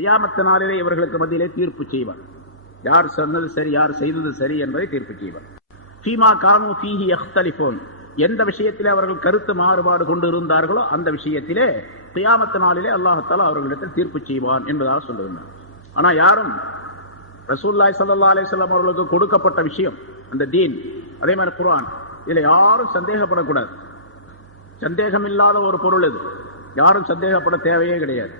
கியாமத் நாளிலே இவர்களுக்கு மத்தியிலே தீர்ப்பு செய்வார். யார் சொன்னது சரி, யார் செய்தது சரி என்பதை தீர்ப்பு செய்வார். ஃபீமா கானூ ஃபீஹி யக்தலிஃபூன், எந்த விஷயத்திலே அவர்கள் கருத்து மாறுபாடு கொண்டு இருந்தார்களோ அந்த விஷயத்திலே கியாமத் நாளிலே அல்லாஹ் தஆலா அவர்களிடத்தில் தீர்ப்பு செய்வான் என்பதாக சொல்லுகிறார். ஆனா யாரும் ரசூலுல்லாஹி ஸல்லல்லாஹு அலைஹி வஸல்லம் அவர்களுக்கு கொடுக்கப்பட்ட விஷயம், அந்த தீன், அதே மாதிரி குர்ஆன், இதுல யாரும் சந்தேகப்படக்கூடாது. சந்தேகம் இல்லாத ஒரு பொருள் இது, யாரும் சந்தேகப்பட தேவையே கிடையாது.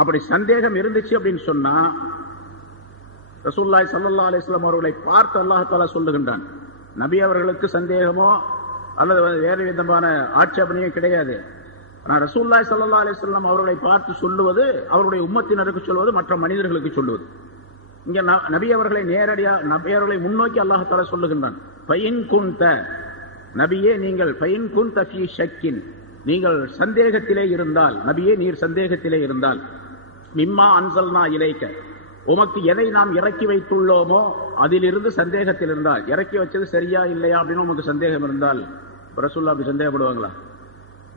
அப்படி சந்தேகம் இருந்துச்சு அப்படின்னு சொன்னா ரசூலுல்லாஹி ஸல்லல்லாஹு அலைஹி வஸல்லம் அவர்களை பார்த்து அல்லாஹ் தஆலா சொல்லுகின்றான், நபி அவர்களுக்கு சந்தேகமோ அல்லது வேறு விதமான ஆட்சேபனையோ கிடையாது. ஆனால் ரசூலுல்லாஹி ஸல்லல்லாஹு அலைஹி வஸல்லம் அவர்களை பார்த்து சொல்லுவது அவருடைய உம்மத்தினருக்கு சொல்வது, மற்ற மனிதர்களுக்கு சொல்லுவது. இங்க நபி அவர்களை நேரடியாக நபி அவர்களை முன்னோக்கி அல்லாஹ் தஆலா சொல்லுகின்றான், ஃபைன் குன்த, நபியே நீங்கள் ஃபைன் குன்த ஃபீ ஷக்கின், நீங்கள் சந்தேகத்திலே இருந்தால், நபியே நீர் சந்தேகத்திலே இருந்தால், மிம்மா அன்சல்னா இலைக்க, உமக்கு எதை நாம் இறக்கி வைத்துள்ளோமோ அதிலிருந்து சந்தேகத்தில் இருந்தால், இறக்கி வச்சது சரியா இல்லையா அப்படின்னு உமக்கு சந்தேகம் இருந்தால், ரசூலுல்லாஹ் அப்படி சந்தேகப்படுவாங்களா?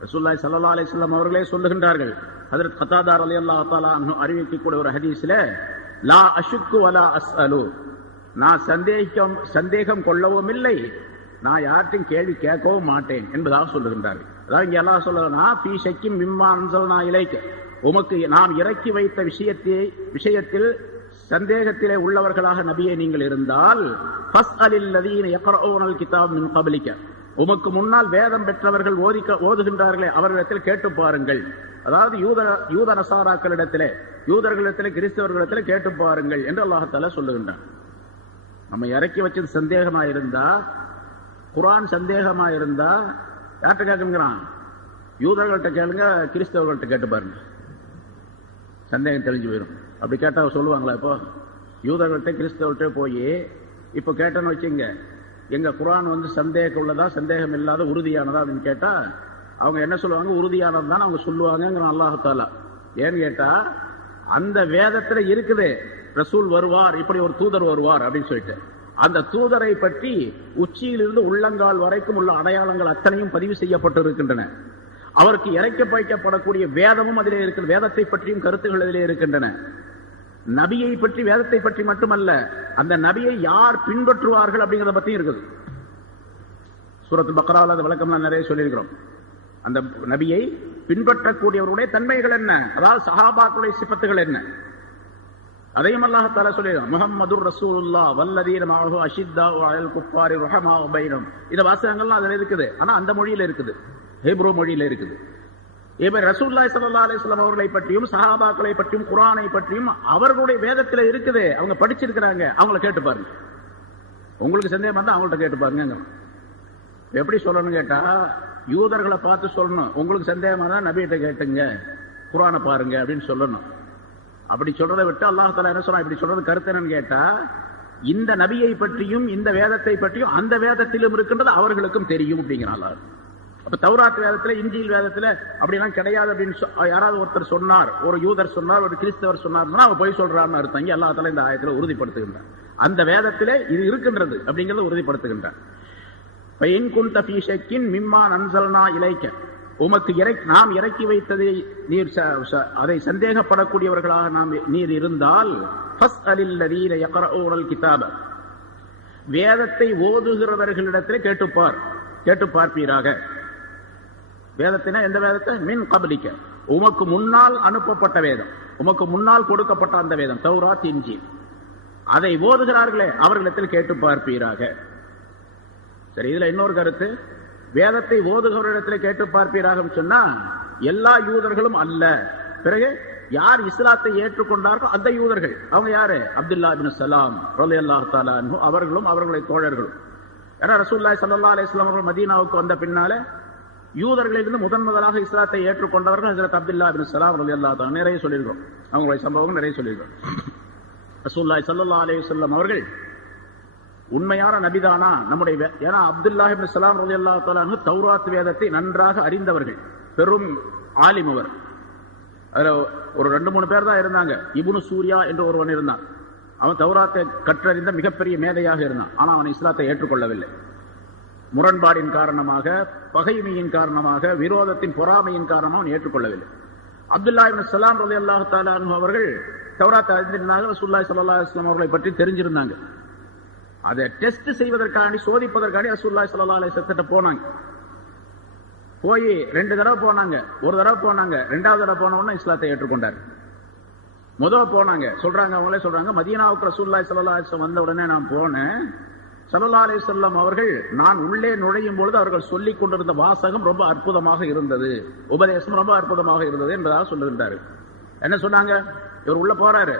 ரசூலுல்லாஹி ஸல்லல்லாஹு அலைஹி வஸல்லம் அவர்களே சொல்லுகின்றார்கள். ஹஜ்ரத் கதாதா ரலியல்லாஹு தஆலா அன்ஹு அறிவிக்கக்கூடிய ஒரு ஹதீஸ்ல, லா அஷுக்கு வலா அஸ்அலு, நான் சந்தேகம் கொள்ளவும் இல்லை, நான் யார்ட்டும் கேள்வி கேட்கவும் மாட்டேன் என்பதாக சொல்லுகின்றார்கள். அதாவது இங்க அல்லாஹ் சொல்லுறா, ஃபீ ஷக்கின் மிம்மா அன்ஸல்னா இலைக்க, உமக்கு நாம் இறக்கி வைத்த விஷயத்தில் சந்தேகத்திலே உள்ளவர்களாக நபியே நீங்கள் இருந்தால், ஃபஸ்அலில் லதீன யக்ரஊனல் கிதாப் மின் கப்லிக, உமக்கு முன்னால் வேதம் பெற்றவர்கள் ஓதுகின்றார்களே அவர்களிடத்தில் கேட்டு பாருங்கள். அதாவது யூத நசாராக்களிடத்திலே, யூதர்களிடத்திலே, கிறிஸ்தவர்களிடத்திலே கேட்டு பாருங்கள் என்று அல்லாஹ் தஆலா சொல்லுகின்றான். நம்ம இறக்கி வச்சது சந்தேகமாயிருந்தா, குர்ஆன் சந்தேகமாயிருந்தா யார்கிட்ட கேட்குங்கிறான்? யூதர்கள்ட்ட கேளுங்க, கிறிஸ்தவர்கள்ட்ட கேட்டு பாருங்க, சந்தேகம் தெளிஞ்சு போயிடும். அப்படி கேட்டா சொல்லுவாங்களா? இப்போ யூதர்கள்ட்ட கிறிஸ்தவர்கிட்ட போய் இப்போ கேட்டேன்னு வச்சுங்க, எங்க குர்ஆன் சந்தேகம் உள்ளதா, சந்தேகம் இல்லாத, உறுதியானதா அப்படின்னு கேட்டா அவங்க என்ன சொல்லுவாங்க? உறுதியானது தான் அவங்க சொல்லுவாங்க அல்லாஹ் தஆலா. ஏன்னு கேட்டா அந்த வேதத்துல இருக்குது ரசூல் வருவார், இப்படி ஒரு தூதர் வருவார் அப்படின்னு சொல்லிட்டு, அந்த தூதரை பற்றி உச்சியிலிருந்து உள்ளங்கால் வரைக்கும் உள்ள அடையாளங்கள் அத்தனையும் பதிவு செய்யப்பட்டு இருக்கின்றன. அவருக்கு இறக்க வைக்கப்படக்கூடிய வேதமும் அதிலே இருக்கிறது, வேதத்தை பற்றியும் கருத்துகள் அதிலே இருக்கின்றன. நபியை பற்றி, வேதத்தை பற்றி மட்டுமல்ல, அந்த நபியை யார் பின்பற்றுவார்கள் அப்படிங்கிறத பத்தி இருக்குது. சூரத்துல் பக்ராவில் அந்த விளக்கம் நிறைய சொல்லியிருக்கிறோம். அந்த நபியை பின்பற்றக்கூடியவருடைய தன்மைகள் என்ன, அதாவது சஹாபாக்களுடைய சிஃபத்துகள் என்ன, அதையும் அல்லாஹ் தஆலா சொல்லியிருக்கான். முஹம்மதுர் ரசூலுல்லாஹ் வல்லதீன மஅஹு அஷித்தாஉ அலல் குஃபாரி ரஹமாஉ பைனஹும். இந்த வாசகங்கள்லாம் அதுல இருக்குது. ஆனா அந்த மொழியில இருக்குது, ஹீப்ரு மொழியில இருக்குது. இப்ப ரசூலுல்லாஹி ஸல்லல்லாஹு அலைஹி வஸல்லம் அவர்களை பற்றியும் சஹாபாக்களை பற்றியும் குர்ஆனை பற்றியும் அவர்களுடைய வேதத்துல இருக்குது, அவங்க படிச்சிருக்கிறாங்க, அவங்கள கேட்டு பாருங்க. உங்களுக்கு சந்தேகம் வந்தா அவங்கள்ட்ட கேட்டு பாருங்க. எப்படி சொல்லணும் கேட்டா, யூதர்களை பார்த்து சொல்லணும், உங்களுக்கு சந்தேகமா தான் நபியிட்ட கேட்டுங்க, குர்ஆனை பாருங்க அப்படின்னு சொல்லணும். அப்படி சொல்றதை விட்டு அல்லாஹ் தஆலா என்ன சொல்றான்? இப்படி சொல்றது கருத்து என்னன்னு கேட்டா, இந்த நபியை பற்றியும் இந்த வேதத்தை பற்றியும் அந்த வேதத்திலும் இருக்கின்றது அவர்களுக்கும் தெரியும் அப்படிங்கிறான். அப்ப தௌராத் வேதத்துல, இன்ஜீல் வேதத்துல அப்படிலாம் கிடையாது அப்படின்னு யாராவது ஒருத்தர் சொன்னார், ஒரு யூதர் சொன்னார், ஒரு கிறிஸ்தவர் சொன்னார்னா அவன் போய் சொல்றான்னு அர்த்தம். இங்க அல்லாஹ் தஆலா இந்த ஆயத்துல உறுதிப்படுத்துகின்றான், அந்த வேதத்திலே இது இருக்கின்றது அப்படிங்கறத உறுதிப்படுத்துகின்றான். ஃபைன் குன்த ஃபீ ஷக்கின் மிம்மா அன்ஸல்னா இலைக்க, உமக்கு நாம் இறக்கி வைத்ததை நீர் அதை சந்தேகப்படக்கூடியவர்களாக நீர் இருந்தால், ஃபஸ்அலில் லதீன யக்ரஊனல் கிதாப, வேதத்தை ஓதுகிறவர்களிடத்திலே கேட்டு பார்ப்பீராக. வேதத்தினா எந்த வேதத்தை? மின் கப்லிக, உமக்கு முன்னால் அனுப்பப்பட்ட வேதம், உமக்கு முன்னால் கொடுக்கப்பட்ட அந்த வேதம் தௌராத், இன்ஜீல், அதை ஓதுகிறார்களே அவர்களிடத்தில் கேட்டு பார்ப்பீராக. சரி, இதுல இன்னொரு கருத்து, வேதத்தை ஓதுகிறவரிடத்தில் கேட்டு பார்ப்பீராக சொன்னா எல்லா யூதர்களும் அல்ல. பிறகு யார் இஸ்லாத்தை ஏற்றுக்கொண்டார்களோ அந்த யூதர்கள், அவங்க யாரு? அப்துல்லா இப்னு சலாம் ரலியல்லாஹு தஆலா அன்ஹு அவர்களும் அவர்களுடைய தோழர்களும். ஏன்னா ரசூலுல்லாஹி ஸல்லல்லாஹு அலைஹி வஸல்லம் அவர்கள் மதீனாவுக்கு வந்த பின்னால யூதர்களிலிருந்து முதலாக இஸ்லாத்தை ஏற்றுக்கொண்டவர்கள் ஹஜ்ரத் அப்துல்லா இப்னு சலாம் ரலியல்லாஹு தஆலா. நிறைய சொல்லியிருக்கோம், அவங்களுடைய சம்பவங்கள் நிறைய சொல்லியிருக்கோம். ரசூலுல்லாஹி ஸல்லல்லாஹு அலைஹி வஸல்லம் அவர்கள் உண்மையான நபிதானா நம்முடைய, ஏன்னா அப்துல்லா இப்னு சலாம் ரலியல்லாஹு தஆலா அன்ஹு தௌராத் வேதத்தை நன்றாக அறிந்தவர்கள், பெரும் ஆலிம் அவர். அதுல ஒரு 2-3 பேர் தான் இருந்தாங்க. இப்னு சூர்யா என்று ஒருவன் இருந்தான், அவன் தௌராத்தை கற்றறிந்த மிகப்பெரிய மேதையாக இருந்தான். ஆனா அவன் இஸ்லாத்தை ஏற்றுக்கொள்ளவில்லை. முரண்பாடின் காரணமாக, பகைமையின் காரணமாக, விரோதத்தின் பொறாமையின் காரணமாக அவன் ஏற்றுக்கொள்ளவில்லை. அப்துல்லா இப்னு ஸலாம் ரலியல்லாஹு தஆலா அன்ஹு அவர்கள் தௌராத் அறிந்திருந்தாங்க, ரசூலுல்லாஹி ஸல்லல்லாஹு அலைஹி வஸல்லம் அவர்களை பற்றி தெரிஞ்சிருந்தாங்க. அதை டெஸ்ட் செய்வதற்காண்டி, சோதிப்பதற்காண்டி ரசூலுல்லாஹி ஸல்லல்லாஹு அலைஹி வஸல்லம் போனாங்க. போய் 2 தடவை போனாங்க. ஒரு தடவை போனாங்க, 2வது தடவை போன உடனே இஸ்லாத்தை ஏற்றுக்கொண்டார். முதல்ல போனாங்க, சொல்றாங்க, அவங்களே சொல்றாங்க, மதீனாவுக்கு ரசூலுல்லாஹி ஸல்லல்லாஹு அலைஹி வஸல்லம் வந்த உடனே நான் போனேன். ஸல்லல்லாஹு அலைஹி வஸல்லம் அவர்கள் நான் உள்ளே நுழையும் பொழுது அவர்கள் சொல்லிக் கொண்டிருந்த வாசகம் ரொம்ப அற்புதமாக இருந்தது, உபதேசம் ரொம்ப அற்புதமாக இருந்தது என்பதாக சொல்லுகின்றாரு. என்ன சொன்னாங்க? இவர் உள்ள போறாரு,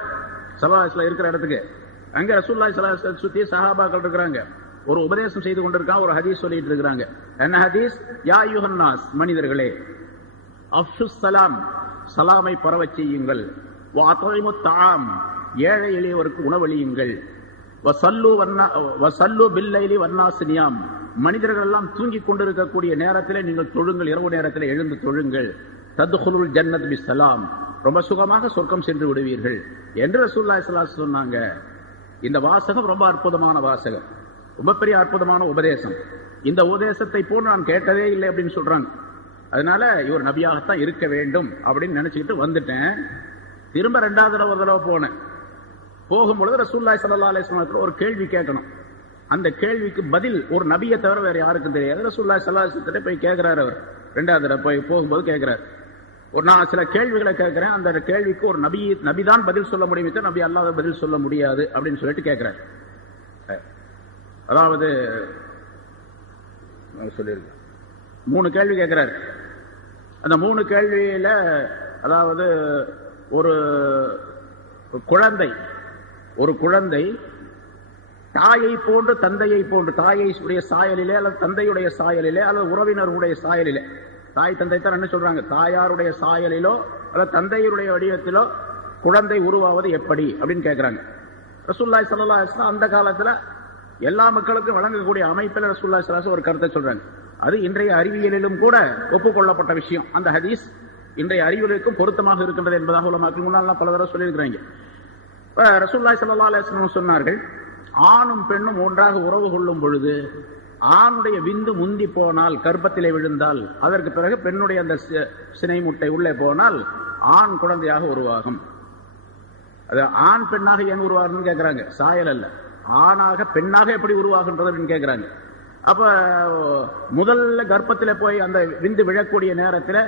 ஸல்லல்லாஹு அலைஹி வஸல்லம் இருக்கிற இடத்துக்கு. அங்க ரசூலுல்லாஹி ஸல்லல்லாஹு அலைஹி வஸல்லம் சுத்தி சஹாபாக்கள் இருக்கிறாங்க. ஒரு உபதேசம் செய்து கொண்டிருக்காங்க, ஒரு ஹதீஸ் சொல்லிட்டு இருக்கிறாங்க. என்ன ஹதீஸ்? யா அய்யுஹன் நாஸ், மனிதர்களே, அஃஷுஸ் ஸலாம், சலாமை பரவச் செய்யுங்கள். வ அத்இமுத் தஆம், ஏழை எளியவருக்கு உணவளியுங்கள். வசல்லு பில்லைலி வன்னாஸ் நியாம், மனிதர்கள் எல்லாம் தூங்கிக் கொண்டிருக்கக்கூடிய நேரத்திலே நீங்கள் தொழுங்கள், இரவு நேரத்தில் எழுந்து தொழுங்கள். தத்குலுல் ஜன்னத் பிஸ்ஸலாம், ரொம்ப சுகமாக சொர்க்கம் சென்று விடுவீர்கள் என்று ரசூலுல்லாஹி ஸல்லல்லாஹு அலைஹி வஸல்லம் சொன்னாங்க. இந்த வாசகம் ரொம்ப அற்புதமான வாசகம், ரொம்ப பெரிய அற்புதமான உபதேசம். இந்த உபதேசத்தை போன்று நான் கேட்டதே இல்லை அப்படின்னு சொல்றாங்க. அதனால இவர் நபியாகத்தான் இருக்க வேண்டும் அப்படின்னு நினைச்சுக்கிட்டு வந்துட்டேன். திரும்ப 2வது தடவை போனேன். போகும்பொழுது ரசூலுல்லாஹி ஸல்லல்லாஹு அலைஹி வஸல்லம் ஒரு கேள்வி கேட்கணும். அந்த கேள்விக்கு பதில் ஒரு நபியை தவிர வேற யாருக்கும் தெரியாது. ரசூலுல்லாஹி ஸல்லல்லாஹு அலைஹி வஸல்லம் போய் கேட்கிறார். அவர் 2வது தடவை போகும்போது கேட்கிறார், நான் சில கேள்விகளை கேட்கிறேன், அந்த கேள்விக்கு ஒரு நபிதான் பதில் சொல்ல முடியும், நபி அல்லாஹ் பதில் சொல்ல முடியாது அப்படின்னு சொல்லிட்டு கேட்கிறார். அதாவது சொல்லியிருக்க 3 கேள்வி கேட்கிறார். அந்த 3 கேள்வியில அதாவது ஒரு குழந்தை தாயை போன்று தந்தையை போன்று, தாயுடைய சாயலிலே அல்லது தந்தையுடைய சாயலிலே அல்லது உறவினருடைய சாயலிலே, தாய் தந்தை தான் என்ன சொல்றாங்க, தாயாருடைய சாயலிலோ அல்லது தந்தையுடைய வடிவத்திலோ குழந்தை உருவாவது எப்படி அப்படின்னு கேட்கிறாங்க. ரசூலுல்லாஹி ஸல்லல்லாஹு அலைஹி வஸல்லம் அந்த காலத்துல எல்லா மக்களுக்கும் வழங்கக்கூடிய அமைப்பில் ரசூலுல்லாஹி ஸல்லல்லாஹு அலைஹி வஸல்லம் ஒரு கருத்தை சொல்றாங்க. அது இன்றைய அறிவியலிலும் கூட ஒப்புக்கொள்ளப்பட்ட விஷயம். அந்த ஹதீஸ் இன்றைய அறிவியலுக்கும் பொருத்தமாக இருக்கின்றது என்பதாக உலமாக்கள் முன்னால் பல தடவை சொல்லியிருக்கிறாங்க. ரசூலுல்லாஹி ஸல்லல்லாஹு அலைஹி வஸல்லம் சொன்னார்கள், ஆணும் பெண்ணும் ஒன்றாக உறவு கொள்ளும் பொழுது ஆணுடைய விந்து முந்தி போனால், கர்ப்பத்திலே விழுந்தால், அதற்கு பிறகு பெண்ணுடைய அந்த சினை முட்டை உள்ளே போனால் ஆண் குழந்தையாக உருவாகும். அது ஆண் பெண்ணாக ஏன் உருவாகுன்னு கேட்கிறாங்க. சாயல் அல்ல, ஆணாக பெண்ணாக எப்படி உருவாகின்றது அப்படின்னு கேட்கிறாங்க. அப்ப முதல்ல கர்ப்பத்திலே போய் அந்த விந்து விழக்கூடிய நேரத்தில்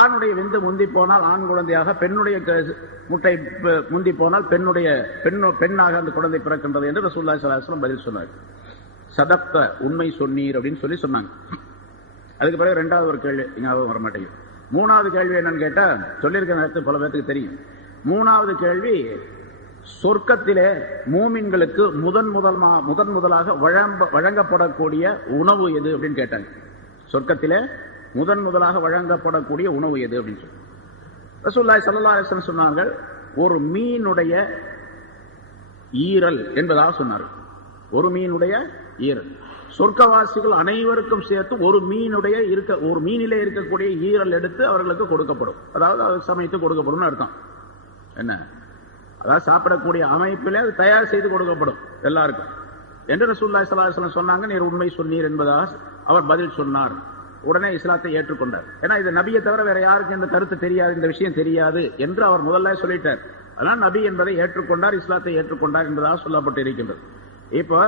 ஆணுடைய விந்து முந்தி போனால் ஆண் குழந்தையாக, பெண்ணுடைய முட்டை முந்தி போனால் பெண்ணாக அந்த குழந்தை பிறக்கின்றது என்று ரசூலுல்லாஹி ஸல்லல்லாஹு அலைஹி வஸல்லம் பதில் சொன்னார். சதக்த, உண்மை சொன்னீர் அப்படின்னு சொன்னாங்க. அதுக்கு பிறகு 2வது ஒரு கேள்வி ஞாபகம் வர மாட்டேங்குது. 3வது கேள்வி என்னன்னு கேட்டா, சொல்லியிருக்க நேரத்தில் பல பேருக்கு தெரியும். 3வது கேள்வி, சொர்க்கத்திலே மூமின்களுக்கு முதன் முதலாக வழங்கப்படக்கூடிய உணவு எது அப்படின்னு கேட்டாங்க. சொர்க்கத்திலே முதலாக வழங்கப்படக்கூடிய உணவு எது அப்படின்னு சொல்லி ரசூலுல்லாஹி ஸல்லல்லாஹு அலைஹி வஸல்லம் சொன்னார்கள், ஒரு மீனுடைய ஈரல் என்பதாக சொன்னார்கள். ஒரு மீனுடைய ஈரல். சொர்க்கவாசிகள் அனைவருக்கும் சேர்த்து ஒரு மீனிலே இருக்கக்கூடிய ஈரல் எடுத்து அவர்களுக்கு கொடுக்கப்படும். அதாவது அது சமைத்து கொடுக்கப்படும் அர்த்தம். என்ன, அதாவது சாப்பிடக்கூடிய அமைப்பிலே அது தயார் செய்து கொடுக்கப்படும் எல்லாருக்கும் என்று ரசூலுல்லாஹி ஸல்லல்லாஹு அலைஹி வஸல்லம் சொன்னாங்க. நீர் உண்மை சொன்னீர் என்பதாக அவர் பதில் சொன்னார். உடனே இஸ்லாத்தை ஏற்றுக்கொண்டார். ஏன்னா இது நபியை தவிர வேற யாருக்கும் இந்த கருத்து தெரியாது, இந்த விஷயம் தெரியாது என்று அவர் முதல்ல சொல்லிட்டார். அதனால் நபி என்பதை ஏற்றுக்கொண்டார், இஸ்லாத்தை ஏற்றுக்கொண்டார் என்பதாக சொல்லப்பட்டு இருக்கின்றது. இப்போ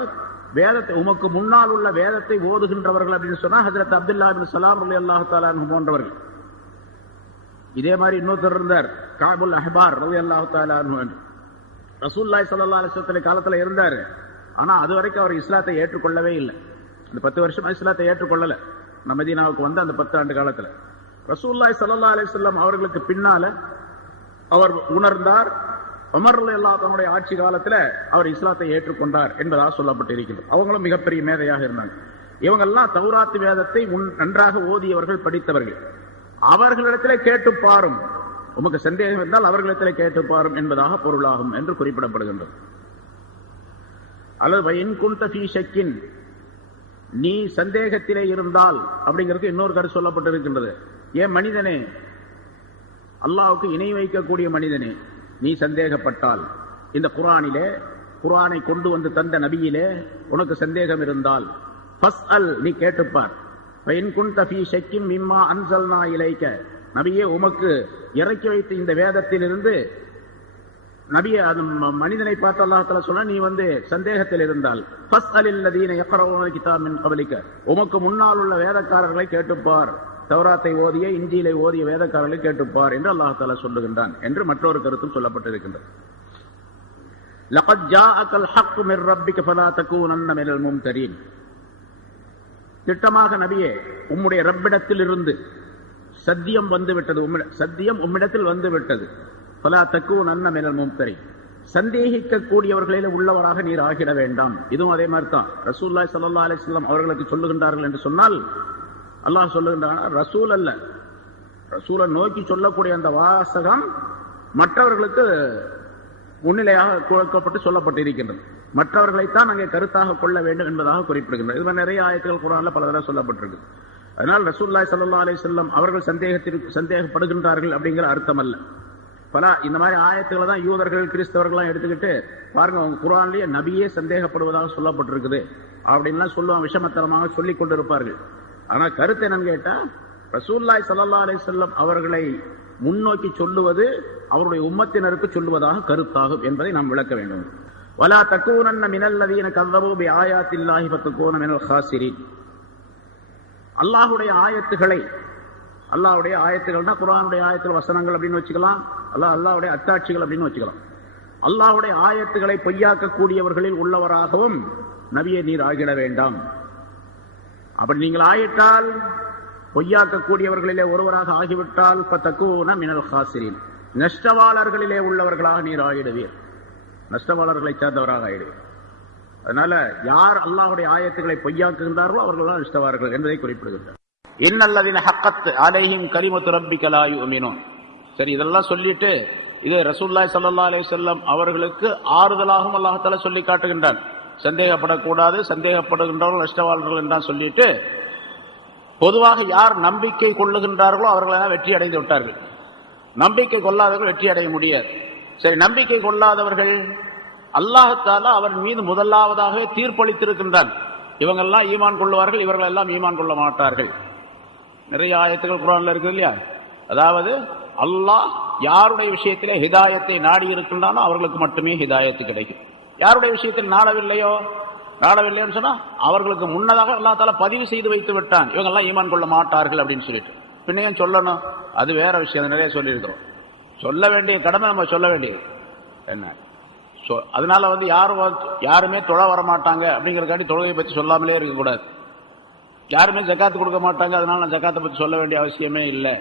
வேதத்தை, உமக்கு முன்னால் உள்ள வேதத்தை ஓதுகின்றவர்கள் அப்படின்னு சொன்னா ஹஜ்ரத் அப்துல்லா இப்னு ஸலாம் ரலியல்லாஹு தஆலா அன்ஹு போன்றவர்கள். இதே மாதிரி இன்னொருத்தர் இருந்தார், காபுல் அஹ்பார் ரலியல்லாஹு தஆலா அன்ஹு. ரசூலுல்லாஹி ஸல்லல்லாஹு அலைஹி வஸல்லம் காலத்துல இருந்தார். ஆனா அது வரைக்கும் அவர் இஸ்லாத்தை ஏற்றுக்கொள்ளவே இல்லை. அந்த 10 வருஷமா இஸ்லாத்தை ஏற்றுக்கொள்ளல. மதீனாவுக்கு வந்து அந்த 10 ஆண்டு காலத்துல ரசூலுல்லாஹி ஸல்லல்லாஹு அலைஹி வஸல்லம் அவர்களுக்கு பின்னால அவர் உணர்ந்தார். உமர் ரலியல்லாஹு தன்னுடைய ஆட்சி காலத்துல அவர் இஸ்லாத்தை ஏற்றுக்கொண்டார் என்பதாக சொல்லப்பட்டிருக்கிறது. அவங்களும் மிகப்பெரிய மேதையாக இருந்தாங்க. இவங்கெல்லாம் தௌராத் வேதத்தை நன்றாக ஓதியவர்கள், படித்தவர்கள். அவர்களிடத்திலே கேட்டு பாரும், உமக்கு சந்தேகம் இருந்தால் அவர்களிடத்திலே கேட்டு பாரும் என்பதாக பொருளாகும் என்று குறிப்பிடப்படுகின்றது. அல்லது வயின் குன்த ஃபீ ஷக்கின், நீ சந்தேகத்திலே இருந்தால் அப்படிங்கிறது இன்னொரு கருத்து சொல்லப்பட்டிருக்கின்றது. ஏன் மனிதனே, அல்லாஹ்வுக்கு இணை வைக்கக்கூடிய மனிதனே, நீ சந்தேகப்பட்டால், இந்த குர்ஆனை கொண்டு வந்து தந்த நபியிலே உனக்கு சந்தேகம் இருந்தால், ஃபஸ்அல், நீ கேட்டுப்பார். ஃபஇன் குன்த ஃபீ ஷக்கின் மிம்மா அன்ஸல்னா இலைக்க, நபியே உமக்கு இறக்கி வைத்த இந்த வேதத்திலிருந்து நபியை அது மனிதனை பார்த்து அல்லாஹ் தஆலா சொன்னா, நீ சந்தேகத்தில் இருந்தால் ஃபஸ்அலில்லதீன யக்ரஊன கிதாப மின் கப்லிக, உமக்கு முன்னால் உள்ள வேதக்காரர்களை கேட்டுப்பார், தௌராத்தை ஓதிய இன்ஜீலை ஓதிய வேதக்காரர்களை கேட்டுப்பார் என்று அல்லாஹ் தஆலா சொல்லுகின்றான் என்று மற்றொரு கருத்தும் சொல்லப்பட்டிருக்கின்றது. லகத் ஜாஅகல் ஹக்கு மிர் ரப்பிக ஃபலா தகூனன்ன மினல் மும்தரீன். திட்டமாக நபியே உம்முடைய ரப்பிடத்தில் இருந்து சத்தியம் வந்துவிட்டது, சத்தியம் உம்மிடத்தில் வந்துவிட்டது. ஃபலா தகூனன்ன மினல் மும்தரீன், சந்தேகிக்கக்கூடியவர்களில் உள்ளவராக நீர் ஆகிட வேண்டாம். இதுவும் அதே மாதிரி தான் ரசூலுல்லாஹி ஸல்லல்லாஹு அலைஹி வஸல்லம் அவர்களுக்கு சொல்லுகின்றார்கள் என்று சொன்னால், அல்லாஹ் சொல்லுகின்றான் ரசூல் அல்ல, ரசூலை நோக்கி சொல்லக்கூடிய அந்த வாசகம் மற்றவர்களுக்கு முன்னிலையாக கொடுக்கப்பட்டு சொல்லப்பட்டிருக்கின்றது. மற்றவர்களைத்தான் அங்கே கருத்தாக கொள்ள வேண்டும் என்பதாக குறிப்பிடுகின்றது. இது நிறைய ஆயத்துகள் குர்ஆன்ல பல தடவை சொல்லப்பட்டிருக்கு. அதனால் ரசூலுல்லாஹி ஸல்லல்லாஹு அலைஹி வஸல்லம் அவர்கள் சந்தேகப்படுகின்றார்கள் அப்படிங்கிற அர்த்தம் அல்ல. பல இந்த மாதிரி ஆயத்துக்களை தான் யூதர்கள் கிறிஸ்தவர்கள்லாம் எடுத்துக்கிட்டு பாருங்க, அவங்க குர்ஆன்லயே நபியே சந்தேகப்படுவதாக சொல்லப்பட்டிருக்குது அப்படின்லாம் சொல்லுவாங்க, விஷமத்தனமாக சொல்லிக் கொண்டிருப்பார்கள். ஆனா கருத்து என்னன்னு கேட்டா, ரசூலுல்லாஹி ஸல்லல்லாஹு அலைஹி வஸல்லம் அவர்களை முன்னோக்கி சொல்லுவது அவருடைய உம்மத்தினருக்கு சொல்லுவதாக கருத்தாகும் என்பதை நாம் விளக்க வேண்டும். வலா தகூனன்ன மினல்லதீன கல்லபூ பிஆயாத்தில்லாஹி ஃபதகூன மினல் காசிரீன். அல்லாஹ்வுடைய ஆயத்துகளை, அல்லாஹ்வுடைய ஆயத்துகள்னா குர்ஆனுடைய ஆயத்துகள் வசனங்கள் அப்படின்னு வச்சுக்கலாம், அல்லாஹ்வுடைய அத்தாட்சிகள் அப்படின்னு வச்சுக்கலாம். அல்லாஹ்வுடைய ஆயத்துகளை பொய்யாக்கக்கூடியவர்களில் உள்ளவராகவும் நபியே நீர் ஆகிட வேண்டாம். அப்படி நீங்கள் ஆயிட்டால், பொய்யாக்கக்கூடியவர்களிலே ஒருவராக ஆகிவிட்டால் ஃபதகூன மினல் காசிரீன், நஷ்டவாளர்களிலே உள்ளவர்களாக நீர் ஆகிடுவீர், நஷ்டவாளர்களை சேர்ந்தவராக ஆகிடுவீர். அதனால யார் அல்லாஹ்வுடைய ஆயத்துக்களை பொய்யாக்குகின்றார்களோ அவர்கள் தான் நஷ்டவாளர்கள் என்பதை குறிப்பிடுகின்றார். இன்னல்லதீன ஹக்கத் அலைஹிம் கலிமத்து ரப்பிக லா யுமினூன். சரி, இதெல்லாம் சொல்லிட்டு இது ரசூலுல்லாஹி ஸல்லல்லாஹு அலைஹி வஸல்லம் அவர்களுக்கு ஆறுதலாகவும் அல்லாஹ் தஆலா சொல்லி காட்டுகின்றான். சந்தேகப்படக்கூடாது, சந்தேகப்படுகின்றவர்கள் நஷ்டவாளர்கள் என்றான் சொல்லிட்டு, பொதுவாக யார் நம்பிக்கை கொள்ளுகின்றார்களோ அவர்கள் வெற்றி அடைந்து விட்டார்கள், நம்பிக்கை கொள்ளாதவர்கள் வெற்றி அடைய முடியாது. சரி, நம்பிக்கை கொள்ளாதவர்கள் அல்லாஹ் தஆலா அவர் மீது முதலாவதாக தீர்ப்பளித்திருக்கின்றான். இவங்கெல்லாம் ஈமான் கொள்ளுவார்கள், இவர்கள் எல்லாம் ஈமான் கொள்ள மாட்டார்கள். நிறைய ஆயத்துகள் குர்ஆன்ல இருக்கு இல்லையா? அதாவது அல்லாஹ் யாருடைய விஷயத்திலே ஹிதாயத்தை நாடி இருக்கின்றானோ அவர்களுக்கு மட்டுமே ஹிதாயத்து கிடைக்கும். யாருடைய விஷயத்தில் நாடவில்லைன்னு சொன்னா அவர்களுக்கு முன்னதாக அல்லாஹ் தஆலா பதிவு செய்து வைத்து விட்டான், இவங்கெல்லாம் ஈமான் கொள்ள மாட்டார்கள் அப்படின்னு சொல்லிட்டு. பின்னையும் சொல்லணும், அது வேற விஷயம், நிறைய சொல்லியிருக்கிறோம். சொல்ல வேண்டிய கடமை நம்ம சொல்ல வேண்டியது என்ன. அதனால யாருமே தொழ வர மாட்டாங்க அப்படிங்கிறக்காண்டி தொழுகையை பற்றி சொல்லாமலே இருக்கக்கூடாது. யாருமே ஜக்காத்து கொடுக்க மாட்டாங்க, அதனால நான் ஜக்காத்தை பற்றி சொல்ல வேண்டிய அவசியமே இல்லை.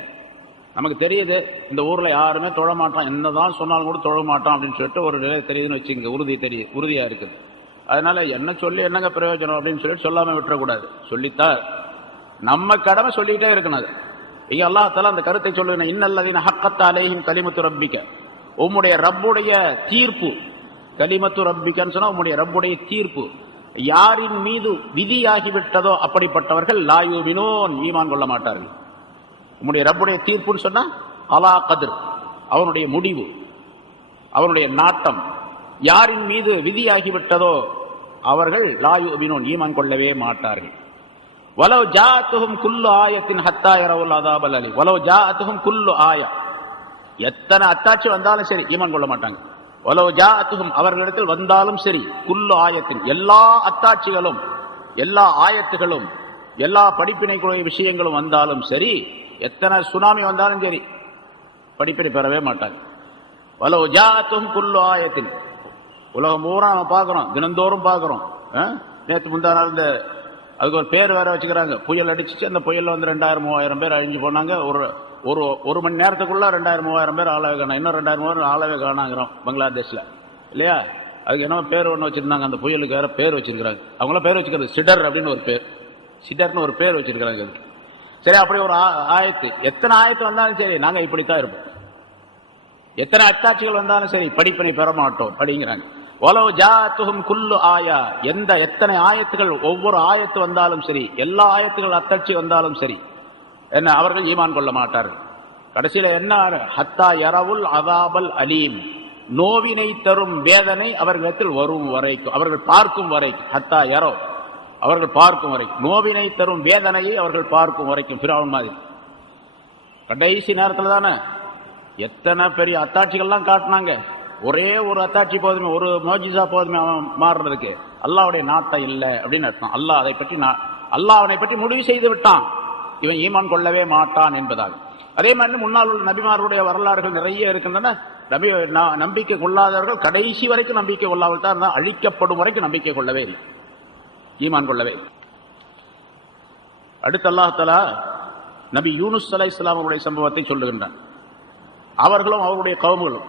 நமக்கு தெரியுது இந்த ஊர்ல யாருமே தொழ மாட்டான், என்னதான் சொன்னாலும் கூட தொழ மாட்டான் அப்படின்னு சொல்லிட்டு ஒரு நிலை தெரியுதுன்னு வச்சுங்க, உறுதியா இருக்குது. அதனால என்ன சொல்லி என்னங்க பிரயோஜனம் அப்படின்னு சொல்லிட்டு சொல்லாம விட்டுறக்கூடாது. சொல்லித்தான் நம்ம கடமை சொல்லிக்கிட்டே இருக்கணும். அது இங்க அல்லாஹ் தஆலா அந்த கருத்தை சொல்லுங்க, இன்னல்லதீன ஹக்கத் அலைஹிம் கலிமத்து ரப்பிக, உம்முடைய ரப்புடைய தீர்ப்பு. கலிமத்து ரப்பிகன்னு சொன்னா உம்முடைய ரப்புடைய தீர்ப்பு யாரின் மீது விதியாகிவிட்டதோ அப்படிப்பட்டவர்கள் லா யுமினூன், ஈமான் கொள்ள மாட்டார்கள். உம்முடைய ரப்புடைய தீர்ப்புன்னு சொன்னா அலா கத்ர், அவனுடைய முடிவு, அவனுடைய நாட்டம் யாரின் மீது விதியாகிவிட்டதோ அவர்கள் லா யுமினூன், ஈமான் கொள்ளவே மாட்டார்கள். வலவ் ஜாஅத்துஹும் குல்லு ஆயத்தின் ஹத்தா யரவுல் அஸாபல் அலீம். வலவ் ஜாஅத்துஹும் குல்லு ஆயா, எத்தனை அத்தாட்சி வந்தாலும் சரி ஈமான் கொள்ள மாட்டாங்க. வலவ் ஜாஅத்துஹும், அவர்களிடத்தில் வந்தாலும் சரி, குல்லு ஆயத்தின், எல்லா அத்தாட்சிகளும் எல்லா ஆயத்துகளும் எல்லா படிப்பினைக்குரிய விஷயங்களும் வந்தாலும் சரி, எத்தனை சுனாமி வந்தாலும் சரி படிப்பினை பெறவே மாட்டாங்க. வலவ் ஜாஅத்துஹும் குல்லு ஆயத்தின், உலகம் பூரா நம்ம பார்க்கிறோம், தினந்தோறும் பார்க்கிறோம். நேற்று முந்தா நாள் இந்த அதுக்கு ஒரு பேர் வேற வச்சுக்கிறாங்க, புயல் அடிச்சுச்சு, அந்த புயல்ல 2000-3000 பேர் அழிஞ்சு போனாங்க. ஒரு மணி நேரத்துக்குள்ள 2000-3000 பேர் ஆளவே காணும், இன்னும் 2000-3000 ஆளவே காணாங்கிறோம் பங்களாதேஷ்ல இல்லையா? அதுக்கு என்ன பேர் ஒன்று வச்சிருந்தாங்க, அந்த புயலுக்கு வேற பேர் வச்சிருக்கிறாங்க. அவங்களாம் பேர் வச்சுக்கிறது சிடர் அப்படின்னு ஒரு பேர், சிடர்னு ஒரு பேர் வச்சிருக்கிறாங்க. சரி, அப்படி ஒரு ஆயத்து, எத்தனை ஆயத்து வந்தாலும் சரி நாங்க இப்படித்தான் இருப்போம், எத்தனை அத்தாட்சிகள் வந்தாலும் சரி படிப்பினை பெற மாட்டோம் அப்படிங்கிறாங்க. வலவ் ஜாஅத்துஹும் குல்லு ஆயா, எத்தனை ஆயத்துகள், ஒவ்வொரு ஆயத்து வந்தாலும் சரி, எல்லா ஆயத்துகள் அத்தாட்சி வந்தாலும் சரி, என்ன அவர்கள் ஈமான் கொள்ள மாட்டார்கள். கடைசியில என்ன, ஹத்தா யரவுல் அஸாபல் அலீம், நோவினை தரும் வேதனை அவர்களிடத்தில் வரும் வரைக்கும், அவர்கள் பார்க்கும் வரைக்கும், ஹத்தா யரவ், அவர்கள் பார்க்கும் வரைக்கும், நோவினை தரும் வேதனையை அவர்கள் பார்க்கும் வரைக்கும். ஃபிரௌன் மாதிரி கடைசி நேரத்தில் தானே எத்தனை பெரிய அத்தாட்சிகள்லாம் காட்டினாங்க. ஒரே ஒரு அத்தாட்சி போதுமே, ஒரு மோஜிசா போதுமே அவன் மாறுறதுக்கு. அல்லாஹ்வுடைய நாட்டம் இல்லை அப்படின்னு அர்த்தம். அல்லாஹ் அவனை பற்றி முடிவு செய்து விட்டான், இவன் ஈமான் கொள்ளவே மாட்டான் என்பதாக. அதே மாதிரி முன்னால் உள்ள நபிமாருடைய வரலாறுகள் நிறைய இருக்கின்றன. நம்பிக்கை கொள்ளாதவர்கள் கடைசி வரைக்கும் நம்பிக்கை கொள்ளாமல் தான், அழிக்கப்படும் வரைக்கும் நம்பிக்கை கொள்ளவே இல்லை, ஈமான் கொள்ளவே இல்லை. அடுத்து அல்லாஹ் தஆலா நபி யூனுஸ் அலைஹிஸ்ஸலாம் அவருடைய சம்பவத்தை சொல்லுகின்றான். அவர்களும் அவருடைய கவுமுகளும்,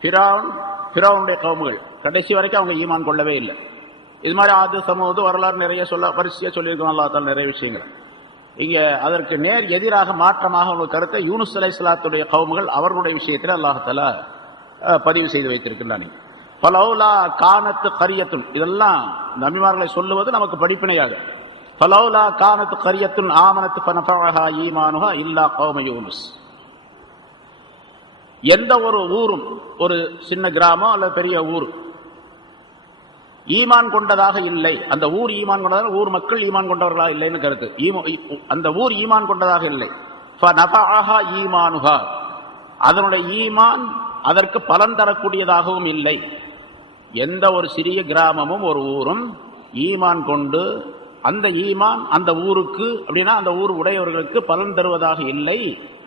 ஃபிரௌனுடைய கவுமுகள் கடைசி வரைக்கும் அவங்க ஈமான் கொள்ளவே இல்லை. இது மாதிரி ஆது சமூக வரலாறு நிறைய வரிசையா சொல்லியிருக்கோம் அல்லாஹ் தஆலா நிறைய விஷயங்கள். இங்க அதற்கு நேர் எதிராக மாற்றமாக ஒரு கருத்தை யூனுஸ் அலைஹிஸ்ஸலாத்துடைய கவுமுகள் அவர்களுடைய விஷயத்தில் அல்லாஹ் தஆலா பதிவு செய்து வைத்திருக்கின்றான். ஃபலௌலா கானத் கரியத்துன், இதெல்லாம் நபிமார்களை சொல்லுவது நமக்கு படிப்பினையாக. ஃபலௌலா கானத் கரியத்துன் ஆமனத் ஃபனஃபஅஹா ஈமானுஹா இல்லா கௌம யூனுஸ். எந்த ஒரு ஊரும், ஒரு சின்ன கிராமம் அல்லது பெரிய ஊர் ஈமான் கொண்டதாக இல்லை, அந்த ஊர் ஈமான் கொண்டதாக, ஊர் மக்கள் ஈமான் கொண்டவர்களாக இல்லைன்னு கருத்து. அந்த ஊர் ஈமான் கொண்டதாக இல்லை. ஃபனஃபஅஹா ஈமானுஹா, அதனுடைய ஈமான் அதற்கு பலன் தரக்கூடியதாகவும் இல்லை. எந்த ஒரு சிறிய கிராமமும் ஒரு ஊரும் ஈமான் கொண்டு அந்த ஈமான் அந்த ஊருக்கு அப்படின்னா அந்த ஊர் உடையவர்களுக்கு பலன் தருவதாக இல்லை.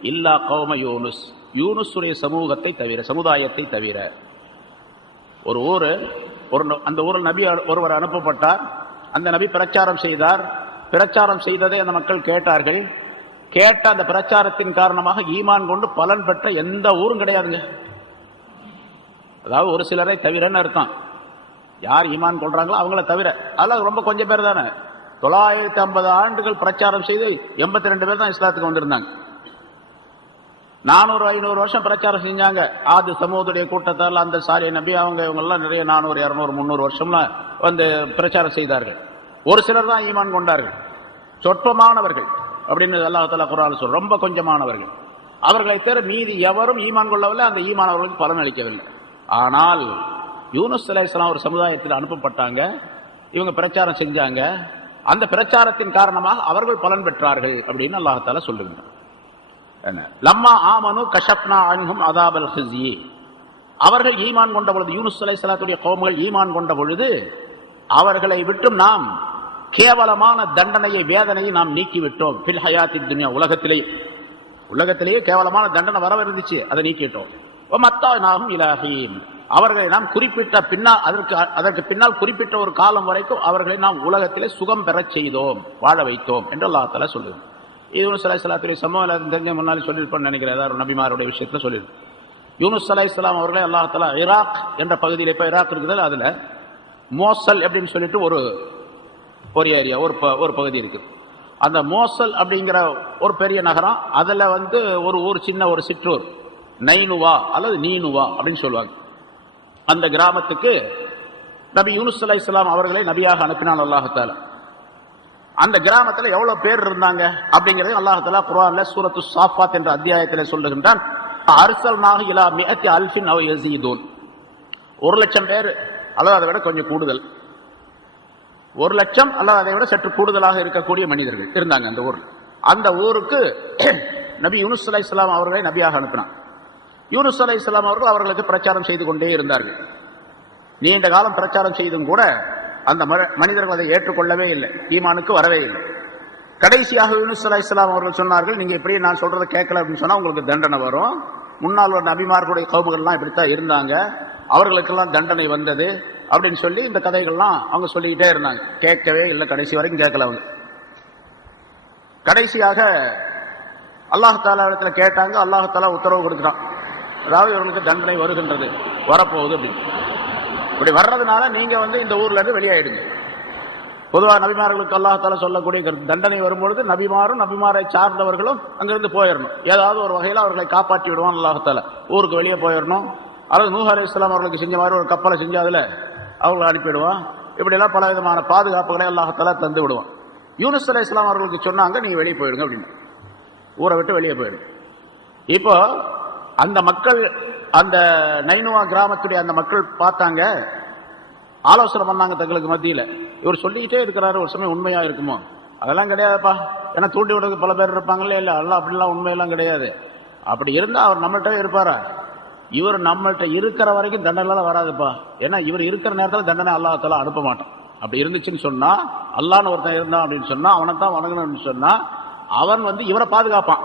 இல்லா கௌம யூனுஸ், யூனுஸுடைய சமூகத்தை தவிர, சமுதாயத்தை தவிர. ஒரு ஊர், அந்த ஊரில் நபி ஒருவர் அனுப்பப்பட்டார். அந்த நபி பிரச்சாரம் செய்தார். பிரச்சாரம் செய்ததை அந்த மக்கள் கேட்டார்கள். கேட்ட அந்த பிரச்சாரத்தின் காரணமாக ஈமான் கொண்டு பலன் பெற்ற எந்த ஊரும் கிடையாதுங்க. அதாவது ஒரு சிலரை தவிரன்னு அர்த்தம். யார் ஈமான் கொள்றாங்களோ அவங்கள தவிர, அதெல்லாம் ரொம்ப கொஞ்சம் பேர் தானே. 950 ஆண்டுகள் பிரச்சாரம் செய்து 82 பேர் தான் இஸ்லாத்துக்கு வந்திருந்தாங்க. 400-500 வருஷம் பிரச்சாரம் செஞ்சாங்க. ஆது சமூகத்துடைய கூட்டத்தால் அந்த சாரிய நபி அவங்க இவங்கெல்லாம் நிறைய 400-200-300 வருஷம்ல வந்து பிரச்சாரம் செய்தார்கள். ஒரு சிலர் தான் ஈமான் கொண்டார்கள், சொற்பமானவர்கள் அப்படின்னு அல்லாஹ் தஆலா குர்ஆன்ல சொல்ற, ரொம்ப கொஞ்சமானவர்கள். அவர்களை தவிர மீதி எவரும் ஈமான் கொள்ளவில்லை, அந்த ஈமான் அவர்களுக்கு பலன் அளிக்கவில்லை. ஆனால் யூனுஸ் அலைஹிஸ்ஸலாம் ஒரு சமுதாயத்தில் அனுப்பப்பட்டாங்க. இவங்க பிரச்சாரம் செஞ்சாங்க. அந்த பிரச்சாரத்தின் காரணமாக அவர்கள் பலன் பெற்றார்கள் அப்படின்னு அல்லாஹ் தஆலா சொல்லுகிறார். லம்மா ஆமனு கஷப்னா அன்ஹும் அதாபல் ஹிஸ்யி, அவர்கள் ஈமான் கொண்ட பொழுது, யூனுஸ் அலைஹிஸ்ஸலாத்துடைய கௌமுகள் ஈமான் கொண்ட பொழுது அவர்களை விட்டு நாம் கேவலமான தண்டனையை, வேதனையை நாம் நீக்கிவிட்டோம். ஃபில் ஹயாத்தி துன்யா, உலகத்திலேயே கேவலமான தண்டனை வரவிருந்துச்சு, அதை நீக்கிட்டோம். வமத்தானாஹும் இலா ஹீன், அவர்களை நாம் குறிப்பிட்ட பின்னால், அதற்கு பின்னால் குறிப்பிட்ட ஒரு காலம் வரைக்கும் அவர்களை நாம் உலகத்திலே சுகம் பெறச் செய்தோம், வாழ வைத்தோம் என்று அல்லாஹ் தஆலா சொல்லுது. யூனுஸ் அலைஹிஸ்ஸலாத்துடைய சம்பவம் தெரிஞ்ச முன்னாடி சொல்லியிருப்பேன்னு நினைக்கிறேன். ஏதாவது ஒரு நபிமாருடைய விஷயத்தில் சொல்லியிருக்கு. யூனுஸ் அலைஹிஸ்ஸலாம் அவர்களை அல்லாஹ் தஆலா ஈராக் என்ற பகுதியில், இப்போ ஈராக் இருக்குது, அதில் மோசல் அப்படின்னு சொல்லிட்டு ஒரு ஏரியா, ஒரு பகுதி இருக்குது. அந்த மோசல் அப்படிங்கிற ஒரு பெரிய நகரம், அதில் வந்து ஒரு ஊர், சின்ன ஒரு சிற்றூர், நைனுவா அல்லது நீனுவா அப்படின்னு சொல்லுவாங்க. அந்த கிராமத்துக்கு நபி யூனுஸ் அலைஹிஸ்ஸலாம் அவர்களை நபியாக அனுப்பினான் அல்லாஹ் தஆலா. அந்த கிராமத்தில் எவ்வளவு பேர் இருந்தாங்க அப்படிங்கிறது அல்லாஹ் தஆலா குர்ஆன்ல சூரத்து சாஃபாத் என்ற அத்தியாயத்தில் சொல்லுகின்றான். அர்சல்னாஹு இலா மிஅத்தி அல்ஃபின் அவ் யஸீதுன், 1,00,000 பேர் அல்லது அதை விட கொஞ்சம் கூடுதல், 1,00,000 அல்லது அதை விட சற்று கூடுதலாக இருக்கக்கூடிய மனிதர்கள் இருந்தாங்க அந்த ஊரில். அந்த ஊருக்கு நபி யூனுஸ் அலைஹிஸ்ஸலாம் அவர்களை நபியாக அனுப்பினான். யூனுஸ் அலைஹிஸ்ஸலாம் அவர்கள் அவர்களுக்கு பிரச்சாரம் செய்து கொண்டே இருந்தார்கள். நீண்ட காலம் பிரச்சாரம் செய்தும் கூட அந்த மனிதர்கள் அதை ஏற்றுக்கொள்ளவே இல்லை, ஈமானுக்கு வரவே இல்லை. கடைசியாக யூனுஸ் அலைஹிஸ்ஸலாம் அவர்கள் சொன்னார்கள், நீங்க இப்படி நான் சொல்றதை கேட்கல அப்படின்னு சொன்னா உங்களுக்கு தண்டனை வரும். முன்னால் ஒரு நபிமார்களுடைய கௌமுகள்லாம் இப்படித்தான் இருந்தாங்க, அவர்களுக்கெல்லாம் தண்டனை வந்தது அப்படின்னு சொல்லி இந்த கதைகள்லாம் அவங்க சொல்லிக்கிட்டே இருந்தாங்க. கேட்கவே இல்லை, கடைசி வரைக்கும் கேட்கல அவங்க. கடைசியாக அல்லாஹ் தஆலா இடத்துல கேட்டாங்க. அல்லாஹ் தஆலா உத்தரவு கொடுக்குறான், அதாவது இவர்களுக்கு தண்டனை வருகின்றது, வரப்போகுது அப்படின்னு. இப்படி வர்றதுனால நீங்க வந்து இந்த ஊர்ல இருந்து வெளியாயிடுங்க. பொதுவாக நபிமார்களுக்கு அல்லாஹ் தஆலா சொல்லக்கூடிய தண்டனை வரும்பொழுது நபிமாரை சார்ந்தவர்களும் அங்கிருந்து போயிடணும், ஏதாவது ஒரு வகையில் அவர்களை காப்பாற்றி விடுவான் அல்லாஹ் தஆலா. ஊருக்கு வெளியே போயிடணும். அல்லது நூஹ் அலைஹிஸ்ஸலாம் அவர்களுக்கு செஞ்ச மாதிரி ஒரு கப்பலை செஞ்சு அதில் அவர்களை அனுப்பிவிடுவான். இப்படியெல்லாம் பல விதமான பாதுகாப்புகளை அல்லாஹ் தஆலா தந்து விடுவான். யூனுஸ் அலைஹிஸ்ஸலாம் அவர்களுக்கு சொன்னாங்க, நீங்க வெளியே போயிடுங்க அப்படின்னு, ஊரை விட்டு வெளியே போயிடுங்க. இப்போ அந்த மக்கள், அந்த நைனுவா கிராமத்துடைய அந்த மக்கள் பார்த்தாங்க, ஆலோசனை பண்ணாங்க தங்களுக்கு மத்தியில். இவர் சொல்லிக்கிட்டே இருக்கிறாரு, ஒரு சமயம் உண்மையா இருக்குமோ, அதெல்லாம் கிடையாதுப்பா. ஏன்னா தூண்டி விடுறதுக்கு பல பேர் இருப்பாங்களே. இல்லை, அதெல்லாம் அப்படிலாம் உண்மையெல்லாம் கிடையாது. அப்படி இருந்தா அவர் நம்மள்கிட்ட இருப்பாரா? இவர் நம்மள்கிட்ட இருக்கிற வரைக்கும் தண்டனை வராதுப்பா. ஏன்னா இவர் இருக்கிற நேரத்தில் தண்டனை அல்லாஹ் அனுப்ப மாட்டான். அப்படி இருந்துச்சுன்னு சொன்னா, அல்லாஹ்னு ஒருத்தன் இருந்தான் அப்படின்னு சொன்னா, அவனை தான் வணங்கணும்னு சொன்னா, அவன் இவரை பாதுகாப்பான்,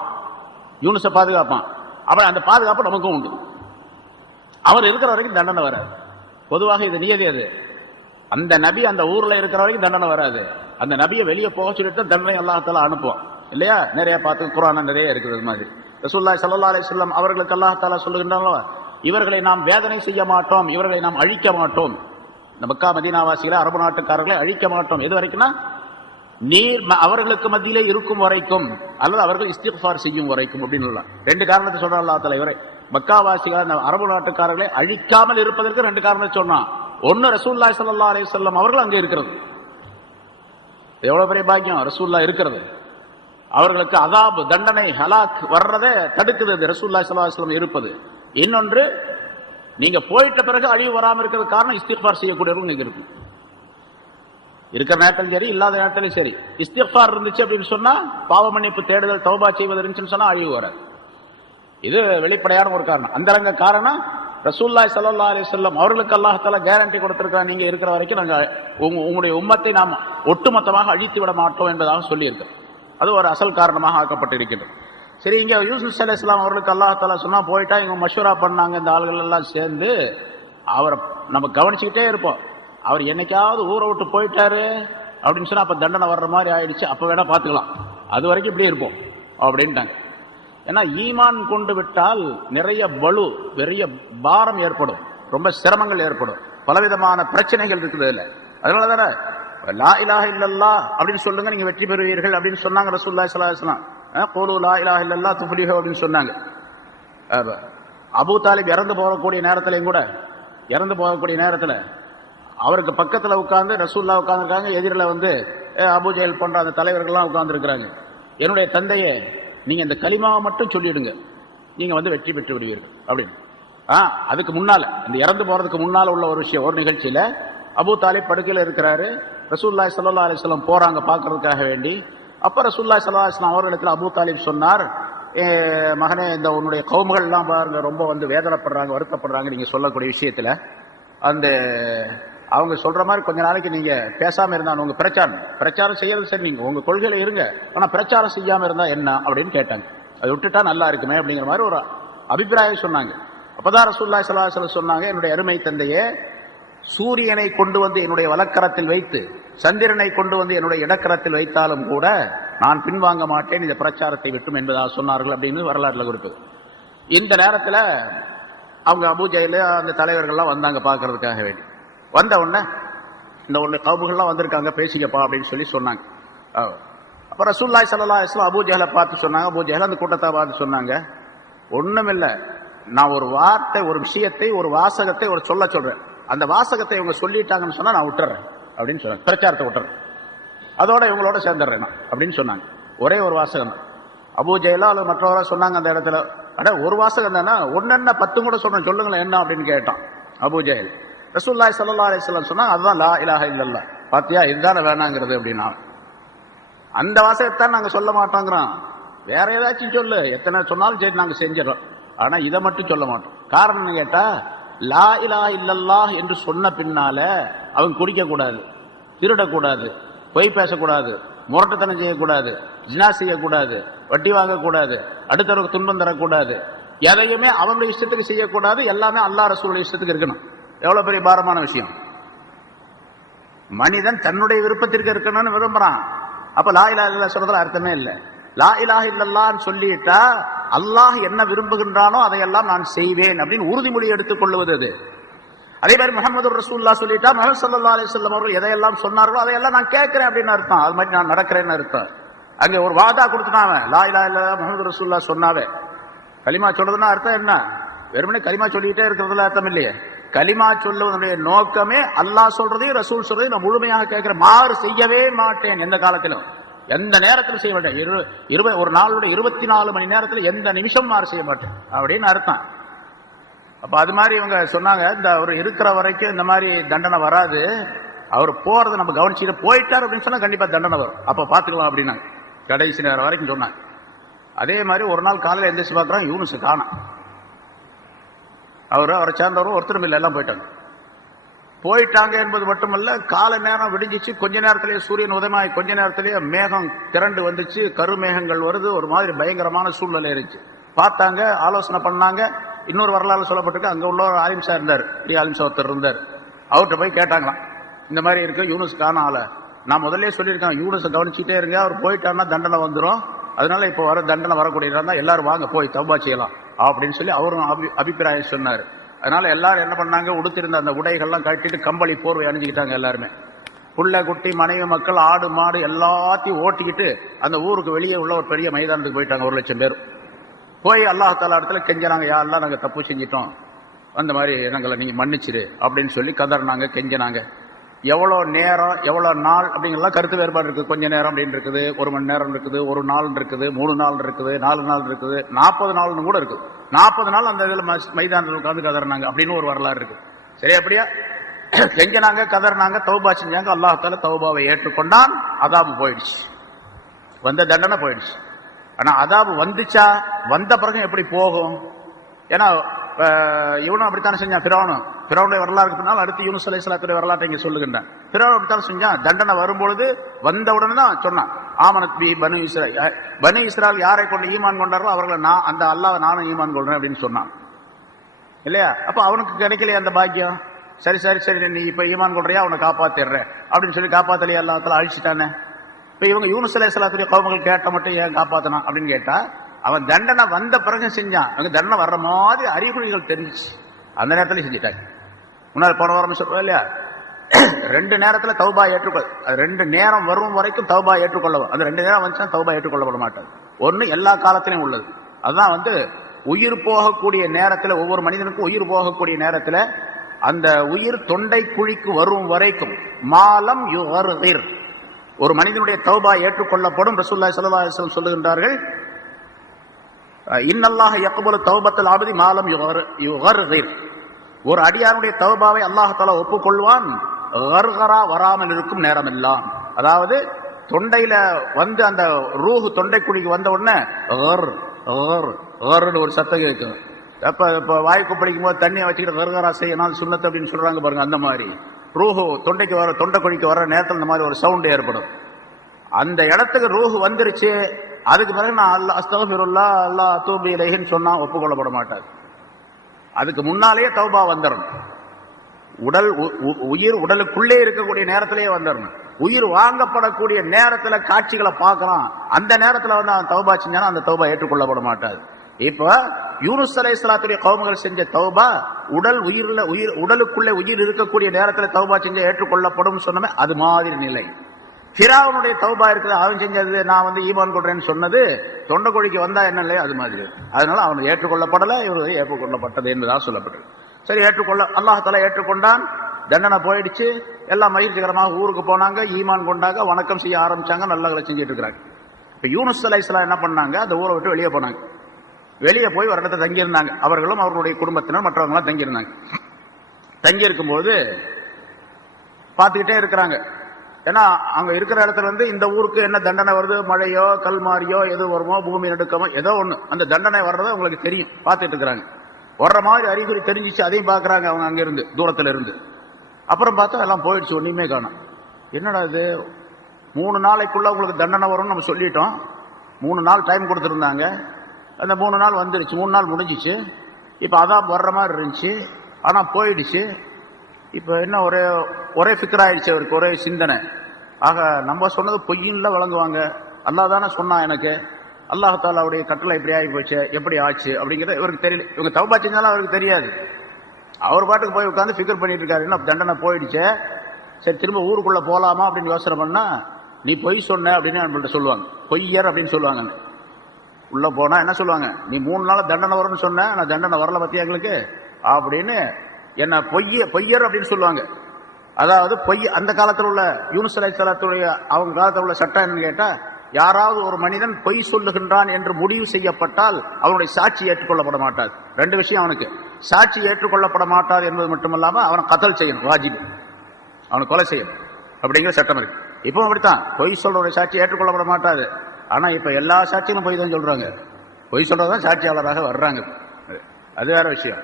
யூனுஸை பாதுகாப்பான். அவன் அந்த பாதுகாப்பு நமக்கும் உண்டு. அவர் இருக்கிற வரைக்கும் தண்டனை வராது. பொதுவாக இது நியதி. அது அந்த நபி அந்த ஊர்ல இருக்கிற வரைக்கும் தண்டனை வராது. அந்த நபியை வெளியே போக சொல்லிட்டு தண்டனை அல்லாஹ் அனுப்புவான் இல்லையா? நிறைய பார்த்து குர்ஆன்ல நிறைய இருக்குது அது மாதிரி. ரசூலுல்லாஹி ஸல்லல்லாஹு அலைஹி வஸல்லம் அவர்களுக்கு அல்லாஹ் தஆலா சொல்லுகின்றானோ, இவர்களை நாம் வேதனை செய்ய மாட்டோம், இவர்களை நாம் அழிக்க மாட்டோம். இந்த மக்கா மதீனாவாசிகளை, அரபு நாட்டுக்காரர்களை அழிக்க மாட்டோம். எது வரைக்கும்னா, நீர் அவர்களுக்கு மத்தியிலே இருக்கும் வரைக்கும், அல்லது அவர்கள் இஸ்திக்ஃபார் செய்யும் வரைக்கும் அப்படின்னு ரெண்டு காரணத்தை சொல்றான் அல்லாஹ் தஆலா. இவரை மக்காவாசிகள் அந்த அரபு நாட்டுக்காரர்களை அழிக்காமல் இருப்பதற்கு ரெண்டு காரணத்தை சொன்னான். ஒன்னு, ரசூலுல்லாஹி ஸல்லல்லாஹு அலைஹி வஸல்லம் அவர்கள் அங்கே இருக்கிறது. எவ்வளவு பெரிய பாக்கியம் ரசூலுல்லாஹ் இருக்கிறது. அவர்களுக்கு அதாப், தண்டனை, ஹலாக் வர்றதை தடுக்குது ரசூலுல்லாஹி ஸல்லல்லாஹு அலைஹி வஸல்லம் இருப்பது. இன்னொன்று, நீங்க போயிட்ட பிறகு அழிவு வராமல் இருக்கிறது காரணம் இஸ்திக்ஃபார் செய்யக்கூடியவர்கள் நீங்க இருக்கும். இருக்கிற நேரத்திலும் சரி, இல்லாத நேரத்திலும் சரி, இஸ்திக்ஃபார் இருந்துச்சு அப்படின்னு சொன்னா, பாவ மன்னிப்பு தேடுதல், தௌபா செய்வது இருந்துச்சுன்னு சொன்னா அழிவு வராது. இது வெளிப்படையான ஒரு காரணம். அந்தரங்க காரணம் ரசூலுல்லாஹி ஸல்லல்லாஹு அலைஹி வஸல்லம் அவர்களுக்கு அல்லாஹ் தஆலா கேரண்டி கொடுத்திருக்கிறார், நீங்க இருக்கிற வரைக்கும் நாங்க உங்களுடைய உம்மத்தை நாம் ஒட்டுமொத்தமாக அழித்து விட மாட்டோம் என்பதாக சொல்லியிருக்கிறோம். அது ஒரு அசல் காரணமாக ஆக்கப்பட்டிருக்கிறது. சரி, இங்க யூசுப் அலைஹிஸ்ஸலாம் அவர்களுக்கு அல்லாஹ் தஆலா சொன்னா, போயிட்டா இவங்க மஷ்வரா பண்ணாங்க இந்த ஆள்கள் எல்லாம் சேர்ந்து, அவரை நம்ம கவனிச்சுக்கிட்டே இருப்போம். அவர் என்னைக்காவது ஊரை விட்டு போயிட்டாரு அப்படின்னு சொன்னா அப்ப தண்டனை வர்ற மாதிரி ஆயிடுச்சு, அப்ப வேணா பாத்துக்கலாம், அது வரைக்கும் இப்படியே இருப்போம் அப்படின்ட்டாங்க. ஏன்னா ஈமான் கொண்டு விட்டால் நிறைய பலு, பெரிய பாரம் ஏற்படும், ரொம்ப சிரமங்கள் ஏற்படும், பலவிதமான பிரச்சனைகள் இருக்குது இல்ல. அதனால தானே லா இலாஹ இல்லல்லாஹ் அப்படின்னு சொல்லுங்க, நீங்க வெற்றி பெறுவீர்கள் அப்படின்னு சொன்னாங்க ரசூலுல்லாஹி ஸல்லல்லாஹு அலைஹி வஸல்லம். கூலு லா இலாஹ இல்லல்லாஹ் துஃப்லிஹு அப்படின்னு சொன்னாங்க. அபூ தாலிப் இறந்து போகக்கூடிய நேரத்திலையும் கூட, இறந்து போகக்கூடிய நேரத்தில் அவருக்கு பக்கத்தில் உட்கார்ந்து ரசூலுல்லாஹ் உட்கார்ந்துருக்காங்க, எதிரில் அபூ ஜஹல் போன்ற அந்த தலைவர்கள்லாம் உட்கார்ந்துருக்கிறாங்க. என்னுடைய தந்தையை நீங்க இந்த கலிமாவை மட்டும் சொல்லிடுங்க, நீங்க வெற்றி பெற்று விடுவீர்கள் அப்படின்னு. அதுக்கு முன்னால, இந்த இறந்து போறதுக்கு முன்னால உள்ள ஒரு விஷயம், ஒரு நிகழ்ச்சியில அபூ தாலிப் படுக்கையில் இருக்கிறாரு, ரசூலுல்லாஹி ஸல்லல்லாஹு அலைஹி வஸல்லம் போறாங்க பார்க்கறதுக்காக வேண்டி. அப்ப ரசூலுல்லாஹி ஸல்லல்லாஹு அலைஹி வஸல்லம் அவர்களிடத்தில் அபூ தாலிப் சொன்னார், மகனே, இந்த உன்னுடைய கௌமுகள் எல்லாம் பாருங்க ரொம்ப வேதனைப்படுறாங்க, வருத்தப்படுறாங்க நீங்க சொல்லக்கூடிய விஷயத்துல. அந்த அவங்க சொல்ற மாதிரி கொஞ்ச நாளைக்கு நீங்க பேசாம இருந்தா, உங்க பிரச்சாரம் செய்யறது சரி, நீங்க உங்க கொள்கையில இருங்க, ஆனா பிரச்சாரம் செய்யாம இருந்தா என்ன அப்படின்னு கேட்டாங்க. அதை விட்டுட்டா நல்லா இருக்குமே அப்படிங்கிற மாதிரி ஒரு அபிப்பிராயம் சொன்னாங்க. அப்பதான் ரசூலுல்லாஹி ஸல்லல்லாஹு அலைஹி வஸல்லம் சொன்னாங்க, என்னுடைய அருமை தந்தையே, சூரியனை கொண்டு என்னுடைய வலக்கரத்தில் வைத்து, சந்திரனை கொண்டு என்னுடைய இடக்கரத்தில் வைத்தாலும் கூட நான் பின்வாங்க மாட்டேன் இந்த பிரச்சாரத்தை விட்டும் என்பதாக சொன்னார்கள் அப்படின்னு வரலாறுல குறிப்பது. இந்த நேரத்தில் அவங்க அபூ ஜஹல் அந்த தலைவர்கள்லாம் வந்தாங்க பார்க்கறதுக்காக வேண்டி. வந்த உடனே இந்த ஒன்று கவுமுகள்லாம் வந்திருக்காங்க, பேசிக்கப்பா அப்படின்னு சொல்லி சொன்னாங்க. அப்ப ரசூலுல்லாஹி ஸல்லல்லாஹு அலைஹி வஸல்லம் அபூ ஜஹலை பார்த்து சொன்னாங்க, அபூ ஜஹல் அந்த கூட்டத்தை பார்த்து சொன்னாங்க, ஒண்ணுமில்லை, நான் ஒரு வார்த்தை, ஒரு விஷயத்தை, ஒரு வாசகத்தை சொல்றேன், அந்த வாசகத்தை இவங்க சொல்லிட்டாங்கன்னு சொன்னா நான் விட்டுறேன் அப்படின்னு சொன்னாங்க, பிரச்சாரத்தை விட்டுறேன், அதோட இவங்களோட சேர்ந்துடுறேன் அப்படின்னு சொன்னாங்க. ஒரே ஒரு வாசகம் தான். அபூ ஜஹலா அல்லது மற்றவர்களா சொன்னாங்க அந்த இடத்துல, ஒரு வாசகம் தானே, ஒன்னு 10 கூட சொல்றேன், சொல்லுங்களேன் என்ன அப்படின்னு கேட்டான் அபூ ஜஹல். ரசூலுல்லாஹி ஸல்லல்லாஹு அலைஹி வஸல்லம் சொன்னா, அதுதான் லா இலாஹ இல்லல்லாஹ், பாத்தியா இதுதானே வேணாங்கிறது அப்படின்னா. அந்த வாசகத்தான் நாங்க சொல்ல மாட்டோங்கிறோம், வேற ஏதாச்சும் சொல்லு, எத்தனை சொன்னாலும் சரி நாங்க செஞ்சிடறோம், ஆனா இதை மட்டும் சொல்ல மாட்டோம். காரணம் கேட்டா, லா இலாஹ இல்லல்லாஹ் என்று சொன்ன பின்னால அவங்க குடிக்க கூடாது, திருடக்கூடாது, பொய் பேசக்கூடாது, முரட்டத்தனம் செய்யக்கூடாது, ஜினா செய்யக்கூடாது, வட்டி வாங்கக்கூடாது, அடுத்தவருக்கு துன்பம் தரக்கூடாது, எதையுமே அவங்களுடைய இஷ்டத்துக்கு செய்யக்கூடாது, எல்லாமே அல்லாஹ் ரசூலுடைய இஷ்டத்துக்கு இருக்கணும். எவ்வளவு பெரிய பாரமான விஷயம். மனிதன் தன்னுடைய விருப்பத்திற்கு இருக்கணும்னு விரும்புறான். அப்ப லா இலாஹ இல்லல்லாஹ் சொல்றதுல அர்த்தமே இல்லை. லா இலாஹ இல்லல்லாஹ்னு சொல்லிட்டா அல்லாஹ் என்ன விரும்புகின்றானோ அதையெல்லாம் நான் செய்வேன் அப்படின்னு உறுதிமொழி எடுத்துக் கொள்வது. அது அதே மாதிரி முஹம்மது ரசூலுல்லாஹ் சொல்லிட்டா, முஹம்மது ஸல்லல்லாஹு அலைஹி வஸல்லம் அவர்கள் எதையெல்லாம் சொன்னார்களோ அதையெல்லாம் நான் கேட்கிறேன் அப்படின்னு அர்த்தம். அது மாதிரி நான் நடக்கிறேன்னு அர்த்தம். அங்கே ஒரு வாதா கொடுத்துட்டான், லா இலாஹ இல்லல்லாஹ் முஹம்மது ரசூலுல்லாஹ் சொன்னாவே. கலிமா சொல்றதுன்னா அர்த்தம் என்ன? வெறுமனே கலிமா சொல்லிக்கிட்டே இருக்கிறதுல அர்த்தம் இல்லையே. கலிமா சொல்லுவதனுடைய நோக்கமே அல்லாஹ் சொல்றதையும் ரசூல் சொல்றதையும் நான் முழுமையாக கேட்கிறேன், மாறு செய்யவே மாட்டேன், எந்த காலத்திலும் எந்த நேரத்தில் செய்ய மாட்டேன், ஒரு நாளுடைய 24 மணி நேரத்தில் எந்த நிமிஷம் மாறு செய்ய மாட்டேன் அப்படின்னு அர்த்தம். அப்ப அது மாதிரி இவங்க சொன்னாங்க, இந்த ஒரு இருக்கிற வரைக்கும் இந்த மாதிரி தண்டனை வராது, அவர் போறதை நம்ம கவனிச்சுட்டு போயிட்டார் அப்படின்னு சொன்னா கண்டிப்பா தண்டனை வரும், அப்ப பாத்துக்கலாம் அப்படின்னாங்க. கடைசி நேரம் வரைக்கும் சொன்னாங்க. அதே மாதிரி ஒரு நாள் காலையில் எந்திரிச்சு பார்க்குறாங்க, யூனுஸ் காணோம். அவரை சேர்ந்தவரும் ஒருத்தரும் இல்லை, எல்லாம் போயிட்டாங்க என்பது மட்டுமல்ல, கால நேரம் விடிஞ்சிச்சு, கொஞ்ச நேரத்திலேயே சூரியன் உதயமாகி கொஞ்ச நேரத்திலேயே மேகம் திரண்டு வந்துச்சு, கருமேகங்கள் வருது, ஒரு மாதிரி பயங்கரமான சூழ்நிலை இருந்துச்சு. பார்த்தாங்க, ஆலோசனை பண்ணாங்க. இன்னொரு வரலாறு சொல்லப்பட்டிருக்கு, அங்க உள்ள ஒரு ஆலிம்சா இருந்தார், பெரிய ஆலிம்சா ஒருத்தர் இருந்தார். அவர்கிட்ட போய் கேட்டாங்களாம், இந்த மாதிரி இருக்கு, யூனுஸ் காணோம் ஆள. நான் முதல்ல சொல்லியிருக்கேன், யூனுஸை கவனிச்சுட்டே இருங்க, அவர் போயிட்டாருன்னா தண்டனை வந்துடும், அதனால இப்போ வர தண்டனை வரக்கூடியதா எல்லாரும் வாங்க போய் தௌபா செய்யலாம் அப்படின்னு சொல்லி அவரும் அபிப்பிராயம் சொன்னார். அதனால எல்லாரும் என்ன பண்ணாங்க, உடுத்திருந்த அந்த உடைகள்லாம் கட்டிட்டு கம்பளி போர்வை அணிஞ்சுக்கிட்டாங்க. எல்லாருமே புள்ள குட்டி மனைவி மக்கள் ஆடு மாடு எல்லாத்தையும் ஓட்டிக்கிட்டு அந்த ஊருக்கு வெளியே உள்ள ஒரு பெரிய மைதானத்துக்கு போயிட்டாங்க. 1,00,000 பேர் போய் அல்லாஹ் தஆலா இடத்துல கெஞ்சினாங்க, யா அல்லாஹ் நாங்கள் தப்பு செஞ்சிட்டோம், அந்த மாதிரி எங்களை நீங்க மன்னிச்சிரு அப்படின்னு சொல்லி கதறினாங்க, கெஞ்சினாங்க. எவ்வளோ நேரம் எவ்வளோ நாள் அப்படிங்கலாம் கருத்து வேறுபாடு இருக்குது. கொஞ்ச நேரம் அப்படின்னு இருக்குது, 1 மணி நேரம் இருக்குது, 1 நாள் இருக்குது, 3 நாள் இருக்குது, 4 நாள் இருக்குது, 40 நாள்னு கூட இருக்குது. 40 நாள் அந்த இதில் மைதானத்தில் உட்காந்து கதறினாங்க அப்படின்னு ஒரு வரலாறு இருக்கு. சரி, அப்படியா கெஞ்சினாங்க, கதறினாங்க, தௌபா செஞ்சாங்க. அல்லாஹ் தஆலா தௌபாவை ஏற்றுக்கொண்டான். அதாபு போயிடுச்சு, வந்த தண்டனை போயிடுச்சு. ஆனா அதாபு வந்துச்சா, வந்த பிறகு எப்படி போகும்? ஏன்னா இவனும் அப்படித்தானே செஞ்சான், பிறவுடைய வரலாறு பின்னால் அடுத்து யூனுஸ் அலைஹிஸ்ஸலாத்துடைய வரலாற்றை இங்க சொல்லுகின்றான். பிறவு அப்படித்தானே செஞ்சான். தண்டனை வரும்பொழுது வந்த உடனே தான் சொன்னான், ஆமனத் பி பனு இஸ்ராயீல், பனு இஸ்ராயீல் யாரை கொண்டு ஈமான் கொண்டாரோ அவர்களை நான் அந்த அல்லாஹ் நானும் ஈமான் கொள்றேன் அப்படின்னு சொன்னான் இல்லையா? அப்ப அவனுக்கு கிடைக்கலையே அந்த பாக்கியம். சரி சரி சரி, நீ இப்ப ஈமான் கொள்றியா, அவனை காப்பாத்திடுறேன் அப்படின்னு சொல்லி காப்பாத்தலையே, அல்லாஹ் தஆலா அழிச்சிட்டானே. இப்ப இவங்க யூனுஸ் அலைஹிஸ்ஸலாத்துடைய கௌமங்கள் கேட்ட மட்டும் ஏன் காப்பாத்தனா அப்படின்னு கேட்டா, அவன் தண்டனை வந்த பிறகு செஞ்சான். அங்க தண்டனை வர்ற மாதிரி அறிகுறிகள் தெரிஞ்சு அந்த நேரத்துல செஞ்சுட்டாங்க. முன்னாடி போன வாரம் சொல்றோம் இல்லையா, 2 நேரத்துல தௌபா ஏற்றுக்கொள், அது 2 நேரம் வரும் வரைக்கும் தௌபா ஏற்றுக்கொள்ளவும், அந்த 2 நேரம் வந்துச்சா தௌபா ஏற்றுக்கொள்ளப்பட மாட்டாது. ஒண்ணு எல்லா காலத்திலையும் உள்ளது, அதுதான் உயிர் போகக்கூடிய நேரத்துல, ஒவ்வொரு மனிதனுக்கும் உயிர் போகக்கூடிய நேரத்துல அந்த உயிர் தொண்டை குழிக்கு வரும் வரைக்கும் மாலம் யுகர்கிர் ஒரு மனிதனுடைய தௌபா ஏற்றுக்கொள்ளப்படும். ரசூலுல்லாஹி ஸல்லல்லாஹு அலைஹி வஸல்லம் சொல்லுகின்றார்கள், இன்னல்லாஹ யக்பலு தௌபத்தல் அப்தி மாலம் யுகர்கிர் ஒரு அடியாருடைய தௌபாவை அல்லாஹ் தஆலா ஒப்புக்கொள்வான் கர்கரா வராமல் இருக்கும் நேரமெல்லாம். அதாவது தொண்டையில அந்த ரூஹ் தொண்டை குழிக்கு வந்த உடனே ஒரு சத்தம் கேட்கும். இப்ப வாய் கொப்பளிக்கும் போது தண்ணியை வச்சுக்கிட்டு கர்கரா செய்யணும் சுன்னத் அப்படின்னு சொல்றாங்க பாருங்க, அந்த மாதிரி ரூஹு தொண்டைக்கு வர தொண்டை குழிக்கு வர நேரத்தில் இந்த மாதிரி ஒரு சவுண்ட் ஏற்படும். அந்த இடத்துக்கு ரூஹு வந்துருச்சு, அதுக்கு பிறகு நான் அல்லாஹ் அஸ்தக்ஃபிருல்லாஹ் அல்லாஹ் அத்தூபு இலைஹின்னு சொன்னா ஒப்புக்கொள்ளப்பட மாட்டாது. அதுக்கு முன்னாலேயே தௌபா வந்துடணும். உயிர் உடலுக்குள்ளே இருக்கக்கூடிய நேரத்திலேயே வந்துடணும். உயிர் வாங்கப்படக்கூடிய நேரத்துல காட்சிகளை பார்க்கறான், அந்த நேரத்துல அவன் தௌபா செஞ்சானா அந்த தௌபா ஏற்றுக்கொள்ளப்பட மாட்டாது. இப்ப யூனுஸ் அலைஹிஸ்ஸலாத்துடைய கௌமங்கள் செஞ்ச தௌபா உடலுக்குள்ளே உயிர் இருக்கக்கூடிய நேரத்துல தௌபா செஞ்ச ஏற்றுக்கொள்ளப்படும் சொன்னமே அது மாதிரி நிலை. ஃபிரௌனுடைய தௌபா இருக்குது, அவன் செஞ்சது நான் ஈமான் கொள்றேன்னு சொன்னது தொண்டை குழிக்கு வந்தா என்ன இல்லையா அது மாதிரி. அதனால அவன் ஏற்றுக்கொள்ளப்படலை, இவரு ஏற்றுக்கொள்ளப்பட்டது என்பதாக சொல்லப்பட்டது. சரி, அல்லாஹ் தஆலா ஏற்றுக்கொண்டான். தண்டனை போயிடுச்சு, எல்லாம் மகிழ்ச்சிகரமாக ஊருக்கு போனாங்க, ஈமான் கொண்டாங்க, வணக்கம் செய்ய ஆரம்பிச்சாங்க, நல்ல செஞ்சுட்டு இருக்கிறாங்க. இப்ப யூனுஸ் அலைஹிஸ்ஸலாம் என்ன பண்ணாங்க, அந்த ஊரை விட்டு வெளியே போனாங்க. வெளியே போய் ஒரு இடத்துல தங்கியிருந்தாங்க. அவர்களும் அவர்களுடைய குடும்பத்தினர் மற்றவங்களாம் தங்கியிருந்தாங்க. தங்கி இருக்கும்போது பார்த்துக்கிட்டே இருக்கிறாங்க. ஏன்னா அங்க இருக்கிற இடத்துல இந்த ஊருக்கு என்ன தண்டனை வருது, மழையோ கல்மாரியோ எது வருமோ, பூமி நடுக்கமோ ஏதோ ஒண்ணு, அந்த தண்டனை வர்றதை உங்களுக்கு தெரியும், பார்த்துட்டு இருக்கிறாங்க. வர்ற மாதிரி அறிகுறி தெரிஞ்சிச்சு, அதையும் பார்க்கறாங்க அவங்க அங்க இருந்து, தூரத்துல இருந்து. அப்புறம் பார்த்தா எல்லாம் போயிடுச்சு, ஒண்ணுமே காணோம். என்னடா இது, 3 நாளைக்குள்ள உங்களுக்கு தண்டனை வரும்னு நம்ம சொல்லிட்டோம். 3 நாள் டைம் கொடுத்துருந்தாங்க, அந்த 3 நாள் வந்துருச்சு, 3 நாள் முடிஞ்சிச்சு. இப்ப அதான் வர்ற மாதிரி இருந்துச்சு, ஆனா போயிடுச்சு. இப்ப என்ன ஒரே ஃபிக்ராயிடுச்சு அவருக்கு, ஒரே சிந்தனை. ஆக நம்ம சொன்னது பொய்யின்ல வழங்குவாங்க, அல்லாஹ் தானே சொன்னா, எனக்கு அல்லாஹ் தஆலாவுடைய கட்டளை இப்படி ஆகி போச்சு, எப்படி ஆச்சு அப்படிங்கிறது இவருக்கு தெரியல. இவங்க தௌபா செஞ்சாலும் அவருக்கு தெரியாது. அவர் பாட்டுக்கு போய் உட்காந்து ஃபிகர் பண்ணிட்டு இருக்காரு, என்ன தண்டனை போயிடுச்சு, சரி திரும்ப ஊருக்குள்ள போலாமா அப்படின்னு யோசனை பண்ணா, நீ பொய் சொன்ன அப்படின்னு நம்மள்ட்ட சொல்லுவாங்க, பொய்யர் அப்படின்னு சொல்லுவாங்க. உள்ள போனா என்ன சொல்லுவாங்க, நீ 3 நாள் தண்டனை வரும்னு சொன்ன, நான் தண்டனை வரல பத்தியா எங்களுக்கு அப்படின்னு என்ன பொய்யர் அப்படின்னு சொல்லுவாங்க. அதாவது பொய். அந்த காலத்தில் உள்ள யூனுஸ் அலைஹிஸ்ஸலாத்துடைய அவங்க காலத்தில் உள்ள சட்டம் என்னன்னு கேட்டா, யாராவது ஒரு மனிதன் பொய் சொல்லுகின்றான் என்று முடிவு செய்யப்பட்டால் அவனுடைய சாட்சி ஏற்றுக்கொள்ளப்பட மாட்டாது. 2 விஷயம், அவனுக்கு சாட்சி ஏற்றுக்கொள்ளப்பட மாட்டாது என்பது மட்டுமல்லாம அவனை கத்தல் செய்யணும், வாஜிப், அவனை கொலை செய்யணும். அப்படிங்கிற சட்டம் இருக்கு. இப்போ அப்படித்தான், பொய் சொல்ற சாட்சி ஏற்றுக்கொள்ளப்பட மாட்டாது. ஆனா இப்ப எல்லா சாட்சியும் பொய் தான் சொல்றாங்க. பொய் சொல்றதான் சாட்சியாளராக வர்றாங்க. அது வேற விஷயம்.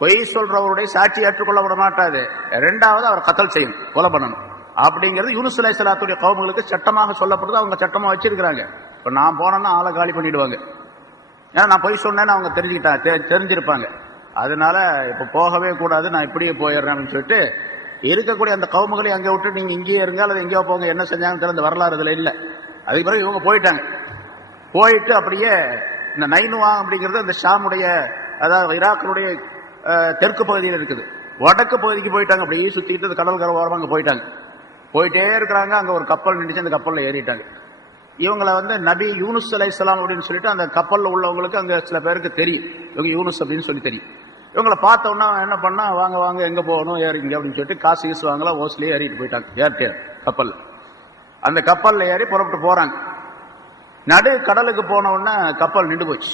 பொய் சொல்றவருடைய சாட்சி ஏற்றுக்கொள்ளப்பட மாட்டாது. இரண்டாவது அவர் கத்தல் செய்யணும், கொலை பண்ணணும். அப்படிங்கிறது யூனுஸ் அலைஹிஸ்ஸலாத்துடைய கவுமுகளுக்கு சட்டமாக சொல்லப்படுது. அவங்க சட்டமா வச்சிருக்கிறாங்க. இப்ப நான் போனேன்னா ஆளை காலி பண்ணிடுவாங்க. ஏன்னா நான் பொய் சொன்னேன்னு அவங்க தெரிஞ்சிருப்பாங்க. அதனால இப்ப போகவே கூடாது, நான் இப்படியே போயிடுறேன்னு சொல்லிட்டு இருக்கக்கூடிய அந்த கவுமுகளை அங்கே விட்டு நீங்க இங்கேயே இருங்க அல்லது எங்கேயோ போங்க, என்ன செஞ்சாங்கன்னு தெரிஞ்ச வரலாறு இதுல இல்ல. அதுக்கு பிறகு இவங்க போயிட்டாங்க. போயிட்டு அப்படியே இந்த நைனுவா அப்படிங்கிறது அந்த ஷாமுடைய, அதாவது ஈராக்கினுடைய தெற்கு பகுதியில் இருக்குது, வடக்கு பகுதிக்கு போயிட்டாங்க. அப்படியே சுத்திட்டு கடல் கரை ஓரமா அங்க போயிட்டாங்க. போயிட்டே இருக்கிறாங்க. அங்க ஒரு கப்பல் நின்றுச்சு, அந்த கப்பல்ல ஏறிட்டாங்க. இவங்களை நபி யூனுஸ் அலைஹிஸ்ஸலாம் அப்படின்னு சொல்லிட்டு அந்த கப்பல்ல உள்ளவங்களுக்கு அங்க சில பேருக்கு தெரியும், இவங்க யூனுஸ் அப்படின்னு சொல்லி தெரியும். இவங்களை பார்த்தோன்னா என்ன பண்ணா, வாங்க வாங்க எங்க போகணும் ஏறிங்க அப்படின்னு சொல்லிட்டு காசு யூஸ் வாங்கலாம், ஓஸ்லயே ஏறிட்டு போயிட்டாங்க. ஏறிட்டார் கப்பல். அந்த கப்பல்ல ஏறி புறப்பட்டு போறாங்க. நடு கடலுக்கு போன உடனே கப்பல் நின்று போச்சு.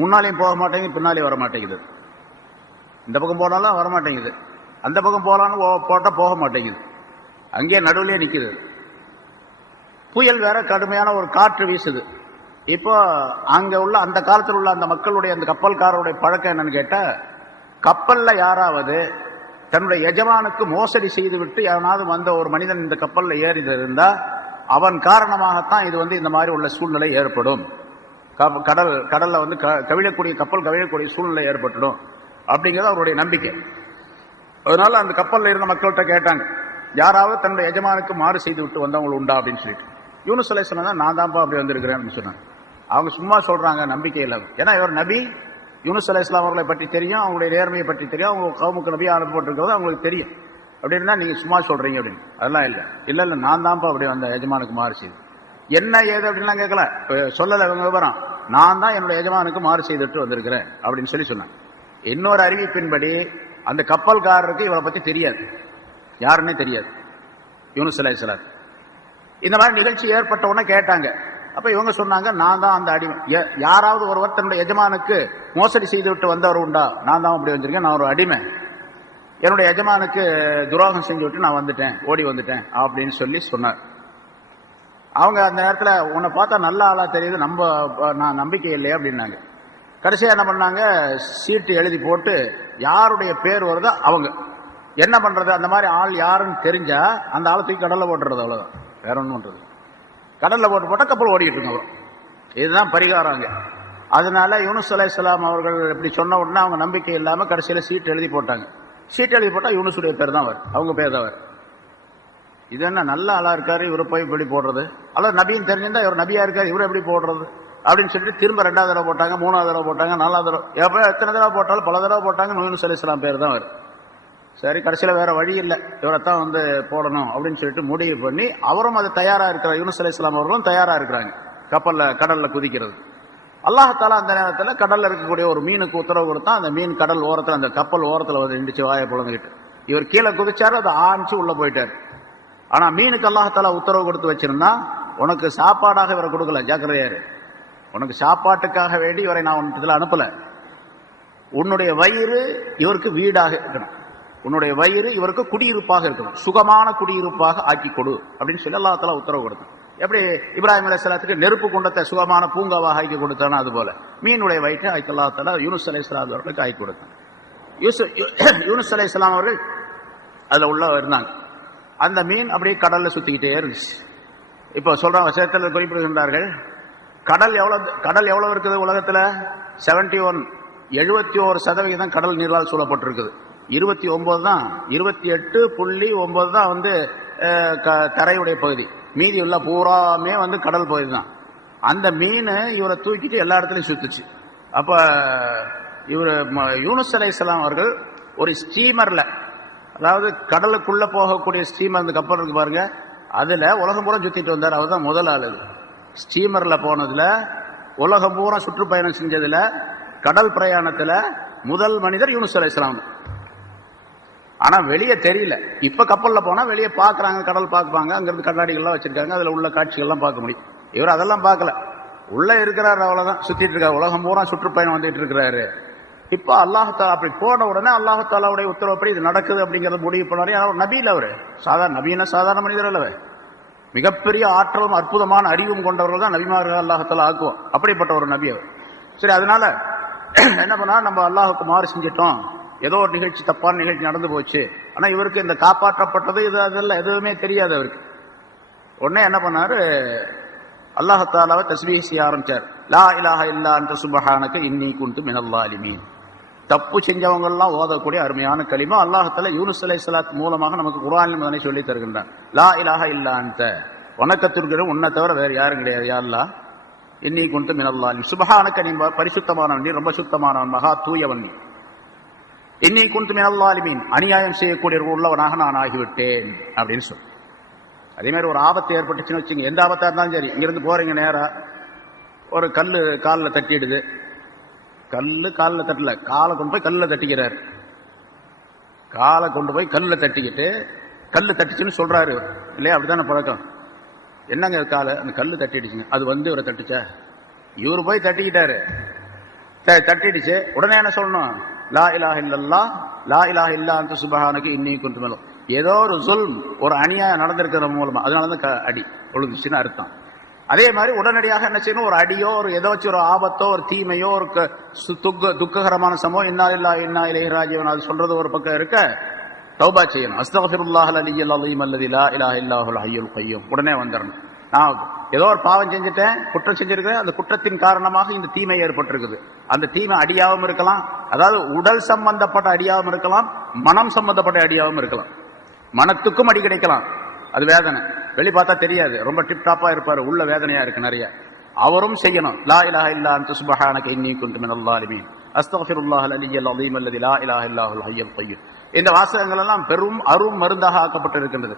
முன்னாலையும் போக மாட்டேங்குது, பின்னாலையும் வர மாட்டேங்குது. இந்த பக்கம் போனாலும் வர மாட்டேங்குது, அந்த பக்கம் போலான்னு போட்டா போக மாட்டேங்குது. அங்கேயே நடுவுலயே நிக்குது. புயல் வேற, கடுமையான ஒரு காற்று வீசுது. இப்போ அங்க உள்ள அந்த காலத்தில் உள்ள அந்த மக்களுடைய, அந்த கப்பல்காரருடைய பழக்கம் என்னன்னு கேட்டா, கப்பல்ல யாராவது தன்னுடைய எஜமானுக்கு மோசடி செய்து விட்டு யாராவது வந்த ஒரு மனிதன் இந்த கப்பல்ல ஏறி இருந்தா அவன் காரணமாகத்தான் இது இந்த மாதிரி உள்ள சூழ்நிலை ஏற்படும். கடல்ல கவிழக்கூடிய கப்பல் கவிழக்கூடிய சூழ்நிலை ஏற்பட்டுடும் அப்படிங்கிறது அவருடைய நம்பிக்கை. அதனால அந்த கப்பல்ல இருந்த மக்கள்கிட்ட கேட்டாங்க, யாராவது தன்னுடைய எஜமானுக்கு மாறு செய்து விட்டு வந்தவங்க உண்டா அப்படின்னு சொல்லிட்டு. யூனுஸ் அலைஹிஸ்ஸலாம் நான் தான்ப்பா அப்படி வந்திருக்கிறேன்னு சொன்னாங்க. அவங்க சும்மா சொல்றாங்க, நம்பிக்கை இல்லை. ஏன்னா இவர் நபி, யூனுஸ் அலைஹிஸ்ஸலாம் அவர்களை பற்றி தெரியும், அவங்களுடைய நேர்மையை பற்றி தெரியும், அவங்க கவுமுக்கு நபி அனுப்பப்பட்டிருக்கிறது அவங்களுக்கு தெரியும். அப்படின்னா நீங்க சும்மா சொல்றீங்க அப்படின்னு. அதெல்லாம் இல்லை, இல்ல இல்ல நான் தான்ப்பா அப்படி வந்த எஜமானுக்கு மாறு செய்து. என்ன ஏது அப்படின்லாம் கேட்கல, சொல்லல இவங்க விவரம். நான் தான் என்னுடைய எஜமானுக்கு மாறு செய்துட்டு வந்திருக்கிறேன் அப்படின்னு சொல்லி சொன்னாங்க. இன்னொரு அறிவிப்பின்படி அந்த கப்பல்காரருக்கு இவரை பத்தி தெரியாது, யாருன்னே தெரியாது யூனுஸ் அலைஹிஸ்ஸலாம். இந்த மாதிரி நிகழ்ச்சி ஏற்பட்ட உடனே கேட்டாங்க. அப்ப இவங்க சொன்னாங்க, நான் தான் அந்த அடிமை. யாராவது ஒருவர் தன்னுடைய எஜமானுக்கு மோசடி செய்து விட்டு வந்தவர் உண்டா? நான் தான் அப்படி வந்திருக்கேன், நான் ஒரு அடிமை, என்னுடைய எஜமானுக்கு துரோகம் செஞ்சு விட்டு நான் வந்துட்டேன், ஓடி வந்துட்டேன் அப்படின்னு சொல்லி சொன்னார். அவங்க அந்த நேரத்தில் உன்னை பார்த்தா நல்ல ஆளா தெரியுது, நான் நம்பிக்கை இல்லையா அப்படின்னாங்க. கடைசியா என்ன பண்ணாங்க, சீட்டு எழுதி போட்டு யாருடைய பேர் வருதோ அவங்க என்ன பண்றது, அந்த மாதிரி ஆள் யாருன்னு தெரிஞ்சா அந்த ஆளை தூக்கி கடல்ல போட்டுறது, அவ்வளவுதான், வேற ஒன்றும் பண்றது. கடல்ல போட்டா கப்பல் ஓடிட்டு இருங்க. இதுதான் பரிகாரங்க. அதனால யூனுஸ் அலைஹிஸ்ஸலாம் அவர்கள் இப்படி சொன்ன உடனே அவங்க நம்பிக்கை இல்லாம கடைசியில சீட் எழுதி போட்டாங்க. சீட் எழுதி போட்டா யூனுஸுடைய பேர் தான் வரும், அவங்க பேர் தான் வரும். இது என்ன நல்ல ஆளா இருக்காரு, இவரை போய் இப்படி போடுறது, அல்லது நபின்னு தெரிஞ்சிருந்தா இவர் நபியா இருக்காரு, இவரை எப்படி போடுறது அப்படின்னு சொல்லிட்டு திரும்ப 2வது தடவை போட்டாங்க, 3வது தடவை போட்டாங்க, 4வது தடவை, எப்ப எத்தனை தடவை போட்டாலும் பல தடவை போட்டாங்க, யூனுஸ் அலைஹிஸ்ஸலாம் பேர் தான் வரும். சரி, கடைசியில வேற வழி இல்லை, இவரைத்தான் போடணும் அப்படின்னு சொல்லிட்டு முடிவு பண்ணி அவரும் அது தயாரா இருக்கிறார். யூனுஸ் அலைஹிஸ்ஸலாம் அவர்களும் தயாரா இருக்கிறாங்க கடல்ல குதிக்கிறது. அல்லாஹ் அந்த நேரத்தில் கடல்ல இருக்கக்கூடிய ஒரு மீனுக்கு உத்தரவு கொடுத்தா, அந்த மீன் கடல் ஓரத்தில், அந்த கப்பல் ஓரத்தில் நின்றுச்சு வாயை புலந்துக்கிட்டு. இவர் கீழே குதிச்சாரு, அதை ஆணிச்சு உள்ள போயிட்டாரு. ஆனா மீனுக்கு அல்லாஹ் உத்தரவு கொடுத்து வச்சிருந்தா, உனக்கு சாப்பாடாக இவரை கொடுக்கல, ஜாக்கிரதையாரு, உனக்கு சாப்பாட்டுக்காக வேண்டி இவரை நான் இதுல அனுப்பல, உன்னுடைய வயிறு இவருக்கு வீடாக இருக்கணும், உன்னுடைய வயிறு இவருக்கு குடியிருப்பாக இருக்கணும், சுகமான குடியிருப்பாக ஆக்கி கொடு அப்படின்னு சொல்லி அல்லாஹ் உத்தரவு கொடுத்தான். எப்படி இப்ராஹிம் அலைஹிஸ்ஸலாத்துக்கு நெருப்பு குண்டத்தை சுகமான பூங்காவாக ஆக்கி கொடுத்தானோ அது போல மீனுடைய வயிற்றை அல்லாஹ் யூனுஸ் அலைஹிஸ்ஸலாம் அவர்களுக்கு ஆக்கி கொடுத்தான். யூனுஸ் அலைஹிஸ்ஸலாம் அவர்கள் அதுல உள்ள இருந்தாங்க. அந்த மீன் அப்படியே கடல்ல சுத்திக்கிட்டே இருந்துச்சு. இப்போ சொல்றாங்க, சேத்தல் குறிப்பிடுகின்றார்கள், கடல் எவ்வளவு இருக்குது உலகத்துல? 71% கடல் நீரால் சூழப்பட்டிருக்குது. 28 தான், 28.9 தான் கரையுடைய பகுதி, மீதி உள்ள பூராமே கடல் பகுதி தான். அந்த மீன் இவரை தூக்கிட்டு எல்லா இடத்துலையும் சுத்துச்சு. அப்ப இவர் யூனுஸ் அலைஹிஸ்ஸலாம் அவர்கள் ஒரு ஸ்டீமர்ல, அதாவது கடலுக்குள்ள போகக்கூடிய ஸ்டீமர், அந்த கப்பல் இருக்கு பாருங்க, அதுல உலகம் பூரா சுத்திட்டு வந்தார். அவர் தான் முதல் ஆளு. ஸ்டீமர்ல போனதுல, உலகம் பூரா சுற்றுப்பயணம் செஞ்சதுல, கடல் பிரயாணத்துல முதல் மனிதர் யூனுஸ் அலைஹிஸ்ஸலாம். ஆனா வெளியே தெரியல. இப்ப கப்பல்ல போனா வெளியே பாக்குறாங்க, கடல் பார்ப்பாங்க, அங்கிருந்து கண்ணாடிகள்லாம் வச்சிருக்காங்க, அதுல உள்ள காட்சிகள்லாம் பார்க்க முடியும். இவர் அதெல்லாம் பார்க்கல, உள்ள இருக்கிறாரு, அவ்வளவுதான், சுத்திட்டு இருக்காரு, உலகம் பூரா சுற்றுப்பயணம் வந்துட்டு இருக்கிறாரு. இப்ப அல்லாஹாலா அப்படி போன உடனே அல்லாஹாலாவுடைய உத்தரவுப்படி இது நடக்குது அப்படிங்கறது முடிவு பண்ணாரு. அவர் நபியில் அவரு நபீன சாதாரண மனிதர் அல்லவே, மிகப்பெரிய ஆற்றலும் அற்புதமான அறிவும் கொண்டவர்கள் தான் நபிமார்கள் அல்லாஹாலா ஆக்குவோம். அப்படிப்பட்ட ஒரு நபி அவர். சரி, அதனால என்ன பண்ணா, நம்ம அல்லாஹுக்கு மாறு செஞ்சிட்டோம், ஏதோ ஒரு நிகழ்ச்சி தப்பான நிகழ்ச்சி நடந்து போச்சு. ஆனா இவருக்கு இந்த காப்பாற்றப்பட்டது இது அதெல்லாம் எதுவுமே தெரியாது அவருக்கு. உடனே என்ன பண்ணாரு, அல்லாஹாலாவை தஸ்பீஹ் செய்ய ஆரம்பிச்சார். லா இலாஹ இல்லா அன்த சுப்ஹானக இன்னீ குன்து மினல் ஸாலிமீன். தப்பு செஞ்சவங்க எல்லாம் ஓதக்கூடிய அருமையான கலிமா அல்லாஹாலா யூனுஸ் அலைஹிஸ்ஸலாத் மூலமாக நமக்கு குர்ஆனில் அதனை சொல்லி தருகின்றான். லா இலாஹ இல்லா அன்த, வணக்கத்திற்கு உன்னை தவிர வேற யாரும் கிடையாது, யா அல்லாஹ். இன்னீ குன்து மினல் ஸாலிமீன், சுப்ஹானக, நீ பரிசுத்தமானவன், நீ ரொம்ப சுத்தமானவன், மகா தூயவன். இன்னீ குன்து மினல் ஸாலிமீன், அநியாயம் செய்யக்கூடிய உள்ளவனாக நான் ஆகிவிட்டேன் அப்படின்னு சொல்லு. அதே மாதிரி ஒரு ஆபத்து ஏற்பட்டுச்சுன்னு வச்சுங்க, எந்த ஆபத்தா இருந்தாலும் சரி, இங்கிருந்து போறீங்க நேரா, ஒரு கல்லு காலில் தட்டிடுது, கல்லு காலில் தட்டல, காலை கொண்டு போய் கல்லில் தட்டிக்கிறாரு, காலை கொண்டு போய் கல்லில் தட்டிக்கிட்டு கல்லு தட்டிச்சுன்னு சொல்றாரு இல்லையா? அப்படித்தானே பழக்கம். என்னங்க காலை, அந்த கல்லு தட்டிடுச்சுங்க, அது வந்து இவரை தட்டுச்சா? இவரு போய் தட்டிக்கிட்டாரு, தட்டிடுச்சு. உடனே என்ன சொல்லணும்? லா இலாஹ இல்லல்லாஹ், லா இலாஹ இல்லா அன்த சுப்ஹானக இன்னீ குன்து மினல். ஏதோ ஒரு சுல்ம், ஒரு அநியாயம் நடந்திருக்கிற மூலமா, அதனாலதான் அடி ஒழுங்குச்சுன்னு அர்த்தம். அதே மாதிரி உடனடியாக என்ன செய்யணும், ஒரு அடியோ ஒரு ஏதாச்சும் ஒரு ஆபத்தோ ஒரு தீமையோ ஒரு துக்ககரமான சம்பவம், இன்னா லில்லாஹி வ இன்னா இலைஹி ராஜிஊன், அது சொல்றது ஒரு பக்கம் இருக்க, தௌபா செய்யணும். அஸ்தக்ஃபிருல்லாஹல் அலிய்யல் அஸீம் அல்லதி லா இலாஹ இல்லாஹுல் ஹய்யுல் கய்யூம். உடனே வந்துடணும். நான் ஏதோ ஒரு பாவம் செஞ்சுட்டேன், குற்றம் செஞ்சிருக்கேன், அந்த குற்றத்தின் காரணமாக இந்த தீமை ஏற்பட்டிருக்குது. அந்த தீமை அடியாவும் இருக்கலாம், அதாவது உடல் சம்பந்தப்பட்ட அடியாவும் இருக்கலாம், மனம் சம்பந்தப்பட்ட அடியாவும் இருக்கலாம். மனத்துக்கும் அடி கிடைக்கலாம், அது வேதனை, வெளி பார்த்தா தெரியாது, ரொம்ப டிப் டாப்பா இருப்பாரு, உள்ள வேதனையா இருக்கு நிறைய. அவரும் செய்யணும். லா இலாஹ இல்லா அன்த சுப்ஹானக இன்னீ குன்து மினல் ஸாலிமீன், அஸ்தக்ஃபிருல்லாஹல் அலிய்யல் அஸீம் அல்லதி லா இலாஹ இல்லாஹுல் ஹய்யுல் கய்யூம். இந்த வாசகங்கள் எல்லாம் பெரும் அரும் மருந்தாக ஆக்கப்பட்டிருக்கின்றது.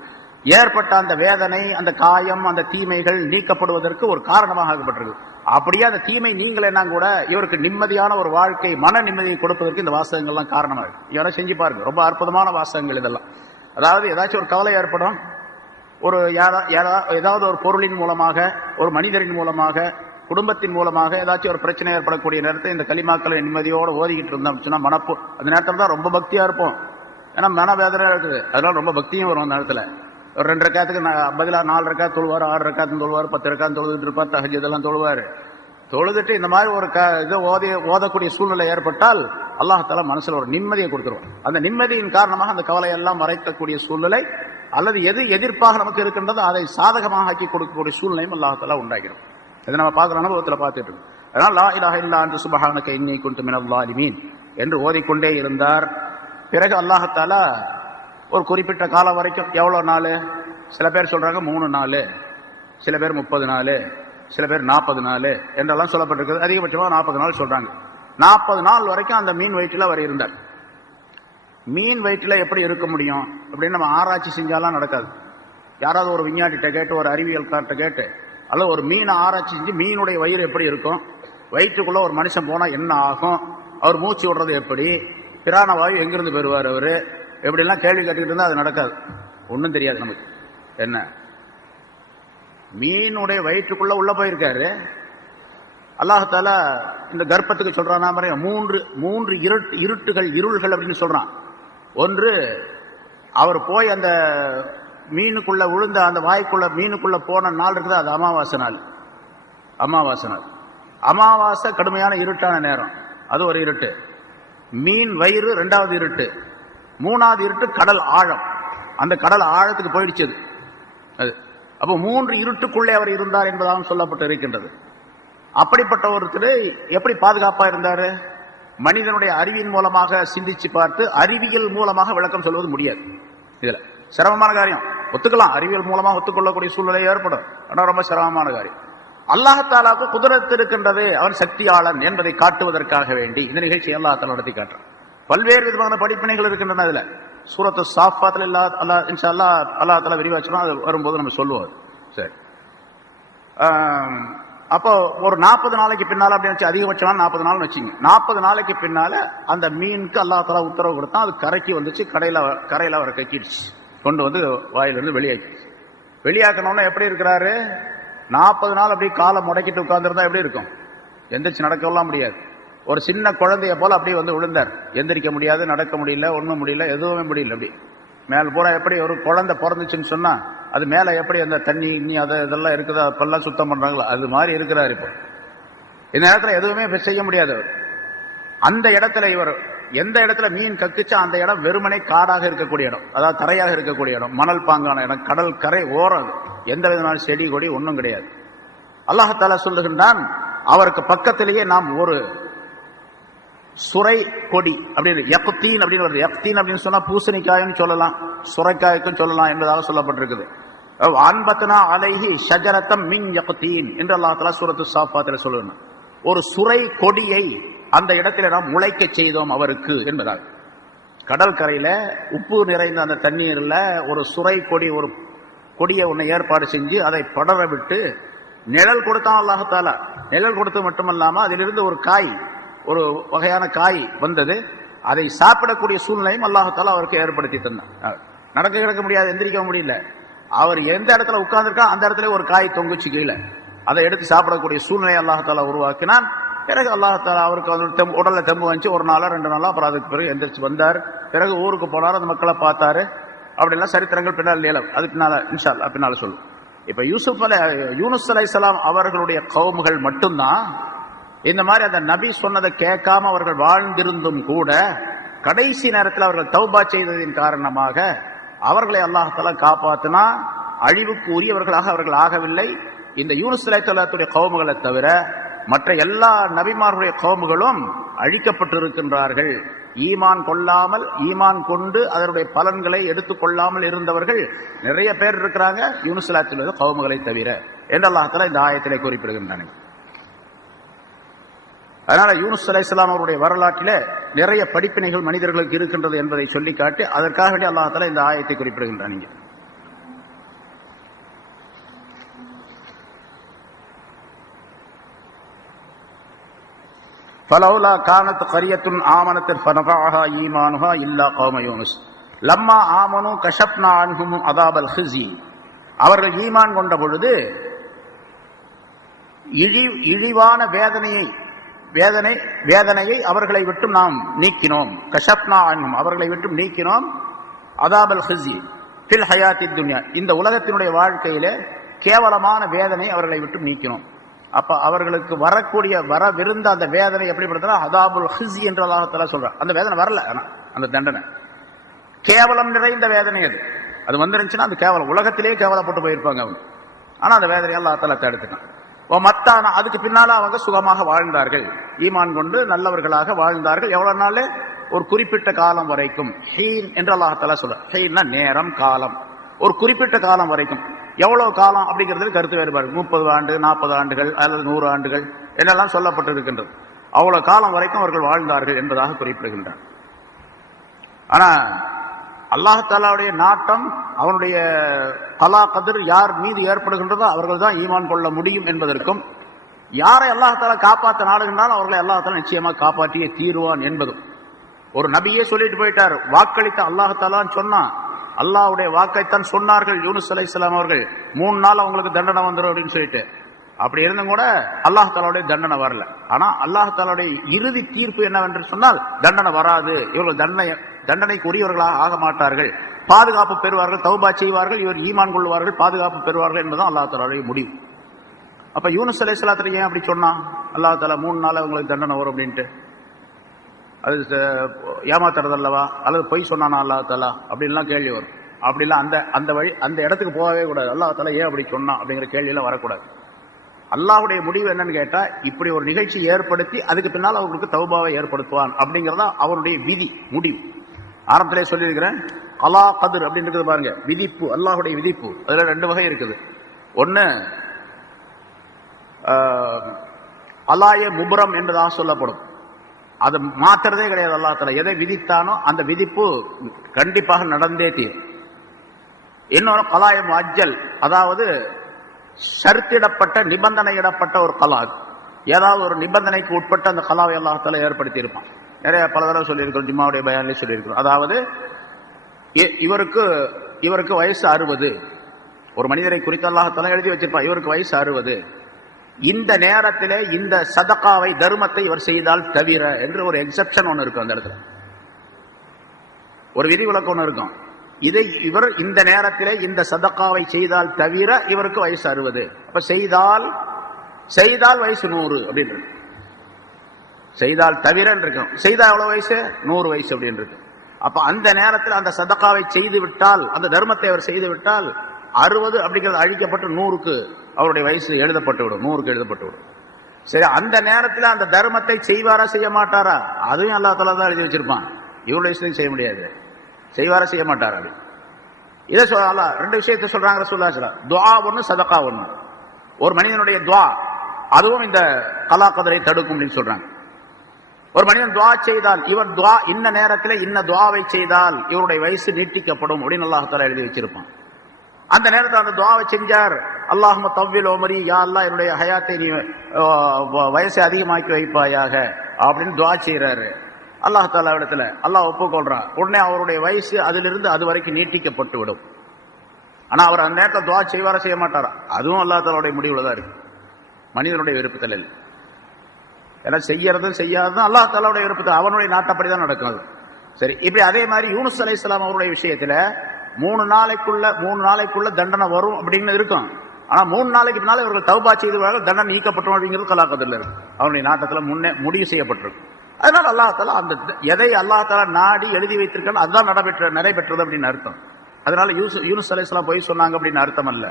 ஏற்பட்ட அந்த வேதனை, அந்த காயம், அந்த தீமைகள் நீக்கப்படுவதற்கு ஒரு காரணமாக ஆக்கப்பட்டிருக்கு. அப்படியே அந்த தீமை நீங்களேனா கூட இவருக்கு நிம்மதியான ஒரு வாழ்க்கை, மன நிம்மதியை கொடுப்பதற்கு இந்த வாசகங்கள்லாம் காரணமாக இருக்கு. இவரை செஞ்சு பாருங்க, ரொம்ப அற்புதமான வாசகங்கள் இதெல்லாம். அதாவது ஏதாச்சும் ஒரு கவலை ஏற்படும், ஒரு ஏதாவது ஒரு பொருளின் மூலமாக, ஒரு மனிதரின் மூலமாக, குடும்பத்தின் மூலமாக ஏதாச்சும் ஒரு பிரச்சனை ஏற்படக்கூடிய நேரத்தில் இந்த கலிமாக்களை நிம்மதியோடு ஓதிக்கிட்டு இருந்தோம் சொன்னா மனப்பு, அந்த நேரத்தில் தான் ரொம்ப பக்தியா இருப்போம். ஏன்னா மன வேதனை இருக்குது, அதனால ரொம்ப பக்தியும் வரும் அந்த நேரத்தில். ஒரு 2 ரக்காத்துக்கு பதிலாக 4 ரக்காத் தொழுவார், 6 ரக்காத்து தொழுவார், 10 ரக்காத்து தொழுதுட்டு இருப்பார், தஹஜ்ஜுத் இதெல்லாம் தொழுவார். தொழுதுட்டு இந்த மாதிரி ஒரு இதை ஓதக்கூடிய சூழ்நிலை ஏற்பட்டால் அல்லாஹ்தாலா மனசுல ஒரு நிம்மதியை கொடுத்துருவான். அந்த நிம்மதியின் காரணமாக அந்த கவலையெல்லாம் மறைக்கக்கூடிய சூழ்நிலை, அல்லது எது எதிர்ப்பாக நமக்கு இருக்கின்றதோ அதை சாதகமாக ஆக்கி கொடுக்கக்கூடிய சூழ்நிலையும் அல்லாஹ்தாலா உண்டாகிறோம். இதை நம்ம பார்க்குற அனுபவத்தில் பார்த்துட்டு இருக்கோம். அதனால லா இலாஹ இல்லா அன்த சுப்ஹானக இன்னீ குன்து மினல் ஸாலிமீன் என்று ஓதிக்கொண்டே இருந்தார். பிறகு அல்லாஹ்தாலா ஒரு குறிப்பிட்ட காலம் வரைக்கும், எவ்வளவு நாள், சில பேர் சொல்றாங்க 3 நாள், சில பேர் 30 நாள், சில பேர் 40 நாள் என்றெல்லாம் சொல்லப்பட்டிருக்கிறது. அதிகபட்சமாக 40 நாள் சொல்றாங்க. 40 நாள் வரைக்கும் அந்த மீன் வயிற்றில் அவர் இருந்தார். மீன் வயிற்றில் எப்படி இருக்க முடியும் அப்படின்னு நம்ம ஆராய்ச்சி செஞ்சாலாம் நடக்காது. யாராவது ஒரு விஞ்ஞானிகிட்ட கேட்டு, ஒரு அறிவியல்கார்ட்ட கேட்டு, அல்லது ஒரு மீனை ஆராய்ச்சி செஞ்சு மீனுடைய வயிறு எப்படி இருக்கும், வயிற்றுக்குள்ள ஒரு மனுஷன் போனா என்ன ஆகும், அவர் மூச்சு விடுறது எப்படி, பிராண வாயு எங்கிருந்து பெறுவார் அவரு, எப்படிலாம் கேள்வி கேட்டுக்கிட்டு இருந்தா அது நடக்காது. ஒன்றும் தெரியாது நமக்கு. என்ன மீனுடைய வயிற்றுக்குள்ள உள்ள போயிருக்காரு அல்லாஹ்தாலா. இந்த கர்ப்பத்துக்கு சொல்றான், மூன்று இருள்கள் அப்படின்னு சொல்றான். ஒன்று, அவர் போய் அந்த மீனுக்குள்ள விழுந்த அந்த வாய்க்குள்ள மீனுக்குள்ள போன நாள் இருக்குது, அது அமாவாசை நாள். அமாவாசை கடுமையான இருட்டான நேரம், அது ஒரு இருட்டு. மீன் வயிறு 2வது இருட்டு. 3வது இருட்டு கடல் ஆழம். அந்த கடல் ஆழத்துக்கு போயிடுச்சு அது. அப்போ 3 இருட்டுக்குள்ளே அவர் இருந்தார் என்பதாக சொல்லப்பட்டு இருக்கின்றது. அப்படிப்பட்ட ஒருத்தர் எப்படி பாதுகாப்பா இருந்தாரு? மனிதனுடைய அறிவின் மூலமாக சிந்திச்சு பார்த்து அறிவியல் மூலமாக விளக்கம் சொல்வது முடியாது. இதுல சிரமமான காரியம். ஒத்துக்கலாம், அறிவியல் மூலமாக ஒத்துக்கொள்ளக்கூடிய சூழ்நிலை ஏற்படும், ஆனால் ரொம்ப சிரமமான காரியம். அல்லாஹ்தாலாவுக்கு குதிரத்து இருக்கின்றது, அவன் சக்தியாளன் என்பதை காட்டுவதற்காக வேண்டி இந்த நிகழ்ச்சியை அல்லாஹ்தாலா நடத்தி காட்டுறான். பல்வேறு விதமான படிப்பினைகள் இருக்கின்றன. இதுல சூரத்து சாஃபாத்ல இன்ஷா அல்லாஹ் அல்லாஹ்தாலா விரிவாச்சுனா அது வரும்போது நம்ம சொல்லுவோம். சரி, அப்போ ஒரு 40 நாளைக்கு பின்னால அப்படின்னு வச்சு, அதிகபட்சமான 40 நாள் வச்சுங்க. 40 நாளைக்கு பின்னால அந்த மீனுக்கு அல்லாஹ்தாலா உத்தரவு கொடுத்தான். அது கரைக்கு வந்துச்சு, கரையில அவரை கக்கிடுச்சு, கொண்டு வந்து வாயிலிருந்து வெளியாக்கிடுச்சு. வெளியாக்கணும்னா எப்படி இருக்கிறாரு? 40 நாள் அப்படி காலை முடக்கிட்டு உட்கார்ந்துருந்தா எப்படி இருக்கும்? எந்திரிச்சு நடக்கலாம் முடியாது. ஒரு சின்ன குழந்தைய போல அப்படியே வந்து விழுந்தார். எந்திரிக்க முடியாது, நடக்க முடியல, ஒண்ணும் முடியல, எதுவுமே முடியல. அப்படி மேல பூரா எப்படி ஒரு குழந்தை பிறந்துச்சுன்னு சொன்னா அது மேல எப்படி அந்த தண்ணி இன்னி அதை இதெல்லாம் இருக்குதா அப்பெல்லாம் சுத்தம் பண்றாங்களோ அது மாதிரி இருக்கிறார். இப்போ இந்த நேரத்தில் எதுவுமே செய்ய முடியாது. அந்த இடத்துல இவர் எந்த இடத்துல மீன் கக்குச்சா அந்த இடம் வெறுமனை காடாக இருக்கக்கூடிய இடம், அதாவது தரையாக இருக்கக்கூடிய இடம், மணல் பாங்கான இடம், கடல் கரை ஓரம், எந்த விதமான செடி கொடி ஒன்றும் கிடையாது. அல்லாஹ் சொல்லுகின்றான், அவருக்கு பக்கத்திலேயே நாம் ஒரு சுரை கொடி அப்படின்னு யக்தீன் அப்படின்னு வருது. யக்தீன் அப்படின்னு சொன்னா பூசணிக்காயும் சொல்லலாம், சுரைக்காய்க்கும் சொல்லலாம் என்பதாக சொல்லப்பட்டிருக்குது. அன்பத்னா அலைஹி ஷஜரத்தம் மின் யக்தீன் என்று அல்லாஹ் தஆலா சூரத்து ஸாஃபாத்தில சொல்லுகிறான். ஒரு சுரை கொடியை அந்த இடத்துல நாம் முளைக்க செய்தோம் அவருக்கு என்பதாக. கடல் கரையில உப்பு நிறைந்த அந்த தண்ணீர்ல ஒரு சுரை கொடி, ஒரு கொடியை ஒன்று ஏற்பாடு செஞ்சு அதை படர விட்டு நிழல் கொடுத்தான் அல்லாஹ் தஆலா. நிழல் கொடுத்து மட்டுமல்லாம அதிலிருந்து ஒரு காய், ஒரு வகையான காய் வந்தது. அதை சாப்பிடக்கூடிய சூழ்நிலையும் அல்லாஹ் தஆலா அவருக்கு ஏற்படுத்தி தந்தார். நடக்க கிடக்க முடியாது, எந்திரிக்க முடியல. அவர் எந்த இடத்துல உட்கார்ந்துருக்கா அந்த இடத்துல ஒரு காய் தொங்குச்சு கீழே, அதை எடுத்து சாப்பிடக்கூடிய சூழ்நிலை அல்லாஹ் தஆலா உருவாக்கினான். பிறகு அல்லாஹ் தஆலா அவருக்கு உடல்ல தெம்பு வந்துச்சு. ஒரு நாளா 2 நாளா, அப்புறம் அதுக்கு பிறகு எந்திரிச்சு வந்தார். பிறகு ஊருக்கு போனார், அந்த மக்களை பார்த்தாரு. அப்படின்லாம் சரித்திரங்கள் பின்னால் நீளம், அது பின்னால இன்ஷா அல்லாஹ் பின்னால சொல்லும். இப்ப யூனுஸ் அலைஹிஸ்ஸலாம் அவர்களுடைய கவுமுகள் மட்டும்தான் இந்த மாதிரி அந்த நபி சொன்னதை கேட்காம அவர்கள் வாழ்ந்திருந்தும் கூட கடைசி நேரத்தில் அவர்கள் தௌபா செய்ததின் காரணமாக அவர்களை அல்லாஹ் தஆலா காப்பாத்தினா. அழிவுக்கு உரியவர்களாக அவர்கள் ஆகவில்லை. இந்த யூனுஸ் அலைஹிஸ்ஸலாத்துடைய கவுமுகளை தவிர மற்ற எல்லா நபிமார்களுடைய கவுமுகளும் அழிக்கப்பட்டிருக்கின்றார்கள். ஈமான் கொள்ளாமல், ஈமான் கொண்டு அதனுடைய பலன்களை எடுத்துக்கொள்ளாமல் இருந்தவர்கள் நிறைய பேர் இருக்கிறாங்க, யூனுஸ் அலைஹிஸ்ஸலாத்துடைய கவுமுகளை தவிர என்று அல்லாஹ் தஆலா இந்த ஆயத்திலே குறிப்பிடுகின்றான். அதனால யூனுஸ் அலைஹிஸ்ஸலாம் அவருடைய வரலாற்றில நிறைய படிப்பினைகள் மனிதர்களுக்கு இருக்கின்றது என்பதை சொல்லிக்காட்டி அதற்காக வேண்டிய அல்லாஹ் தஆலா இந்த ஆயத்தை குறிப்பிடுகின்றான். ஃபலௌலா கானத் கரியத்துன் ஆமனத் ஃபனஃபஅஹா ஈமானுஹா இல்லா கௌம யூனுஸ் லம்மா ஆமனு கஷப்னா அன்ஹும் அதாபல் ஹிஸி. அவர்கள் ஈமான் கொண்ட பொழுது இழிவான வேதனையை அவர்களை விட்டு நாம் நீக்கினோம். கஷப்னா அன்ஹும், அவர்களை விட்டு நீக்கினோம். அதாபல் ஹிஸி ஃபில் ஹயாத்தித் துன்யா, இந்த உலகத்தினுடைய வாழ்க்கையிலே கேவலமான வேதனை அவர்களை விட்டு நீக்கினோம். அப்ப அவர்களுக்கு வரவிருந்த அந்த வேதனை எப்படிப்படுத்துறா, அதாபுல் ஹிஸி என்று அல்லாஹ் தஆலா சொல்றார். அந்த வேதனை வரல, அந்த தண்டனை கேவலம் நிறைந்த வேதனை. அது வந்துருந்துச்சுன்னா அது கேவலம், உலகத்திலேயே கேவலப்பட்டு போயிருப்பாங்க அவங்க. ஆனா அந்த வேதனையை அல்லாஹ் தஆலா தடுத்துட்டான். மத்தான, அதுக்கு பின்னால அவங்க சுகமாக வாழ்ந்தார்கள், ஈமான் கொண்டு நல்லவர்களாக வாழ்ந்தார்கள். எவ்வளவு நாள்? ஒரு குறிப்பிட்ட காலம் வரைக்கும். ஹீன் என்று அல்லாஹ் தஆலா சொல்றார். ஹீன்னா நேரம், காலம், ஒரு குறிப்பிட்ட காலம் வரைக்கும். எவ்வளவு காலம் அப்படிங்கிறது கருத்து வேறுபாடு. 30 ஆண்டு, 40 ஆண்டுகள் அல்லது 100 ஆண்டுகள் என்னெல்லாம் சொல்லப்பட்டிருக்கின்றது. அவ்வளவு காலம் வரைக்கும் அவர்கள் வாழ்ந்தார்கள் என்பதாக குறிப்பிடுகின்றார். ஆனா அல்லாஹ் தஆலாவுடைய நாட்டம், அவனுடைய கலா கதிர் யார் மீது ஏற்படுகின்றதோ அவர்கள் தான் ஈமான் கொள்ள முடியும் என்பதற்கும், யாரை அல்லாஹ் தஆலா காப்பாற்ற நாடுகின்றாலும் அவர்களை அல்லாஹ் தஆலா நிச்சயமா காப்பாற்றியே தீருவான் என்பதும். ஒரு நபியே சொல்லிட்டு போயிட்டார், வாக்களித்த அல்லாஹ் தஆலான்னு சொன்னா அல்லாஹ்வுடைய வாக்கைத்தான் சொன்னார்கள் யூனுஸ் அலைஹிஸ்ஸலாம் அவர்கள். 3 நாள் அவங்களுக்கு தண்டனை வந்துடும் அப்படின்னு சொல்லிட்டு. அப்படி இருந்தும் கூட அல்லாஹ் தஆலாவுடைய தண்டனை வரல. ஆனா அல்லாஹ் தஆலாவுடைய இறுதி தீர்ப்பு என்னவென்று சொன்னால் தண்டனை வராது, இவர்கள் தண்டனைக்கு உரியவர்களாக ஆக மாட்டார்கள், பாதுகாப்பு பெறுவார்கள், தௌபா செய்வார்கள், இவர் ஈமான் கொள்வார்கள், பாதுகாப்பு பெறுவார்கள் என்பதுதான் அல்லாஹ் தஆலாவுடைய முடிவு. அப்ப யூனுஸ் அலைஹிஸ்ஸலாத்துக்கு ஏன் அப்படி சொன்னா அல்லாஹ் தஆலா 3 நாள் அவங்களுக்கு தண்டனை வரும் அப்படின்ட்டு? அது ஏமாத்துறது அல்லவா, அல்லது பொய் சொன்னானா அல்லாஹ் தஆலா அப்படின்லாம் கேள்வி வரும். அப்படிலாம் அந்த இடத்துக்கு போகவே கூடாது. அல்லாஹ் தஆலா ஏன் அப்படி சொன்னா அப்படிங்கிற கேள்வியெல்லாம் வரக்கூடாது. அல்லாஹ்வுடைய முடிவு என்னன்னு கேட்டா, இப்படி ஒரு நிகழ்ச்சி ஏற்படுத்தி அதுக்கு பின்னால் அவங்களுக்கு தௌபாவை ஏற்படுத்துவான் அப்படிங்கிறதா அவருடைய விதி, முடிவு. ஆரம்பத்திலே சொல்லியிருக்கிறேன், கலா கதிர் அப்படின்னு இருக்குது பாருங்க, விதிப்பு, அல்லாஹ்வுடைய விதிப்பு. அதுல 2 வகை இருக்குது. ஒன்னு அலாய முபரம் என்பதாக சொல்லப்படும். அதை மாத்துறதே கிடையாது. அல்லாஹ் தஆலா எதை விதித்தானோ அந்த விதிப்பு கண்டிப்பாக நடந்தே தீரும். இன்னொரு கலாயம் அஜ்ஜல், அதாவது ஷர்த்திடப்பட்ட, நிபந்தனையிடப்பட்ட ஒரு கலா. ஏதாவது ஒரு நிபந்தனைக்கு உட்பட்ட அந்த கலாவை அல்லாஹ் தஆலா ஏற்படுத்தி இருப்பான். நிறைய பல தடவை சொல்லியிருக்கிறோம், ஜும்மாவுடைய பயானிலே சொல்லியிருக்கிறோம். அதாவது இவருக்கு வயசு 60. ஒரு மனிதரை குறித்து அல்லாஹ் தஆலா எழுதி வச்சிருப்பான், இவருக்கு வயசு 60. இந்த நேரத்திலே இந்த சதகாவை தர்மத்தை இவர் செய்தால் தவிர என்று ஒரு எக்ஸெப்ஷன் ஒன்று இருக்கும். அந்த இடத்துல ஒரு விதிவிலக்கு ஒன்று இருக்கும். இதை இவர் இந்த நேரத்திலே இந்த சதகாவை செய்தால் தவிர இவருக்கு வயசு 60. அப்ப செய்தால் வயசு 100 அப்படின்னு இருக்கு. செய்தால் தவிர இருக்கும். செய்தால் எவ்வளவு வயசு? 100 வயசு அப்படின்னு இருக்கு. அப்ப அந்த நேரத்தில் அந்த சதகாவை செய்து விட்டால், அந்த தர்மத்தை அவர் செய்து விட்டால் 60 அப்படிங்கிறது அழிக்கப்பட்டு 100க்கு அவருடைய வயசு எழுதப்பட்டு விடும். 100க்கு எழுதப்பட்டு விடும். சரி, அந்த நேரத்தில் அந்த தர்மத்தை செய்வாரா செய்ய மாட்டாரா? அதையும் அல்லாஹ் தஆலா தான் எழுதி வச்சிருப்பான். இவ்வளவு வயசுலையும் செய்ய முடியாது. செய்வாரா செய்ய மாட்டாரா? இதை சொல்ல ரெண்டு விஷயத்தை சொல்றாங்க ரசூலுல்லாஹி ஸல்லல்லாஹு அலைஹி வஸல்லம். துஆ ஒன்று, சதகா ஒன்று. ஒரு மனிதனுடைய துஆ அதுவும் இந்த கலா கதரை தடுக்கும் அப்படின்னு சொல்றாங்க. ஒரு மனிதன் துஆ செய்தால், இவர் துஆ இன்ன நேரத்தில் இன்ன துஆவை செய்தால் இவருடைய வயசு நீட்டிக்கப்படும் அப்படின்னு அல்லாஹ் தஆலா எழுதி வச்சிருப்பான். அந்த நேரத்தில் அந்த துஆவை செஞ்சார், அல்லாஹும்ம தவ்வில் உமரி, யா அல்லாஹ் என்னுடைய ஹயாத்தை நீ வயசை அதிகமாக்கி வைப்பாயாக அப்படின்னு துஆ செய்யறாரு. அல்லாஹ் தஆலா இடத்துல அல்லாஹ் ஒப்புக்கொள்றான். உடனே அவருடைய வயசு அதிலிருந்து அது வரைக்கும் நீட்டிக்கப்பட்டு விடும். ஆனா அவர் அந்த நேரத்தில் துஆ செய்வாரா செய்ய மாட்டாரா? அதுவும் அல்லாஹ் தஆலாவுடைய முடிவுல தான் இருக்கு, மனிதனுடைய விருப்பத்தில் இல்லை. ஏன்னா செய்யறதும் செய்யாததும் அல்லாஹ் தஆலாவுடைய விருப்பத்தில், அவனுடைய நாட்டப்படிதான் நடக்கும் அது. சரி, இப்படி அதே மாதிரி யூனுஸ் அலைஹிஸ்ஸலாம் அவருடைய விஷயத்துல 3 நாளைக்குள்ள தண்டனை வரும் அப்படின்னு இருக்கும். ஆனா 3 நாளைக்கு பின்னால இவர்கள் தௌபா செய்து தண்டனை நீக்கப்பட்டோம் அப்படிங்கிறது கலாக்கத்தில் இருக்கு. அவனுடைய நாட்டத்துல முன்னே முடிவு செய்யப்பட்டிருக்கு. அதனால அல்லாஹ் தஆலா அந்த எதை அல்லாஹ் தஆலா நாடி எழுதி வைத்திருக்கான் அதுதான் நடைபெற்றது அப்படின்னு அர்த்தம். அதனால யூனுஸ் அலைஹிஸ்ஸலாம் போய் சொன்னாங்க அப்படின்னு அர்த்தம் அல்ல.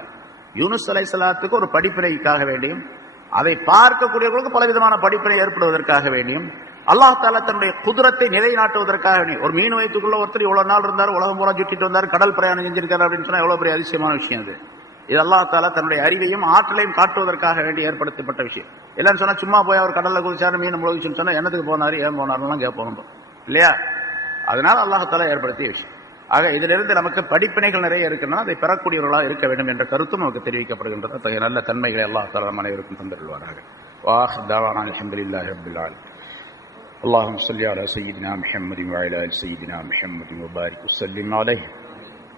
யூனுஸ் அலைஹிஸ்ஸலாத்துக்கு ஒரு படிப்பினைக்காக வேண்டியும், அதை பார்க்கக்கூடியவர்களுக்கு பலவிதமான படிப்பினை ஏற்படுவதற்காக வேண்டியும், அல்லாஹ் தஆலா தன்னுடைய குதிரத்தை நிலைநாட்டுவதற்காக வேண்டியும், ஒரு மீன் வயிற்றுக்குள்ள ஒருத்தர் இவ்வளவு நாள் இருந்தார், உலகம் பூரா சுற்றிட்டு வந்தார், கடல் பிரயாணம் செஞ்சிருக்காரு அப்படின்னு சொன்னா எவ்வளவு பெரிய அதிசயமான விஷயம் அது. இது அல்லாஹ் தஆலா தன்னுடைய அறிவையும் ஆற்றலையும் காட்டுவதற்காக வேண்டி ஏற்படுத்தப்பட்ட விஷயம். இல்லைன்னு சொன்னா சும்மா போய் அவர் கடல்ல குதிச்சாரு, மீன் முழுகிச்சுன்னு சொன்னா என்னத்துக்கு போனாரு, ஏன் போனாருலாம் கேட்போம் இல்லையா? அதனால அல்லாஹ் தஆலா ஏற்படுத்திய விஷயம். ஆக இதிலிருந்து நமக்கு படிப்பினைகள் நிறைய இருக்குன்னா அதை பெறக்கூடியவர்களாக இருக்க வேண்டும் என்ற கருத்தும் நமக்கு தெரிவிக்கப்படுகின்றது. அத்தகைய நல்ல தன்மைகளை அல்லாஹ் தஆலா நம் அனைவருக்கும் தந்தருள்வாராக. வாஹ் தஅவானா அல்ஹம்துலில்லாஹி ரப்பில் ஆலமீன். اللهم صل على سيدنا محمد وعلى ال سيدنا محمد وبارك وسلم عليه.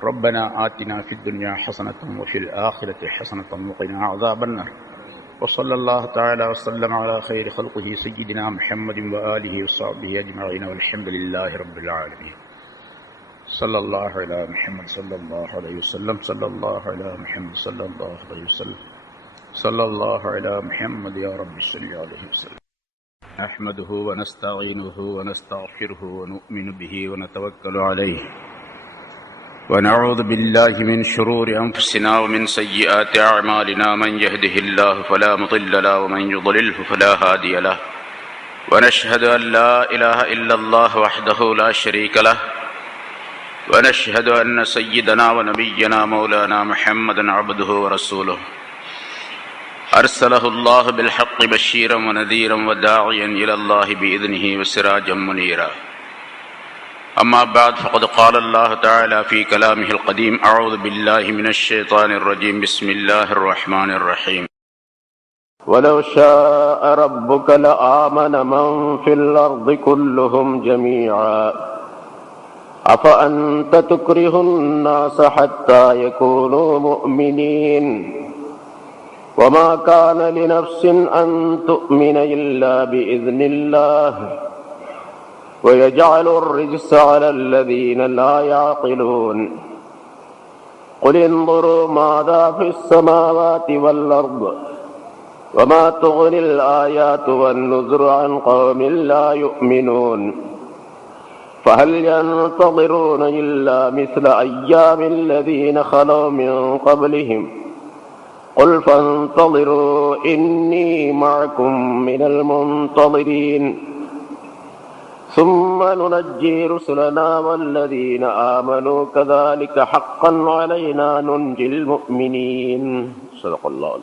ربنا آتنا في الدنيا حسنة وفي الآخرة حسنة وقنا عذاب النار. وصلى الله تعالى وسلم على خير خلقه سيدنا محمد وآله وصحبه أجمعين والحمد لله رب العالمين. صلى الله على محمد صلى الله عليه وسلم. صلى الله على محمد صلى الله عليه وسلم. صلى الله على محمد يا رب صل عليه وسلم. نحمده ونستعينه ونستغفره ونؤمن به ونتوكل عليه ونعوذ بالله من شرور أنفسنا ومن سيئات أعمالنا. من يهده الله فلا مضل له ومن يضلله فلا هادي له. ونشهد أن لا إله إلا الله وحده لا شريك له. ونشهد أن سيدنا ونبينا مولانا محمدا عبده ورسوله أرسله الله بالحق بشيرا ونذيرا وداعيا إلى الله بإذنه وسراجا منيرا. أما بعد فقد قال الله تعالى في كلامه القديم: أعوذ بالله من الشيطان الرجيم. بسم الله الرحمن الرحيم. ولو شاء ربك لآمن من في الأرض كلهم جميعا أفأنت تكره الناس حتى يكونوا مؤمنين وما كان لنفس أن تؤمن إلا بإذن الله ويجعل الرجس على الذين لا يعقلون قل انظروا ماذا في السماوات والأرض وما تغني الآيات والنذر عن قوم لا يؤمنون فهل ينتظرون إلا مثل أيام الذين خلوا من قبلهم قل فانتظروا إني معكم من المنتظرين ثم ننجي رسلنا والذين آمنوا كذلك حقا علينا ننجي المؤمنين. صدق الله.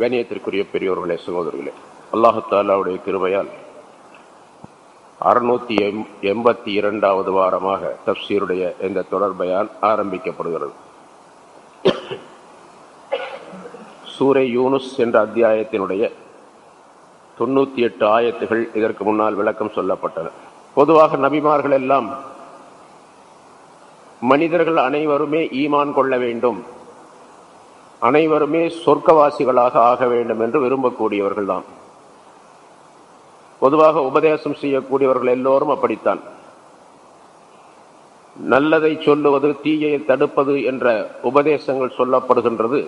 கண்ணியத்திற்குரிய பெரியோர்களே, சகோதரர்களே, அல்லாஹ் தஆலாவுடைய கிருபையால் 682வது வாரமாக தஃப்சீருடைய இந்த தொடர்பயான் ஆரம்பிக்கப்படுகிறது. சூரை யூனுஸ் என்ற அத்தியாயத்தினுடைய 98 ஆயத்துகள் இதற்கு முன்னால் விளக்கம் சொல்லப்பட்டன. பொதுவாக நபிமார்கள் எல்லாம் மனிதர்கள் அனைவருமே ஈமான் கொள்ள வேண்டும், அனைவருமே சொர்க்கவாசிகளாக ஆக வேண்டும் என்று விரும்பக்கூடியவர்கள் தான். பொதுவாக உபதேசம் செய்யக்கூடியவர்கள் எல்லோரும் அப்படித்தான். நல்லதை சொல்லுவது, தீயை தடுப்பது என்ற உபதேசங்கள் சொல்லப்படுகின்றது.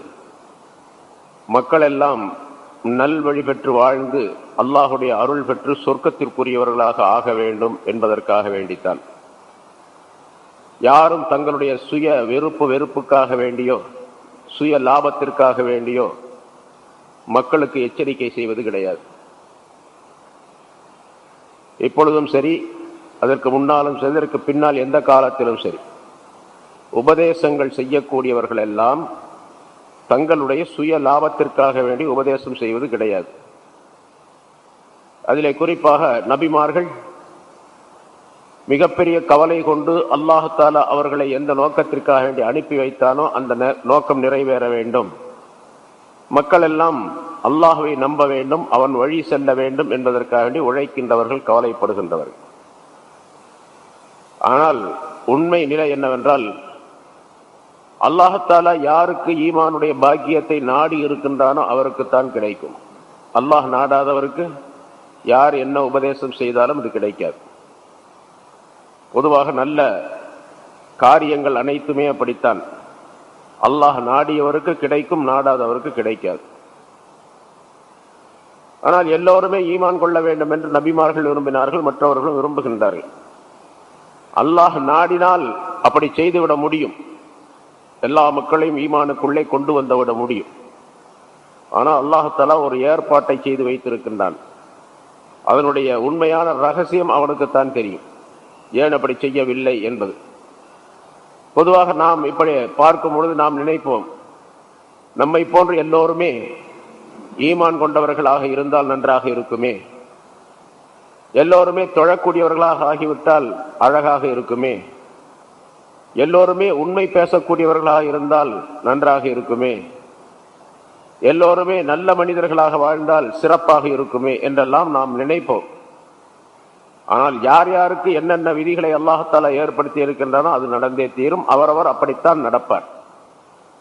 மக்கள் எல்லாம் நல்வழி பெற்று வாழ்ந்து அல்லாஹுடைய அருள் பெற்று சொர்க்கத்திற்குரியவர்களாக ஆக வேண்டும் என்பதற்காக வேண்டித்தான். யாரும் தங்களுடைய சுய வெறுப்புக்காக வேண்டியோ சுய லாபத்திற்காக வேண்டியோ மக்களுக்கு எச்சரிக்கை செய்வது கிடையாது. இப்பொழுதும் சரி, அதற்கு முன்னாலும் சரி, அதற்கு பின்னால் எந்த காலத்திலும் சரி, உபதேசங்கள் செய்யக்கூடியவர்கள் எல்லாம் தங்களுடைய சுய லாபத்திற்காக வேண்டி உபதேசம் செய்வது கிடையாது. அதிலே குறிப்பாக நபிமார்கள் மிகப்பெரிய கவலை கொண்டு அல்லாஹ் தஆலா அவர்களை எந்த நோக்கத்திற்காக வேண்டி அனுப்பி வைத்தானோ அந்த நோக்கம் நிறைவேற வேண்டும், மக்கள் எல்லாம் அல்லாஹ்வை நம்ப வேண்டும், அவன் வழி செல்ல வேண்டும் என்பதற்காக வேண்டி உழைக்கின்றவர்கள், கவலைப்படுகின்றவர்கள். ஆனால் உண்மை நிலை என்னவென்றால், அல்லாஹ் தஆலா யாருக்கு ஈமானுடைய பாக்கியத்தை நாடி இருக்கின்றானோ அவருக்குத்தான் கிடைக்கும். அல்லாஹ் நாடாதவருக்கு யார் என்ன உபதேசம் செய்தாலும் இது கிடைக்காது. பொதுவாக நல்ல காரியங்கள் அனைத்துமே அப்படித்தான். அல்லாஹ் நாடியவருக்கு கிடைக்கும், நாடாதவருக்கு கிடைக்காது. ஆனால் எல்லோருமே ஈமான் கொள்ள வேண்டும் என்று நபிமார்கள் விரும்பினார்கள், மற்றவர்களும் விரும்புகின்றார்கள். அல்லாஹ் நாடினால் அப்படி செய்துவிட முடியும், எல்லா மக்களையும் ஈமானுக்குள்ளே கொண்டு வந்துவிட முடியும். ஆனால் அல்லாஹ் தஆலா ஒரு ஏற்பாட்டை செய்து வைத்திருக்கின்றான். அதனுடைய உண்மையான ரகசியம் அவனுக்குத்தான் தெரியும், ஏன் அப்படி செய்யவில்லை என்பது. பொதுவாக நாம் இப்படி பார்க்கும் பொழுது நாம் நினைப்போம், நம்மை போன்று எல்லோருமே ஈமான் கொண்டவர்களாக இருந்தால் நன்றாக இருக்குமே, எல்லோருமே தொழக்கூடியவர்களாக ஆகிவிட்டால் அழகாக இருக்குமே, எல்லோருமே உண்மை பேசக்கூடியவர்களாக இருந்தால் நன்றாக இருக்குமே, எல்லோருமே நல்ல மனிதர்களாக வாழ்ந்தால் சிறப்பாக இருக்குமே என்றெல்லாம் நாம் நினைப்போம். ஆனால் யார் யாருக்கு என்னென்ன விதிகளை அல்லாஹ் தஆலா ஏற்படுத்தி இருக்கின்றனோ அது நடந்தே தீரும். அவரவர் அப்படித்தான் நடப்பார்,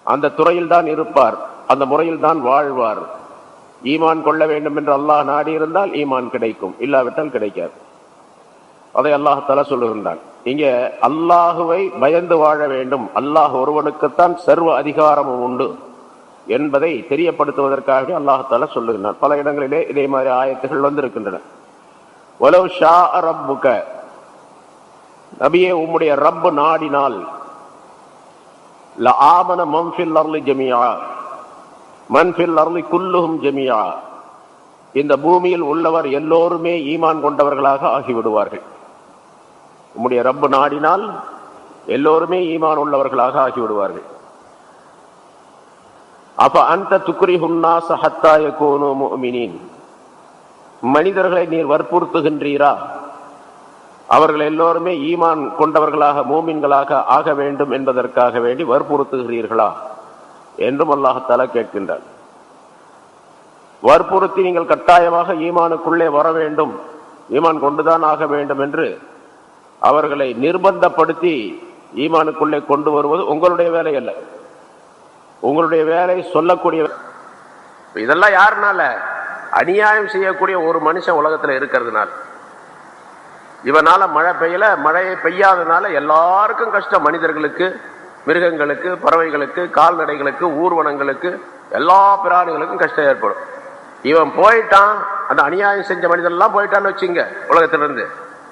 அந்த துறையில் தான் இருப்பார், அந்த முறையில் தான் வாழ்வார். ஈமான் கொள்ள வேண்டும் என்று அல்லாஹ் நாடி இருந்தால் ஈமான் கிடைக்கும், இல்லாவிட்டால் கிடைக்காது. அதை அல்லாஹ் தஆலா சொல்லுகின்றான். இங்கே அல்லாஹுவை பயந்து வாழ வேண்டும், அல்லாஹ் ஒருவனுக்குத்தான் சர்வ அதிகாரமும் உண்டு என்பதை தெரியப்படுத்துவதற்காக அல்லாஹ் தஆலா சொல்லுகின்றான். பல இடங்களிலே இதே மாதிரி ஆயத்துகள் வந்திருக்கின்றன. வலவ் ஷாஅ ரப்புக, நபியே உம்முடைய ரப்பு நாடினால், லஆமன மன் ஃபில் அர்லி ஜமீஆ மன் ஃபில் அர்லி குல்லுஹும் ஜமீஆ, இந்த பூமியில் உள்ளவர் எல்லோருமே ஈமான் கொண்டவர்களாக ஆகிவிடுவார்கள். உம்முடைய ரப்பு நாடினால் எல்லோருமே ஈமான் உள்ளவர்களாக ஆகிவிடுவார்கள். அப்ப அந்த துக்ரிஹுன் நாஸ ஹத்தா யகூனு முஃமினீன், மனிதர்களை நீர் வற்புறுத்துகின்றீரா அவர்கள் எல்லோருமே ஈமான் கொண்டவர்களாக மூமின்களாக ஆக வேண்டும் என்பதற்காக வேண்டி வற்புறுத்துகிறீர்களா என்றும் அல்லாஹ் தஆலா கேட்கின்றார். வற்புறுத்தி நீங்கள் கட்டாயமாக ஈமானுக்குள்ளே வர வேண்டும், ஈமான் கொண்டுதான் ஆக வேண்டும் என்று அவர்களை நிர்பந்தப்படுத்தி ஈமானுக்குள்ளே கொண்டு வருவது உங்களுடைய வேலை அல்ல. உங்களுடைய வேலை சொல்லக்கூடிய. இதெல்லாம் யாருனால? அநியாயம் செய்யக்கூடிய ஒரு மனுஷன் உலகத்தில் இருக்கிறதுனால. இவனால மழை பெய்யல, மழையை பெய்யாதனால எல்லாருக்கும் கஷ்டம். மனிதர்களுக்கு, மிருகங்களுக்கு, பறவைகளுக்கு, கால்நடைகளுக்கு, ஊர்வனங்களுக்கு, எல்லா பிராணிகளுக்கும் கஷ்டம் ஏற்படும். இவன் போயிட்டான், அந்த அநியாயம் செஞ்ச மனிதர்லாம் போயிட்டான்னு வச்சுங்க, உலகத்திலிருந்து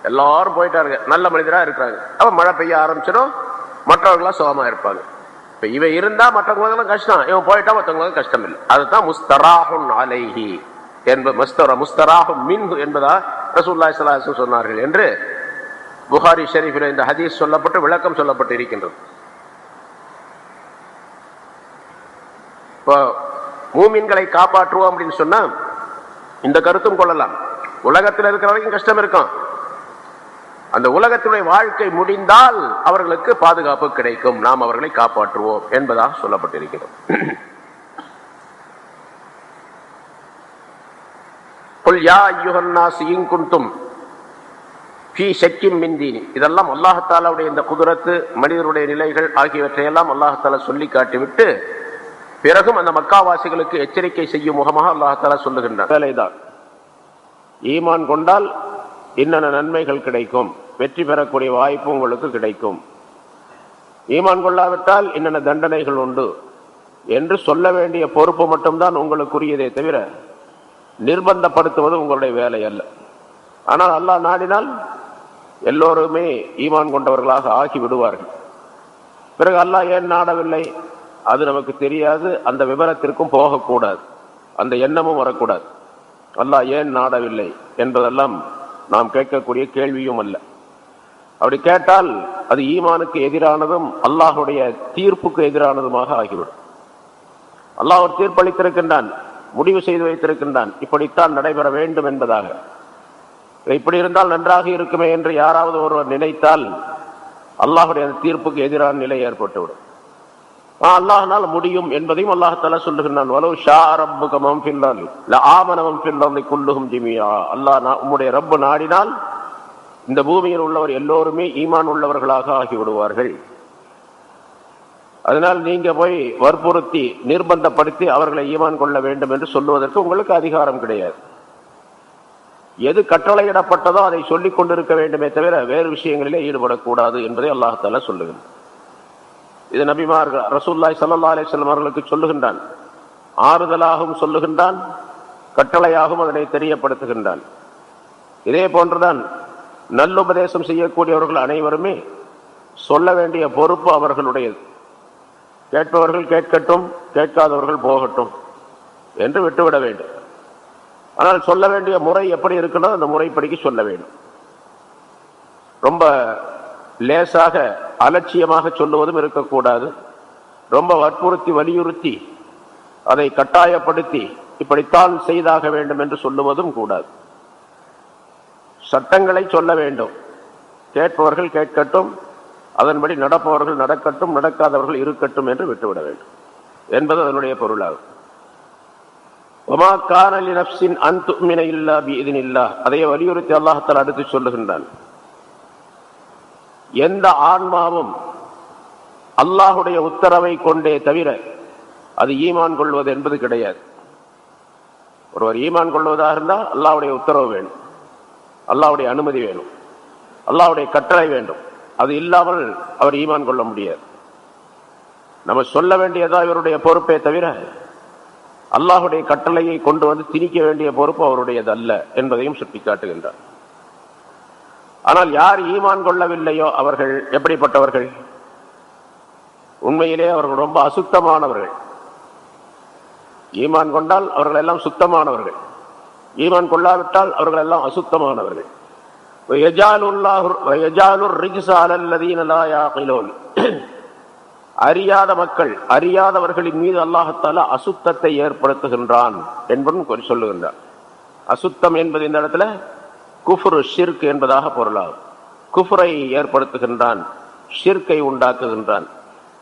எல்லாரும் போயிட்டாருங்க, நல்ல மனிதரா இருக்கிறாங்க. அப்ப மழை பெய்ய ஆரம்பிச்சிடும், மற்றவர்களாம் சுகமா இருப்பாங்க. இப்ப இவன் இருந்தா மற்றவங்களுக்கு கஷ்டம், இவன் போயிட்டா மற்றவங்களுக்கு கஷ்டம் இல்லை. அதுதான் முஸ்தராஹுன் அலைஹி என்பது, முஸ்தராஹும் மின்ஹு என்பதா ரசூலுல்லாஹி ஸல்லல்லாஹு அலைஹி வஸல்லம் சொன்னார்கள் என்று புகாரி ஷரீஃபில் இந்த ஹதீஸ் சொல்லப்பட்டு விளக்கம் சொல்லப்பட்டு இருக்கின்றது. இப்போ மூமின்களை காப்பாற்றுவோம் அப்படின்னு சொன்னா இந்த கருத்தும் கொள்ளலாம். உலகத்தில் இருக்கிற வரைக்கும் கஷ்டம் இருக்கும், அந்த உலகத்தினுடைய வாழ்க்கை முடிந்தால் அவர்களுக்கு பாதுகாப்பு கிடைக்கும், நாம் அவர்களை காப்பாற்றுவோம் என்பதாக சொல்லப்பட்டிருக்கிறோம். இதெல்லாம் அல்லாஹ் தஆலாவுடைய இந்த குதுரத்து, மனிதருடைய நிலைகள் ஆகியவற்றையெல்லாம் அல்லாஹ் தஆலா சொல்லி காட்டிவிட்டு பிறகும் அந்த மக்காவாசிகளுக்கு எச்சரிக்கை செய்யும் முகமாக அல்லாஹ் தஆலா சொல்லுகின்றான். வேலைதான் ஈமான் கொண்டால் இன்னென்ன நன்மைகள் கிடைக்கும், வெற்றி பெறக்கூடிய வாய்ப்பு உங்களுக்கு கிடைக்கும், ஈமான் கொள்ளாவிட்டால் இன்னென்ன தண்டனைகள் உண்டு என்று சொல்ல வேண்டிய பொறுப்பு மட்டும்தான் உங்களுக்குரியதே தவிர நிர்பந்தப்படுத்துவது உங்களுடைய வேலை அல்ல. ஆனால் அல்லாஹ் நாடினால் எல்லோருமே ஈமான் கொண்டவர்களாக ஆகி விடுவார்கள். பிறகு அல்லாஹ் ஏன் நாடவில்லை அது நமக்கு தெரியாது. அந்த விவரத்திற்கும் போகக்கூடாது, அந்த எண்ணமும் வரக்கூடாது. அல்லாஹ் ஏன் நாடவில்லை என்பதெல்லாம் நாம் கேட்கக்கூடிய கேள்வியும் அல்ல. அப்படி கேட்டால் அது ஈமானுக்கு எதிரானதும் அல்லாஹுடைய தீர்ப்புக்கு எதிரானதுமாக ஆகிவிடும். அல்லாஹ் ஒரு தீர்ப்பளித்திருக்கின்றான், முடிவு செய்து வைத்திருக்கின்றான், இப்படித்தான் நடைபெற வேண்டும் என்பதாக. இப்படி இருந்தால் நன்றாக இருக்குமே என்று யாராவது ஒருவர் நினைத்தால் அல்லாஹுடைய அந்த தீர்ப்புக்கு எதிரான நிலை ஏற்பட்டுவிடும். அல்லாஹ்னால் முடியும் என்பதையும் அல்லாஹ் தஆலா சொல்லுகின்றான். வலவ் ஷா ரப்புக மன் ஃபில் அர்தி லஆமன மன் ஃபில் அர்தி குல்லுஹும் ஜமீஆ. அல்லாஹ் உம்முடைய ரப்பு நாடினால் இந்த பூமியில் உள்ளவர் எல்லோருமே ஈமான் உள்ளவர்களாக ஆகிவிடுவார்கள். அதனால் நீங்க போய் வற்புறுத்தி நிர்பந்தப்படுத்தி அவர்களை ஈமான் கொள்ள வேண்டும் என்று சொல்லுவதற்கு உங்களுக்கு அதிகாரம் கிடையாது. எது கட்டளையிடப்பட்டதோ அதை சொல்லிக் கொண்டிருக்க வேண்டுமே தவிர வேறு விஷயங்களிலே ஈடுபடக்கூடாது என்பதை அல்லாஹ் தஆலா சொல்லுகின்றான். இது நபிமார்கள் ரசூலுல்லாஹி ஸல்லல்லாஹு அலைஹி வஸல்லம் அவர்களுக்கு சொல்லுகின்றான். ஆறுதலாகவும் சொல்லுகின்றான், கட்டளையாகவும் அதனை தெரியப்படுத்துகின்றான். இதே போன்றுதான் நல்லுபதேசம் செய்யக்கூடியவர்கள் அனைவருமே சொல்ல வேண்டிய பொறுப்பு அவர்களுடையது. கேட்பவர்கள் கேட்கட்டும், கேட்காதவர்கள் போகட்டும் என்று விட்டுவிட வேண்டும். ஆனால் சொல்ல வேண்டிய முறை எப்படி இருக்கணும் அந்த முறைப்படிக்கு சொல்ல வேண்டும். ரொம்ப லேசாக அலட்சியமாக சொல்லுவதும் இருக்கக்கூடாது. ரொம்ப வற்புறுத்தி வலியுறுத்தி அதை கட்டாயப்படுத்தி இப்படித்தான் செய்தாக வேண்டும் என்று சொல்லுவதும் கூடாது. சட்டங்களை சொல்ல வேண்டும். கேட்பவர்கள் கேட்கட்டும், அதன்படி நடப்பவர்கள் நடக்கட்டும், நடக்காதவர்கள் இருக்கட்டும் என்று விட்டுவிட வேண்டும் என்பது அதனுடைய பொருளாகும். வமா கான லினஃப்ஸின் அன் துமின இல்லா பிஇذனில்லாஹ். அதை வலியுறுத்தி அல்லாஹ் தஆலா அடுத்து சொல்லுகின்றான். எந்த ஆன்மாவும் அல்லாஹுடைய உத்தரவை கொண்டே தவிர அது ஈமான் கொள்வது என்பது கிடையாது. ஒருவர் ஈமான் கொள்வதாக இருந்தால் அல்லாஹ்வுடைய உத்தரவு வேணும், அல்லாஹ்வுடைய அனுமதி வேணும், அல்லாஹ்வுடைய கட்டளை வேண்டும். அது இல்லாமல் அவர் ஈமான் கொள்ள முடியாது. நம்ம சொல்ல வேண்டியதா இவருடைய பொறுப்பே தவிர அல்லாஹுடைய கட்டளையை கொண்டு வந்து திணிக்க வேண்டிய பொறுப்பு அவருடையது அல்ல என்பதையும் சுட்டிக்காட்டுகின்றார். ஆனால் யார் ஈமான் கொள்ளவில்லையோ அவர்கள் எப்படிப்பட்டவர்கள்? உண்மையிலே அவர்கள் ரொம்ப அசுத்தமானவர்கள். ஈமான் கொண்டால் அவர்கள் எல்லாம் சுத்தமானவர்கள், ஈமான் கொள்ளாவிட்டால் அவர்கள் எல்லாம் அசுத்தமானவர்கள். அறியாத மக்கள், அறியாதவர்களின் மீது அல்லாஹ் தஆலா அசுத்தத்தை ஏற்படுத்துகின்றான் என்பதும் சொல்லுகின்றார். அசுத்தம் என்பது இந்த இடத்துல குஃப்ர், ஷிர்க் என்பதாக பொருளாகும். குஃப்ரை ஏற்படுத்துகின்றான், ஷிர்கை உண்டாக்குகின்றான்.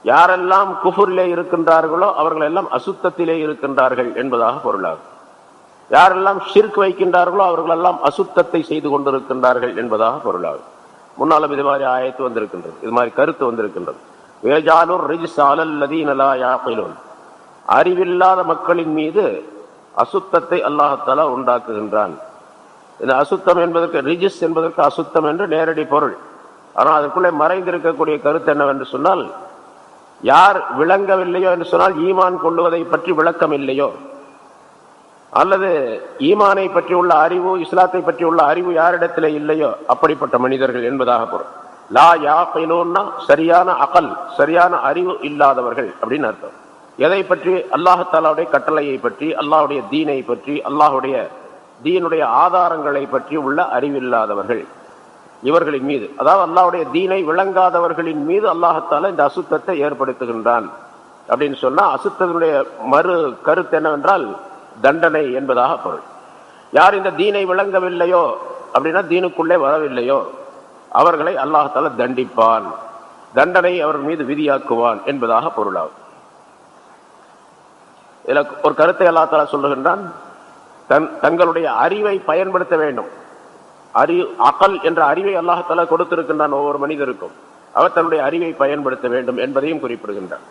யாரெல்லாம் குஃப்ரிலே இருக்கின்றார்களோ அவர்கள் எல்லாம் அசுத்தத்திலே இருக்கின்றார்கள் என்பதாக பொருளாகும். யாரெல்லாம் ஷிர்க் வைக்கின்றார்களோ அவர்கள் எல்லாம் அசுத்தத்தை செய்து கொண்டிருக்கின்றார்கள் என்பதாக பொருளாகும். முன்னாலும் இது மாதிரி ஆயத்து வந்திருக்கின்றது, இது மாதிரி கருத்து வந்திருக்கின்றது. அறிவில்லாத மக்களின் மீது அசுத்தத்தை அல்லாஹ் தஆலா உண்டாக்குகின்றான். இந்த அசுத்தம் என்பதற்கு ரிஜிஸ் என்பதற்கு அசுத்தம் என்று நேரடி பொருள். ஆனால் அதற்குள்ளே மறைந்திருக்கக்கூடிய கருத்து என்னவென்று சொன்னால், யார் விளங்கவில்லையோ என்று சொன்னால் ஈமான் கொள்ளுவதை பற்றி விளக்கம் இல்லையோ, அல்லது ஈமானை பற்றி உள்ள அறிவு, இஸ்லாத்தை பற்றி உள்ள அறிவு யாரிடத்திலே இல்லையோ அப்படிப்பட்ட மனிதர்கள் என்பதாக பொருள். லா யாகிலூன்னா சரியான அகல், சரியான அறிவு இல்லாதவர்கள் அப்படின்னு அர்த்தம். எதை பற்றி? அல்லாஹ் தஆலாவுடைய கட்டளையை பற்றி, அல்லாஹ்வுடைய தீனை பற்றி, அல்லாஹ்வுடைய தீனுடைய ஆதாரங்களை பற்றி உள்ள அறிவில்லாதவர்கள் இவர்களின் மீது, அதாவது அல்லாஹ்வுடைய தீனை விளங்காதவர்களின் மீது அல்லாஹ் தஆலா இந்த அசுத்தத்தை ஏற்படுத்துகின்றான் அப்படின்னு சொன்னா, அசுத்தத்தினுடைய மறு கருத்து என்னவென்றால் தண்டனை என்பதாக பொருள். யார் இந்த தீனை விளங்கவில்லையோ அப்படின்னா தீனுக்குள்ளே வரவில்லையோ அவர்களை அல்லாஹ் தஆலா தண்டிப்பான், தண்டனை அவர் மீது விதியாக்குவான் என்பதாக பொருளாகும். இதுல ஒரு கருத்தை அல்லாஹ் தஆலா சொல்லுகின்றான், தங்களுடைய அறிவை பயன்படுத்த வேண்டும். அகல் என்ற அறிவை அல்லாஹ் தஆலா கொடுத்திருக்கின்றான் ஒவ்வொரு மனிதருக்கும். அவர் தன்னுடைய அறிவை பயன்படுத்த வேண்டும் என்பதையும் குறிப்பிடுகின்றான்.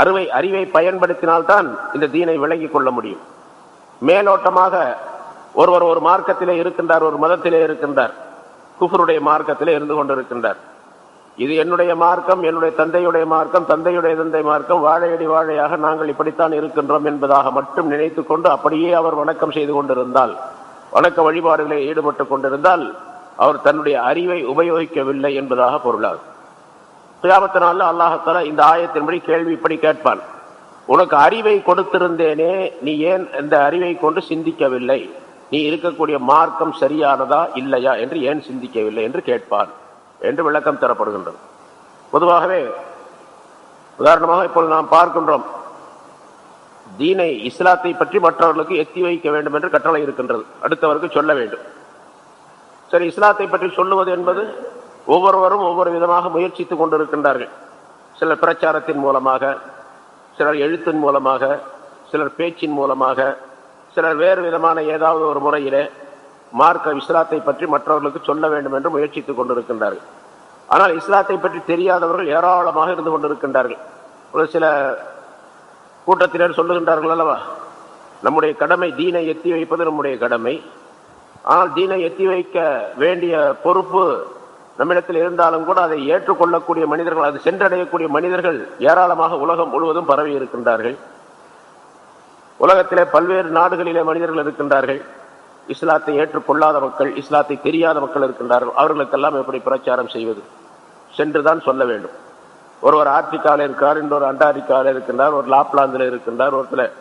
அறிவை பயன்படுத்தினால்தான் இந்த தீனை விளங்கிக் கொள்ள முடியும். மேலோட்டமாக ஒருவர் ஒரு மார்க்கத்திலே இருக்கின்றார், ஒரு மதத்திலே இருக்கின்றார், குஃபருடைய மார்க்கத்திலே இருந்து கொண்டிருக்கின்றார். இது என்னுடைய மார்க்கம், என்னுடைய தந்தையுடைய மார்க்கம், தந்தையுடைய தந்தை மார்க்கம், வாழையடி வாழையாக நாங்கள் இப்படித்தான் இருக்கின்றோம் என்பதாக மட்டும் நினைத்து கொண்டு அப்படியே அவர் வணக்கம் செய்து கொண்டிருந்தால், வணக்க வழிபாடுகளை ஈடுபட்டு கொண்டிருந்தால் அவர் தன்னுடைய அறிவை உபயோகிக்கவில்லை என்பதாக பொருளாகும். கியாமத் நாளில் அல்லாஹ் தஆலா இந்த ஆயத்தின்படி கேள்வி இப்படி கேட்பான், உனக்கு அறிவை கொடுத்திருந்தேனே, நீ ஏன் இந்த அறிவை கொண்டு சிந்திக்கவில்லை? நீ இருக்கக்கூடிய மார்க்கம் சரியானதா இல்லையா என்று ஏன் சிந்திக்கவில்லை என்று கேட்பான் என்று விளக்கம் தரப்படுகின்றது. பொதுவாகவே உதாரணமாக இப்பொழுது நாம் பார்க்கின்றோம், தீனை இஸ்லாத்தை பற்றி மற்றவர்களுக்கு எத்தி வைக்க வேண்டும் என்று கட்டளை இருக்கின்றது, அடுத்தவருக்கு சொல்ல வேண்டும். சரி, இஸ்லாத்தை பற்றி சொல்லுவது என்பது ஒவ்வொருவரும் ஒவ்வொரு விதமாக முயற்சித்துக் கொண்டிருக்கின்றார்கள். சிலர் பிரச்சாரத்தின் மூலமாக, சிலர் எழுத்தின் மூலமாக, சிலர் பேச்சின் மூலமாக, சிலர் வேறு விதமான ஏதாவது ஒரு முறையிலே மார்க்க இஸ்லாத்தை பற்றி மற்றவர்களுக்கு சொல்ல வேண்டும் என்று முயற்சித்துக் கொண்டிருக்கின்றார்கள். ஆனால் இஸ்லாத்தை பற்றி தெரியாதவர்கள் ஏராளமாக இருந்து கொண்டிருக்கின்றார்கள். ஒரு சில கூட்டத்தினர் சொல்லுகின்றார்கள் அல்லவா, நம்முடைய கடமை தீனை எத்தி வைப்பது நம்முடைய கடமை, ஆனால் தீனை எத்தி வைக்க வேண்டிய பொறுப்பு நம்மிடத்தில் இருந்தாலும் கூட அதை ஏற்றுக்கொள்ளக்கூடிய மனிதர்கள், அது சென்றடையக்கூடிய மனிதர்கள் ஏராளமாக உலகம் முழுவதும் பரவி இருக்கின்றார்கள். உலகத்திலே பல்வேறு நாடுகளிலே மனிதர்கள் இருக்கின்றார்கள். இஸ்லாத்தை ஏற்றுக்கொள்ளாத மக்கள், இஸ்லாத்தை தெரியாத மக்கள் இருக்கின்றார்கள். அவர்களுக்கெல்லாம் எப்படி பிரச்சாரம் செய்வது? சென்றுதான் சொல்ல வேண்டும். ஒருவர் ஆப்பிரிக்காவில் இருக்கார், இன்னொரு அண்டாரிக்காவில் இருக்கின்றார், ஒரு லாப்லாந்தில் இருக்கின்றார், ஒருத்தர்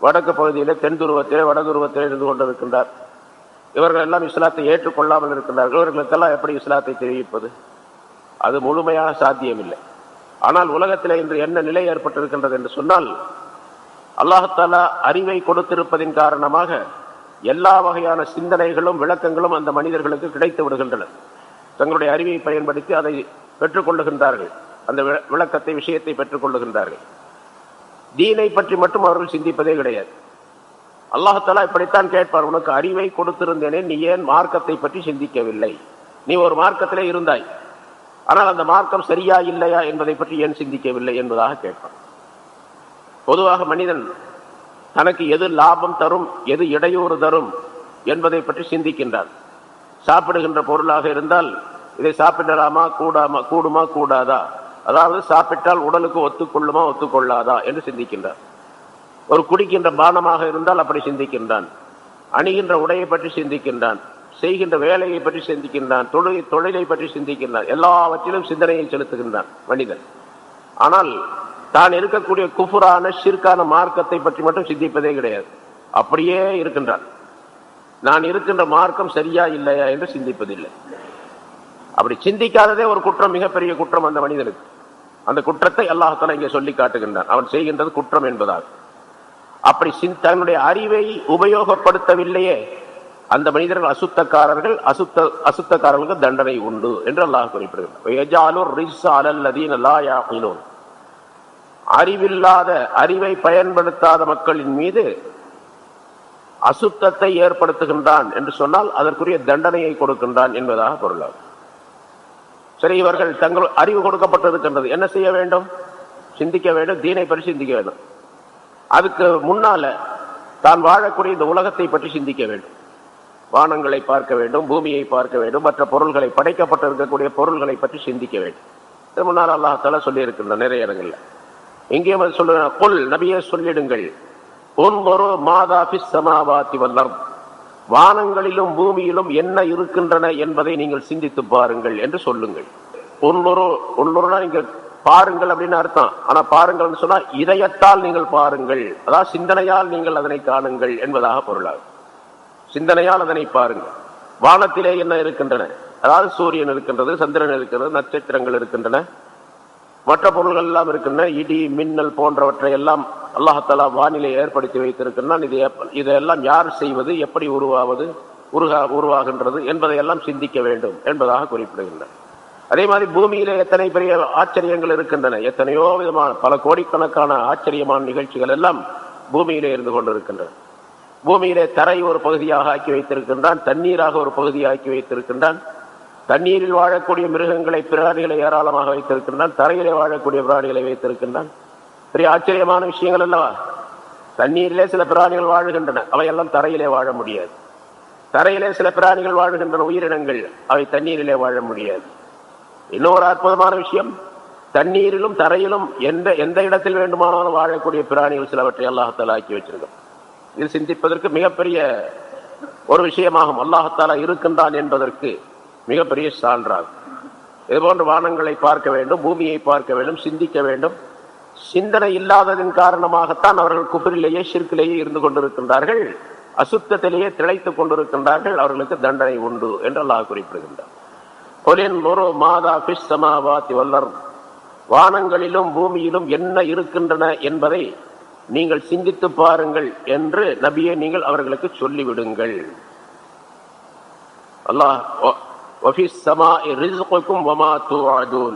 வடக்கு பகுதியிலே, தென் துருவத்திலே, வட துருவத்திலே இருந்து கொண்டிருக்கின்றார். இவர்கள் எல்லாம் இஸ்லாத்தை ஏற்றுக்கொள்ளாமல் இருக்கின்றார்கள். இவர்களுக்கெல்லாம் எப்படி இஸ்லாத்தை தெரிவிப்பது? அது முழுமையாக சாத்தியமில்லை. ஆனால் உலகத்திலே இன்று என்ன நிலை ஏற்பட்டிருக்கின்றது என்று சொன்னால், அல்லாஹ் தஆலா அறிவை கொடுத்திருப்பதின் காரணமாக எல்லா வகையான சிந்தனைகளும் விளக்கங்களும் அந்த மனிதர்களுக்கு கிடைத்து விடுகின்றன. தங்களுடைய அறிவை பயன்படுத்தி அதை பெற்றுக்கொள்ளுகின்றார்கள், அந்த விளக்கத்தை, விஷயத்தை பெற்றுக் கொள்ளுகின்றார்கள். தீனை பற்றி மட்டும் அவர்கள் சிந்திப்பதே கிடையாது. அல்லாஹ் தஆலா இப்படித்தான் கேட்பார், உனக்கு அறிவை கொடுத்திருந்தேனே, நீ ஏன் மார்க்கத்தை பற்றி சிந்திக்கவில்லை? நீ ஒரு மார்க்கத்திலே இருந்தாய், ஆனால் அந்த மார்க்கம் சரியா இல்லையா என்பதை பற்றி ஏன் சிந்திக்கவில்லை என்பதாக கேட்பார். பொதுவாக மனிதன் தனக்கு எது லாபம் தரும், எது இடையூறு தரும் என்பதை பற்றி சிந்திக்கின்றான். சாப்பிடுகின்ற பொருளாக இருந்தால் இதை சாப்பிடலாமா, கூடுமா கூடாதா, அதாவது சாப்பிட்டால் உடலுக்கு ஒத்துக்கொள்ளுமா ஒத்துக்கொள்ளாதா என்று சிந்திக்கின்றான். ஒரு குடிக்கின்ற பானமாக இருந்தால் அப்படி சிந்திக்கின்றான். அணிகின்ற உடையை பற்றி சிந்திக்கின்றான், செய்கின்ற வேலையை பற்றி சிந்திக்கின்றான், தொழிலை பற்றி சிந்திக்கின்றான். எல்லாவற்றிலும் சிந்தனையை செலுத்துகின்றான் மனிதன். ஆனால் தான் இருக்கக்கூடிய குஃபுரான ஷிர்கான மார்க்கத்தை பற்றி மட்டும் சிந்திப்பதே கிடையாது. அப்படியே இருக்கின்றான். நான் இருக்கின்ற மார்க்கம் சரியா இல்லையா என்று சிந்திப்பதில்லை. அப்படி சிந்திக்காததே ஒரு குற்றம், மிகப்பெரிய குற்றம் அந்த மனிதனுக்கு. அந்த குற்றத்தை அல்லாஹ் தஆலா இங்கே சொல்லி காட்டுகின்றான், அவன் செய்கின்றது குற்றம் என்பதாக. அப்படி தன்னுடைய அறிவை உபயோகப்படுத்தவில்லையே அந்த மனிதர்கள் அசுத்தக்காரர்கள். அசுத்தக்காரர்களுக்கு தண்டனை உண்டு என்று அல்லாஹ் குறிப்பிடுகிறான். அறிவில்லாத, அறிவை பயன்படுத்தாத மக்களின் மீது அசுத்தத்தை ஏற்படுத்துகின்றான் என்று சொன்னால் அதற்குரிய தண்டனையை கொடுக்கின்றான் என்பதாக பொருளாகும். சரி, இவர்கள் தங்கள் அறிவு கொடுக்கப்பட்டிருக்கின்றது, என்ன செய்ய வேண்டும்? சிந்திக்க வேண்டும், தீனை பற்றி சிந்திக்க வேண்டும். அதுக்கு முன்னால தான் வாழக்கூடிய இந்த உலகத்தை பற்றி சிந்திக்க வேண்டும். வானங்களை பார்க்க வேண்டும், பூமியை பார்க்க வேண்டும், மற்ற பொருள்களை, படைக்கப்பட்டிருக்கக்கூடிய பொருள்களை பற்றி சிந்திக்க வேண்டும். இது முன்னால் அல்லாஹ் தஆலா சொல்லி இருக்கின்ற நிறைய இடங்கள்ல. எங்கேயும் சொல்ல, குல், நபியே சொல்லிடுங்கள், உன்வரு மாதா ஃபிஸ் ஸமாவாதி வல் அர்த், வானங்களிலும் பூமியிலும் என்ன இருக்கின்றன என்பதை நீங்கள் சிந்தித்து பாருங்கள் என்று சொல்லுங்கள். உன்வருனா நீங்கள் பாருங்கள் அப்படின்னு அர்த்தம். ஆனா பாருங்கள் சொன்னா இதயத்தால் நீங்கள் பாருங்கள், அதாவது சிந்தனையால் நீங்கள் அதனை காணுங்கள் என்பதாக பொருளாகும். சிந்தனையால் அதனை பாருங்கள். வானத்திலே என்ன இருக்கின்றன, அதாவது சூரியன் இருக்கின்றது, சந்திரன் இருக்கிறது, நட்சத்திரங்கள் இருக்கின்றன, மற்ற பொருள்கள் எல்லாம் இருக்கின்றன, இடி மின்னல் போன்றவற்றை எல்லாம் அல்லாஹ் தஆலா வானிலை ஏற்படுத்தி வைத்திருக்கின்றான். இதையெல்லாம் யார் செய்வது, எப்படி உருவாகின்றது என்பதையெல்லாம் சிந்திக்க வேண்டும் என்பதாக குறிப்பிடுகின்றன. அதே மாதிரி பூமியிலே எத்தனை பெரிய ஆச்சரியங்கள் இருக்கின்றன, எத்தனையோ விதமான பல கோடிக்கணக்கான ஆச்சரியமான நிகழ்ச்சிகள் எல்லாம் பூமியிலே இருந்து கொண்டிருக்கின்றன. பூமியிலே தரை ஒரு பகுதியாக ஆக்கி வைத்திருக்கின்றான், தண்ணீராக ஒரு பகுதியாக ஆக்கி வைத்திருக்கின்றான், தண்ணீரில் வாழக்கூடிய மிருகங்களை, பிராணிகளை ஏராளமாக வைத்திருக்கின்றான். தரையிலே வாழக்கூடிய பிராணிகளை வைத்திருக்கின்றான். பெரிய ஆச்சரியமான விஷயங்கள் அல்லவா? தண்ணீரிலே சில பிராணிகள் வாழுகின்றன, அவையெல்லாம் தரையிலே வாழ முடியாது. தரையிலே சில பிராணிகள் வாழுகின்றன, உயிரினங்கள், அவை தண்ணீரிலே வாழ முடியாது. இன்னொரு அற்புதமான விஷயம், தண்ணீரிலும் தரையிலும் எந்த இடத்தில் வேண்டுமானாலும் வாழக்கூடிய பிராணிகள் சிலவற்றை அல்லாஹாலா ஆக்கி வச்சிருக்கோம். இது சிந்திப்பதற்கு மிகப்பெரிய ஒரு விஷயமாகும். அல்லாஹாலா இருக்கின்றான் என்பதற்கு மிகப்பெரிய சான்றாகும். இதுபோன்று வானங்களை பார்க்க வேண்டும், பூமியை பார்க்க வேண்டும், சிந்திக்க வேண்டும். சிந்தனை இல்லாததின் காரணமாகத்தான் அவர்கள் குஃப்ரிலேயே, ஷிர்கிலேயே இருந்து கொண்டிருக்கின்றார்கள், அசுத்தத்திலேயே திளைத்துக் கொண்டிருக்கின்றார்கள். அவர்களுக்கு தண்டனை உண்டு என்று அல்லாஹ் குறிப்பிடுகின்றார். வானங்களிலும் பூமியிலும் என்ன இருக்கின்றன என்பதை நீங்கள் சிந்தித்து பாருங்கள் என்று நபியே நீங்கள் அவர்களுக்கு சொல்லிவிடுங்கள். அல்லாஹ்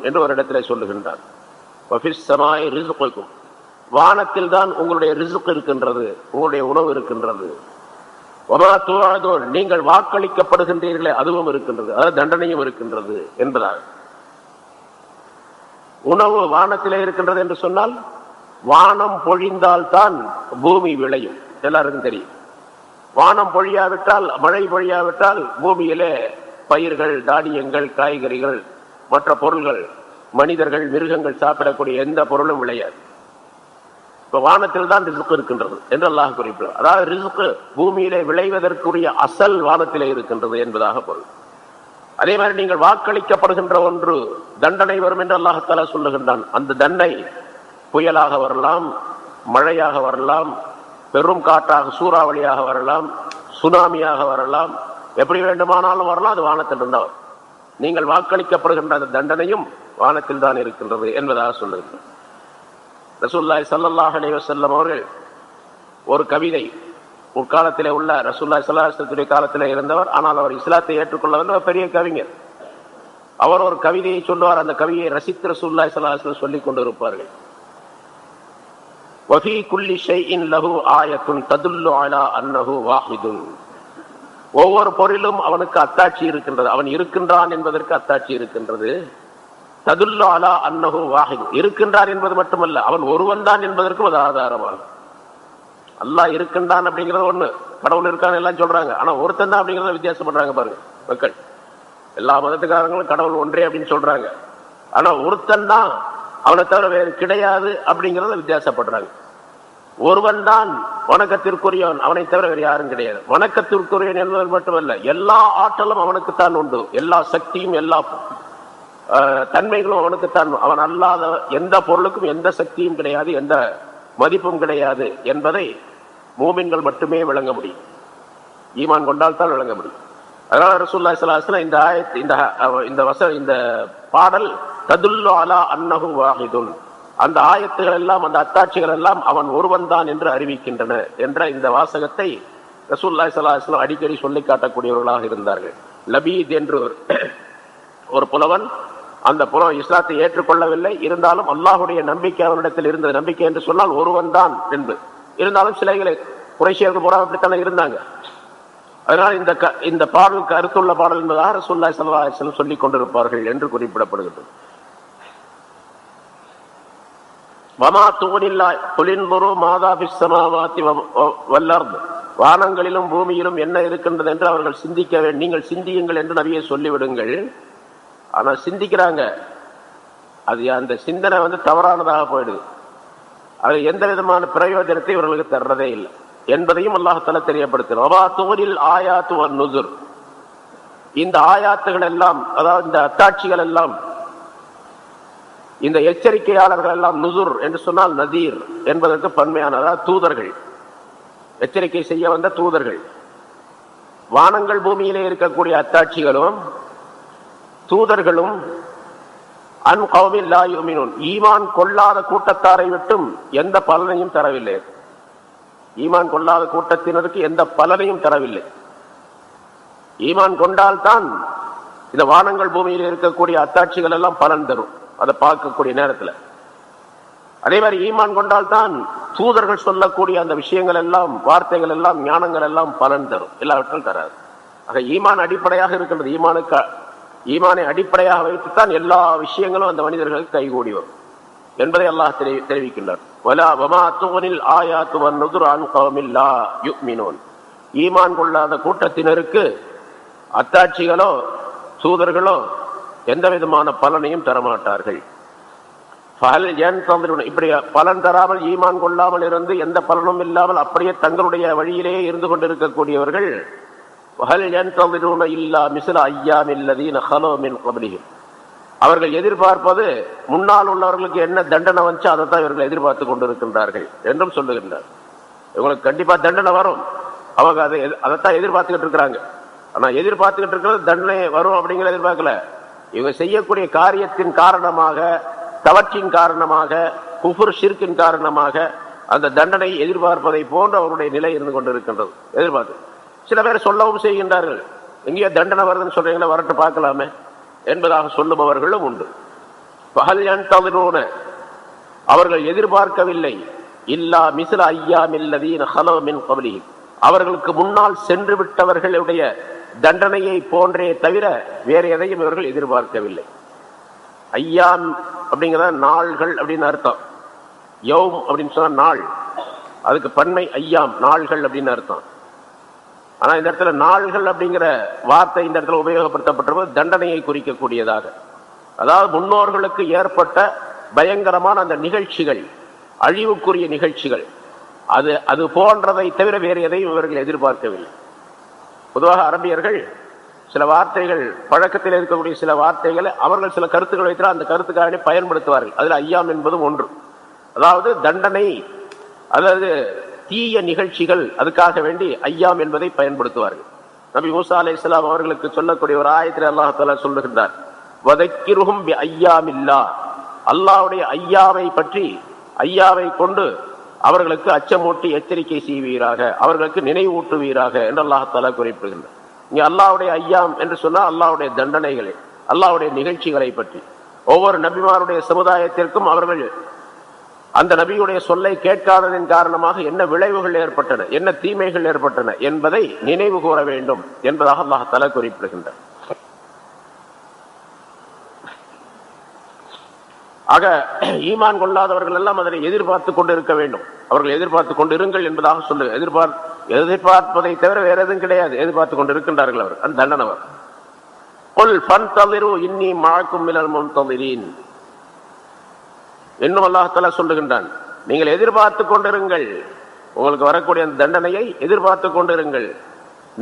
என்று ஒரு இடத்துல சொல்லுகின்றார். வானத்தில் தான் உங்களுடைய ரிஸ்க் இருக்கின்றது, உங்களுடைய உணவு இருக்கின்றது. நீங்கள் வாக்களிக்கப்படுகின்றீர்களே, அதுவும் இருக்கின்றது, அதாவது தண்டனையும் இருக்கின்றது என்பதாக. உணவு வானத்திலே இருக்கின்றது என்று சொன்னால், வானம் பொழிந்தால் தான் பூமி விளையும், எல்லாருக்கும் தெரியும். வானம் பொழியாவிட்டால், மழை பொழியாவிட்டால் பூமியிலே பயிர்கள், தானியங்கள், காய்கறிகள், மற்ற பொருள்கள், மனிதர்கள், மிருகங்கள் சாப்பிடக்கூடிய எந்த பொருளும் விளையாது. இப்ப வானத்தில் தான் ரிஸ்க் இருக்கின்றது என்று அல்லாஹ் குறிப்பிடுறார். அதாவது ரிஸ்க் பூமியிலே விளைவதற்குரிய அசல் வானத்திலே இருக்கின்றது என்பதாக பொருள். அதே மாதிரி நீங்கள் வாக்களிக்கப்படுகின்ற ஒன்று தண்டனை வரும் என்று அல்லாஹாலா சொல்லுகின்றான். அந்த தண்டனை புயலாக வரலாம், மழையாக வரலாம், பெரும் காற்றாக, சூறாவளியாக வரலாம், சுனாமியாக வரலாம், எப்படி வேண்டுமானாலும் வரலாம். அது வானத்தில் இருந்தால் நீங்கள் வாக்களிக்கப்படுகின்ற அந்த தண்டனையும் வானத்தில் தான் இருக்கின்றது என்பதாக சொல்லுகின்றனர். ரசூலுல்லாஹி ஸல்லல்லாஹு அலைஹி வஸல்லம் அவர்கள் ஒரு கவிதை, முற்காலத்திலே உள்ள ரசூலுல்லாஹி ஸல்லல்லாஹு அலைஹி வஸல்லம் காலத்திலே இருந்தவர், ஆனால் அவர் இஸ்லாத்தை ஏற்றுக்கொள்ள வந்த பெரிய கவிஞர். அவர் ஒரு கவிதையை சொல்லுவார். அந்த கவிதையை ரசித்து ரசூலுல்லாஹி ஸல்லல்லாஹு அலைஹி வஸல்லம் சொல்லிக் கொண்டிருப்பார்கள். வஃபீ குல்லி ஷைஇன் லஹு ஆயத்துன் ததுல்லு அலா அன்னஹு வாஹிதுன். ஒவ்வொரு பொருளும் அவனுக்கு அத்தாட்சி இருக்கின்றது, அவன் இருக்கின்றான் என்பதற்கு அத்தாட்சி இருக்கின்றது. ததுல்லு அலா அன்னஹு வாஹித், இருக்கின்றான் என்பது மட்டுமல்ல, அவன் ஒருவன் தான் என்பதற்கும் அது ஆதாரமாகும். அல்லாஹ் இருக்கின்றான் அப்படிங்கிறது ஒண்ணு, கடவுள் இருக்கான்னு எல்லாம் சொல்றாங்க, ஆனா ஒருத்தன் தான் அப்படிங்கறத வித்தியாசம் பண்றாங்க பாருங்க மக்கள். எல்லா மதத்துக்காரங்களும் கடவுள் ஒன்றே அப்படின்னு சொல்றாங்க, ஆனா ஒருத்தன் தான், அவனை தவிர வேறு கிடையாது அப்படிங்கறத வித்தியாசப்படுறாங்க. ஒருவன் தான் வணக்கத்திற்குரியவன், அவனை தவிர வேறு யாரும் கிடையாது. வணக்கத்திற்குரியவன் என்பது மட்டுமல்ல, எல்லா ஆற்றலும் அவனுக்குத்தான் உண்டு, எல்லா சக்தியும் எல்லா தன்மைகளும் அவனுக்குத்தான். அவன் அல்லாத எந்த பொருளுக்கும் எந்த சக்தியும் கிடையாது, எந்த மதிப்பும் கிடையாது என்பதை மூமின்கள் மட்டுமே விளங்க முடியும், ஈமான் கொண்டால் தான் விளங்க முடியும். அதனால ரசூலுல்லாஹி ஸல்லல்லாஹு அலைஹி வஸல்லம் இந்த பாடல் ததுல்லு அலா அன்னஹு வாஹிதுன், அந்த ஆயத்துகள் எல்லாம், அந்த அத்தாட்சிகள் எல்லாம் அவன் ஒருவன் தான் என்று அறிவிக்கின்றன என்ற இந்த வாசகத்தை ரசூலுல்லாஹி ஸல்லல்லாஹு அலைஹி வஸல்லம் அடிக்கடி சொல்லி காட்டக்கூடியவர்களாக இருந்தார்கள். லபீத் என்று ஒரு புலவன், அந்த புலவன் இஸ்லாத்தை ஏற்றுக்கொள்ளவில்லை, இருந்தாலும் அல்லாஹுடைய நம்பிக்கை அவனிடத்தில் இருந்தது. நம்பிக்கை என்று சொன்னால் ஒருவன் தான் என்று, இருந்தாலும் சிலைகளை குறைஷியர்கள் பூரா அப்படித்தானே இருந்தாங்க. அதனால் இந்த பாடல் கருத்துள்ள பாடல் என்பதாக ரசூலுல்லாஹி ஸல்லல்லாஹு அலைஹி வஸல்லம் சொல்லிக் கொண்டிருப்பார்கள் என்று குறிப்பிடப்படுகிறது. வமா துகுனில்லாஹ் குலின்துரு மாதா ஃபிஸ் ஸமாவாதி வல் அர்த், வானங்களிலும் பூமியிலும் என்ன இருக்கின்றது என்று அவர்கள் சிந்திக்க வேண்டும், நீங்கள் சிந்தியுங்கள் என்று நபியே சொல்லிவிடுங்கள். ஆனா சிந்திக்கிறாங்க, அது அந்த சிந்தனை தவறானதாக போயிடுது, அது எந்த விதமான பிரயோஜனத்தை இவர்களுக்கு தர்றதே இல்லை என்பதையும் அல்லாஹ் தெரியப்படுத்துகிறார். இந்த ஆயாத்துகள் எல்லாம், அதாவது இந்த அத்தாட்சிகள் எல்லாம், இந்த எச்சரிக்கையாளர்கள் எல்லாம், நுசுர் என்று சொன்னால் நதீர் என்பதற்கு பன்மையான, அதாவது தூதர்கள், எச்சரிக்கை செய்ய வந்த தூதர்கள். வானங்கள் பூமியிலே இருக்கக்கூடிய அத்தாட்சிகளும் தூதர்களும் அன் கௌமின் லா யுமினூன், ஈமான் கொள்ளாத கூட்டத்தாரை விட்டும் எந்த பலனையும் தரவில்லை. ஈமான் கொள்ளாத கூட்டத்தினருக்கு எந்த பலனையும் தரவில்லை. ஈமான் கொண்டால்தான் இந்த வானங்கள் பூமியில் இருக்கக்கூடிய அத்தாட்சிகள் எல்லாம் பலன் தரும், அதை பார்க்கக்கூடிய நேரத்தில். அதே மாதிரி ஈமான் கொண்டால்தான் தூதர்கள் சொல்லக்கூடிய அந்த விஷயங்கள் எல்லாம், வார்த்தைகள் எல்லாம், ஞானங்கள் எல்லாம் பலன் தரும், எல்லாவற்றும் தராது. ஆக ஈமான் அடிப்படையாக இருக்கின்றது. ஈமானுக்கு ஈமானை அடிப்படையாக வைத்துத்தான் எல்லா விஷயங்களும் அந்த மனிதர்களுக்கு கைகூடி வரும் என்பதை அல்லாஹ் தெரிவிக்கின்றார். ஈமான் கொள்ளாத கூட்டத்தினருக்கு அத்தாட்சிகளோ தூதர்களோ எந்த விதமான பலனையும் தரமாட்டார்கள். இப்படி பலன் தராமல் ஈமான் கொள்ளாமல் இருந்து எந்த பலனும் இல்லாமல் அப்படியே தங்களுடைய வழியிலேயே இருந்து கொண்டிருக்கக்கூடியவர்கள் அவர்கள் எதிர்பார்ப்பது முன்னால் உள்ளவர்களுக்கு என்ன தண்டனை வந்துச்சு அதைத்தான் இவர்கள் எதிர்பார்த்து கொண்டிருக்கின்றார்கள் என்றும் சொல்லுகின்றார். இவங்களுக்கு கண்டிப்பா தண்டனை வரும், அவங்க அதைத்தான் எதிர்பார்த்துக்கிட்டு இருக்கிறாங்க. ஆனா எதிர்பார்த்துக்கிட்டு இருக்கிறது தண்டனை வரும் அப்படிங்கிற எதிர்பார்க்கல. இவங்க செய்யக்கூடிய காரியத்தின் காரணமாக, தவற்றின் காரணமாக, குஃபுர் ஷிர்கின் காரணமாக அந்த தண்டனை எதிர்பார்ப்பதை போன்று அவருடைய நிலை இருந்து கொண்டிருக்கின்றது. எதிர்பார்த்து சில பேர் சொல்லவும் செய்கின்றார்கள், எங்கேயோ தண்டனை வருதுன்னு சொல்றீங்களா, வரட்டு பார்க்கலாமே என்பதாக சொல்லுபவர்களும் உண்டு. அவர்கள் எதிர்பார்க்கவில்லை, இல்லா மிஸ்ல ஐயாமில்லதீன ஹலோ மின் கப்லிஹிம், அவர்களுக்கு முன்னால் சென்று விட்டவர்களுடைய தண்டனையை போன்றே தவிர வேற எதையும் இவர்கள் எதிர்பார்க்கவில்லை. ஐயாம் அப்படிங்கிற நாள்கள் அப்படின்னு அர்த்தம். யௌம் அப்படின்னு சொன்ன நாள், அதுக்கு பன்மை ஐயாம், நாள்கள் அப்படின்னு அர்த்தம். ஆனா இந்த இடத்துல நாள்கள் அப்படிங்கிற வார்த்தை இந்த இடத்துல உபயோகப்படுத்தப்பட்டிருப்பது தண்டனையை குறிக்கக்கூடியதாக. அதாவது முன்னோர்களுக்கு ஏற்பட்ட பயங்கரமான அந்த நிகழ்ச்சிகள், அழிவுக்குரிய நிகழ்ச்சிகள், அது போன்றதை தவிர வேறு எதையும் இவர்கள் எதிர்பார்க்கவில்லை. பொதுவாக அரபியர்கள் சில வார்த்தைகள், பழக்கத்தில் இருக்கக்கூடிய சில வார்த்தைகளை அவர்கள் சில கருத்துக்கள் வைத்தால் அந்த கருத்துக்காக பயன்படுத்துவார்கள். அதில் ஐயாம் என்பதும் ஒன்று. அதாவது தண்டனை, அதாவது தீய நிகழ்ச்சிகள், அதுக்காக வேண்டி ஐயாம் என்பதை பயன்படுத்துவார்கள். நபி மூசா அலைஹிஸ்ஸலாம் அவர்களுக்கு சொல்லக்கூடிய ஒரு ஆயத்தில் அல்லாஹ் தஆலா சொல்லுகின்றார், வதக்கிருஹும் பி ஐயாமில்லா, அல்லாஹ்வுடைய ஐயாவை பற்றி, ஐயாவை கொண்டு அவர்களுக்கு அச்சமூட்டி எச்சரிக்கை செய்வீராக, அவர்களுக்கு நினைவூட்டுவீராக என்று அல்லாஹ் தஆலா குறிப்பிடுகின்றார். இங்கே அல்லாஹ்வுடைய ஐயாம் என்று சொன்னால் அல்லாஹ்வுடைய தண்டனைகளை, அல்லாஹ்வுடைய நிகழ்ச்சிகளை பற்றி. ஒவ்வொரு நபிமாருடைய சமுதாயத்திற்கும் அவர்கள் அந்த நபியுடைய சொல்லை கேட்காததின் காரணமாக என்ன விளைவுகள் ஏற்பட்டன, என்ன தீமைகள் ஏற்பட்டன என்பதை நினைவு கூற வேண்டும் என்பதாக அல்லாஹ் தஆலா குறிப்பிடுகின்றார். ஆக ஈமான் கொள்ளாதவர்கள் எல்லாம் அதனை எதிர்பார்த்து கொண்டு இருக்க வேண்டும். அவர்கள் எதிர்பார்த்து கொண்டு இருங்கள் என்பதாக சொல்லு. எதிர்பார்ப்பதை தவிர வேற எதுவும் கிடையாது, எதிர்பார்த்து கொண்டு இருக்கின்றார்கள் அவர் அந்த தண்டனவர். இன்னி மஅக்கும் மினல் முன்தலிரீன், இன்னும் அல்லாஹ் தஆலா சொல்லுகின்றான், நீங்கள் எதிர்பார்த்து கொண்டிருங்கள், உங்களுக்கு வரக்கூடிய அந்த தண்டனையை எதிர்பார்த்து கொண்டிருங்கள்,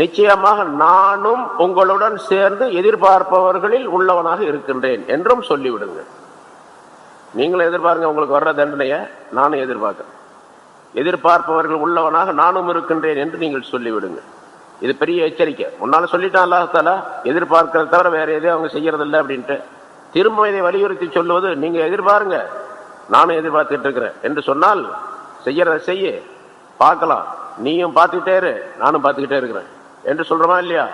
நிச்சயமாக நானும் உங்களுடன் சேர்ந்து எதிர்பார்ப்பவர்களில் உள்ளவனாக இருக்கின்றேன் என்றும் சொல்லிவிடுங்கள். நீங்களும் எதிர்பார்ங்க, உங்களுக்கு வர்ற தண்டனையை நானும் எதிர்பார்க்கிறேன், எதிர்பார்ப்பவர்கள் உள்ளவனாக நானும் இருக்கின்றேன் என்று நீங்கள் சொல்லிவிடுங்கள். இது பெரிய எச்சரிக்கை. முன்னால சொல்லிட்டான் அல்லாஹ் தஆலா, எதிர்பார்க்கிறத தவிர வேற எதையும் அவங்க செய்யறதில்லை அப்படின்ட்டு. திரும்ப இதை வலியுறுத்தி சொல்லுவது, நீங்க எதிர்பாருங்க, நானும் எதிர்பார்த்துட்டு இருக்கிறேன் என்று சொன்னால் செய்யறத செய்ய பார்க்கலாம், நீயும் பார்த்துக்கிட்டே இரு, நானும் பார்த்துக்கிட்டே இருக்கிறேன் என்று சொல்றோமா இல்லையா?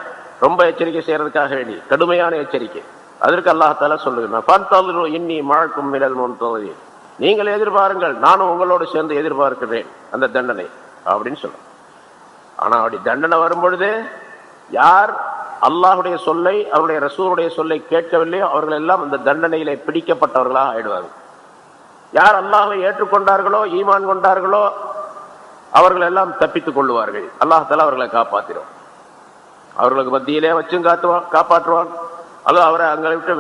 ரொம்ப எச்சரிக்கை செய்யறதுக்காக வேண்டி கடுமையான எச்சரிக்கை. அதற்கு அல்லாஹ் தஆலா சொல்லுகிறான், இன்னி மஅக்கும் மினல் முன்தலிரீன், நீங்கள் எதிர்பாருங்கள், நானும் உங்களோடு சேர்ந்து எதிர்பார்க்கிறேன் அந்த தண்டனை அப்படின்னு சொல்றேன். ஆனா அப்படி தண்டனை வரும்பொழுது யார் அல்லாஹுடைய சொல்லை, அவருடைய ரசூலுடைய சொல்லை கேட்கவில்லையோ அவர்கள் எல்லாம் அந்த தண்டனையிலே பிடிக்கப்பட்டவர்களாக ஆயிடுவாங்க. யார் அல்லாஹ்வை ஏற்றுக்கொண்டார்களோ, ஈமான் கொண்டார்களோ, அவர்கள் எல்லாம் தப்பித்துக் கொள்ளுவார்கள். அல்லாஹ் தஆலா அவர்களை காப்பாற்றிடும். அவர்களுக்கு மத்தியிலே வச்சும் காப்பாற்றுவான், அல்லது அவரை அங்களை விட்டு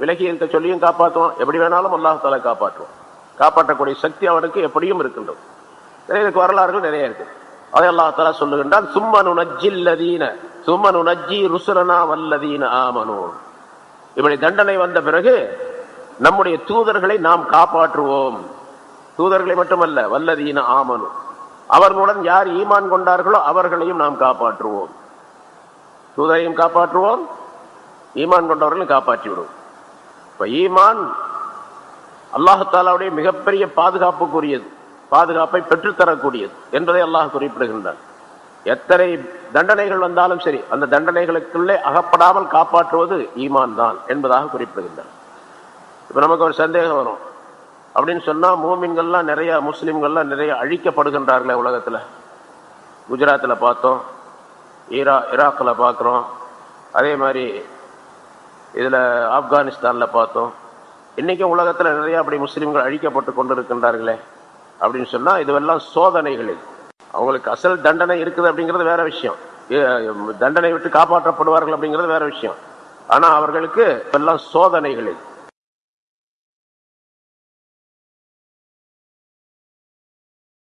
விலகி இருக்க சொல்லியும் காப்பாற்றுவான். எப்படி வேணாலும் அல்லாஹ் தஆலா காப்பாற்றுவான். காப்பாற்றக்கூடிய சக்தி அவனுக்கு எப்படியும் இருக்கின்றது. இதுக்கு வரலாறுகள் நிறைய இருக்கு. அதை அல்லாஹ் தஆலா சொல்லுகின்றான், சும்ம நுனஜ்ஜி ருசுலனா வல்லதீன ஆமனூ, இப்படி தண்டனை வந்த பிறகு நம்முடைய தூதர்களை நாம் காப்பாற்றுவோம். தூதர்களை மட்டுமல்ல, வல்லதீன ஆமனு, அவர்களுடன் யார் ஈமான் கொண்டார்களோ அவர்களையும் நாம் காப்பாற்றுவோம். தூதரையும் காப்பாற்றுவோம், ஈமான் கொண்டவர்களையும் காப்பாற்றி விடுவோம். இப்ப ஈமான் அல்லாஹ் தஆலாவுடைய மிகப்பெரிய பாதுகாப்புக்குரியது, பாதுகாப்பை பெற்றுத்தரக்கூடியது என்பதை அல்லாஹ் குறிப்பிடுகின்றான். எத்தனை தண்டனைகள் வந்தாலும் சரி, அந்த தண்டனைகளுக்குள்ளே அகப்படாமல் காப்பாற்றுவது ஈமான் தான் என்பதாக குறிப்பிடுகின்றான். இப்ப நமக்கு ஒரு சந்தேகம் வரும், அப்படின்னு சொன்னா மூமின்கள்லாம் நிறைய, முஸ்லிம்கள்லாம் நிறைய அழிக்கப்படுகின்றார்களே உலகத்துல. குஜராத்தில் பார்த்தோம், ஈராக்கில் பார்க்குறோம், அதே மாதிரி இதுல ஆப்கானிஸ்தான்ல பார்த்தோம். இன்னைக்கும் உலகத்துல நிறைய அப்படி முஸ்லிம்கள் அழிக்கப்பட்டு கொண்டிருக்கின்றார்களே அப்படின்னு சொன்னா இதுவெல்லாம் சோதனைகள். அவங்களுக்கு அசல் தண்டனை இருக்குது அப்படிங்கிறது வேற விஷயம், தண்டனை விட்டு காப்பாற்றப்படுவார்கள் அப்படிங்கிறது வேற விஷயம். ஆனா அவர்களுக்கு எல்லாம் சோதனைகள்.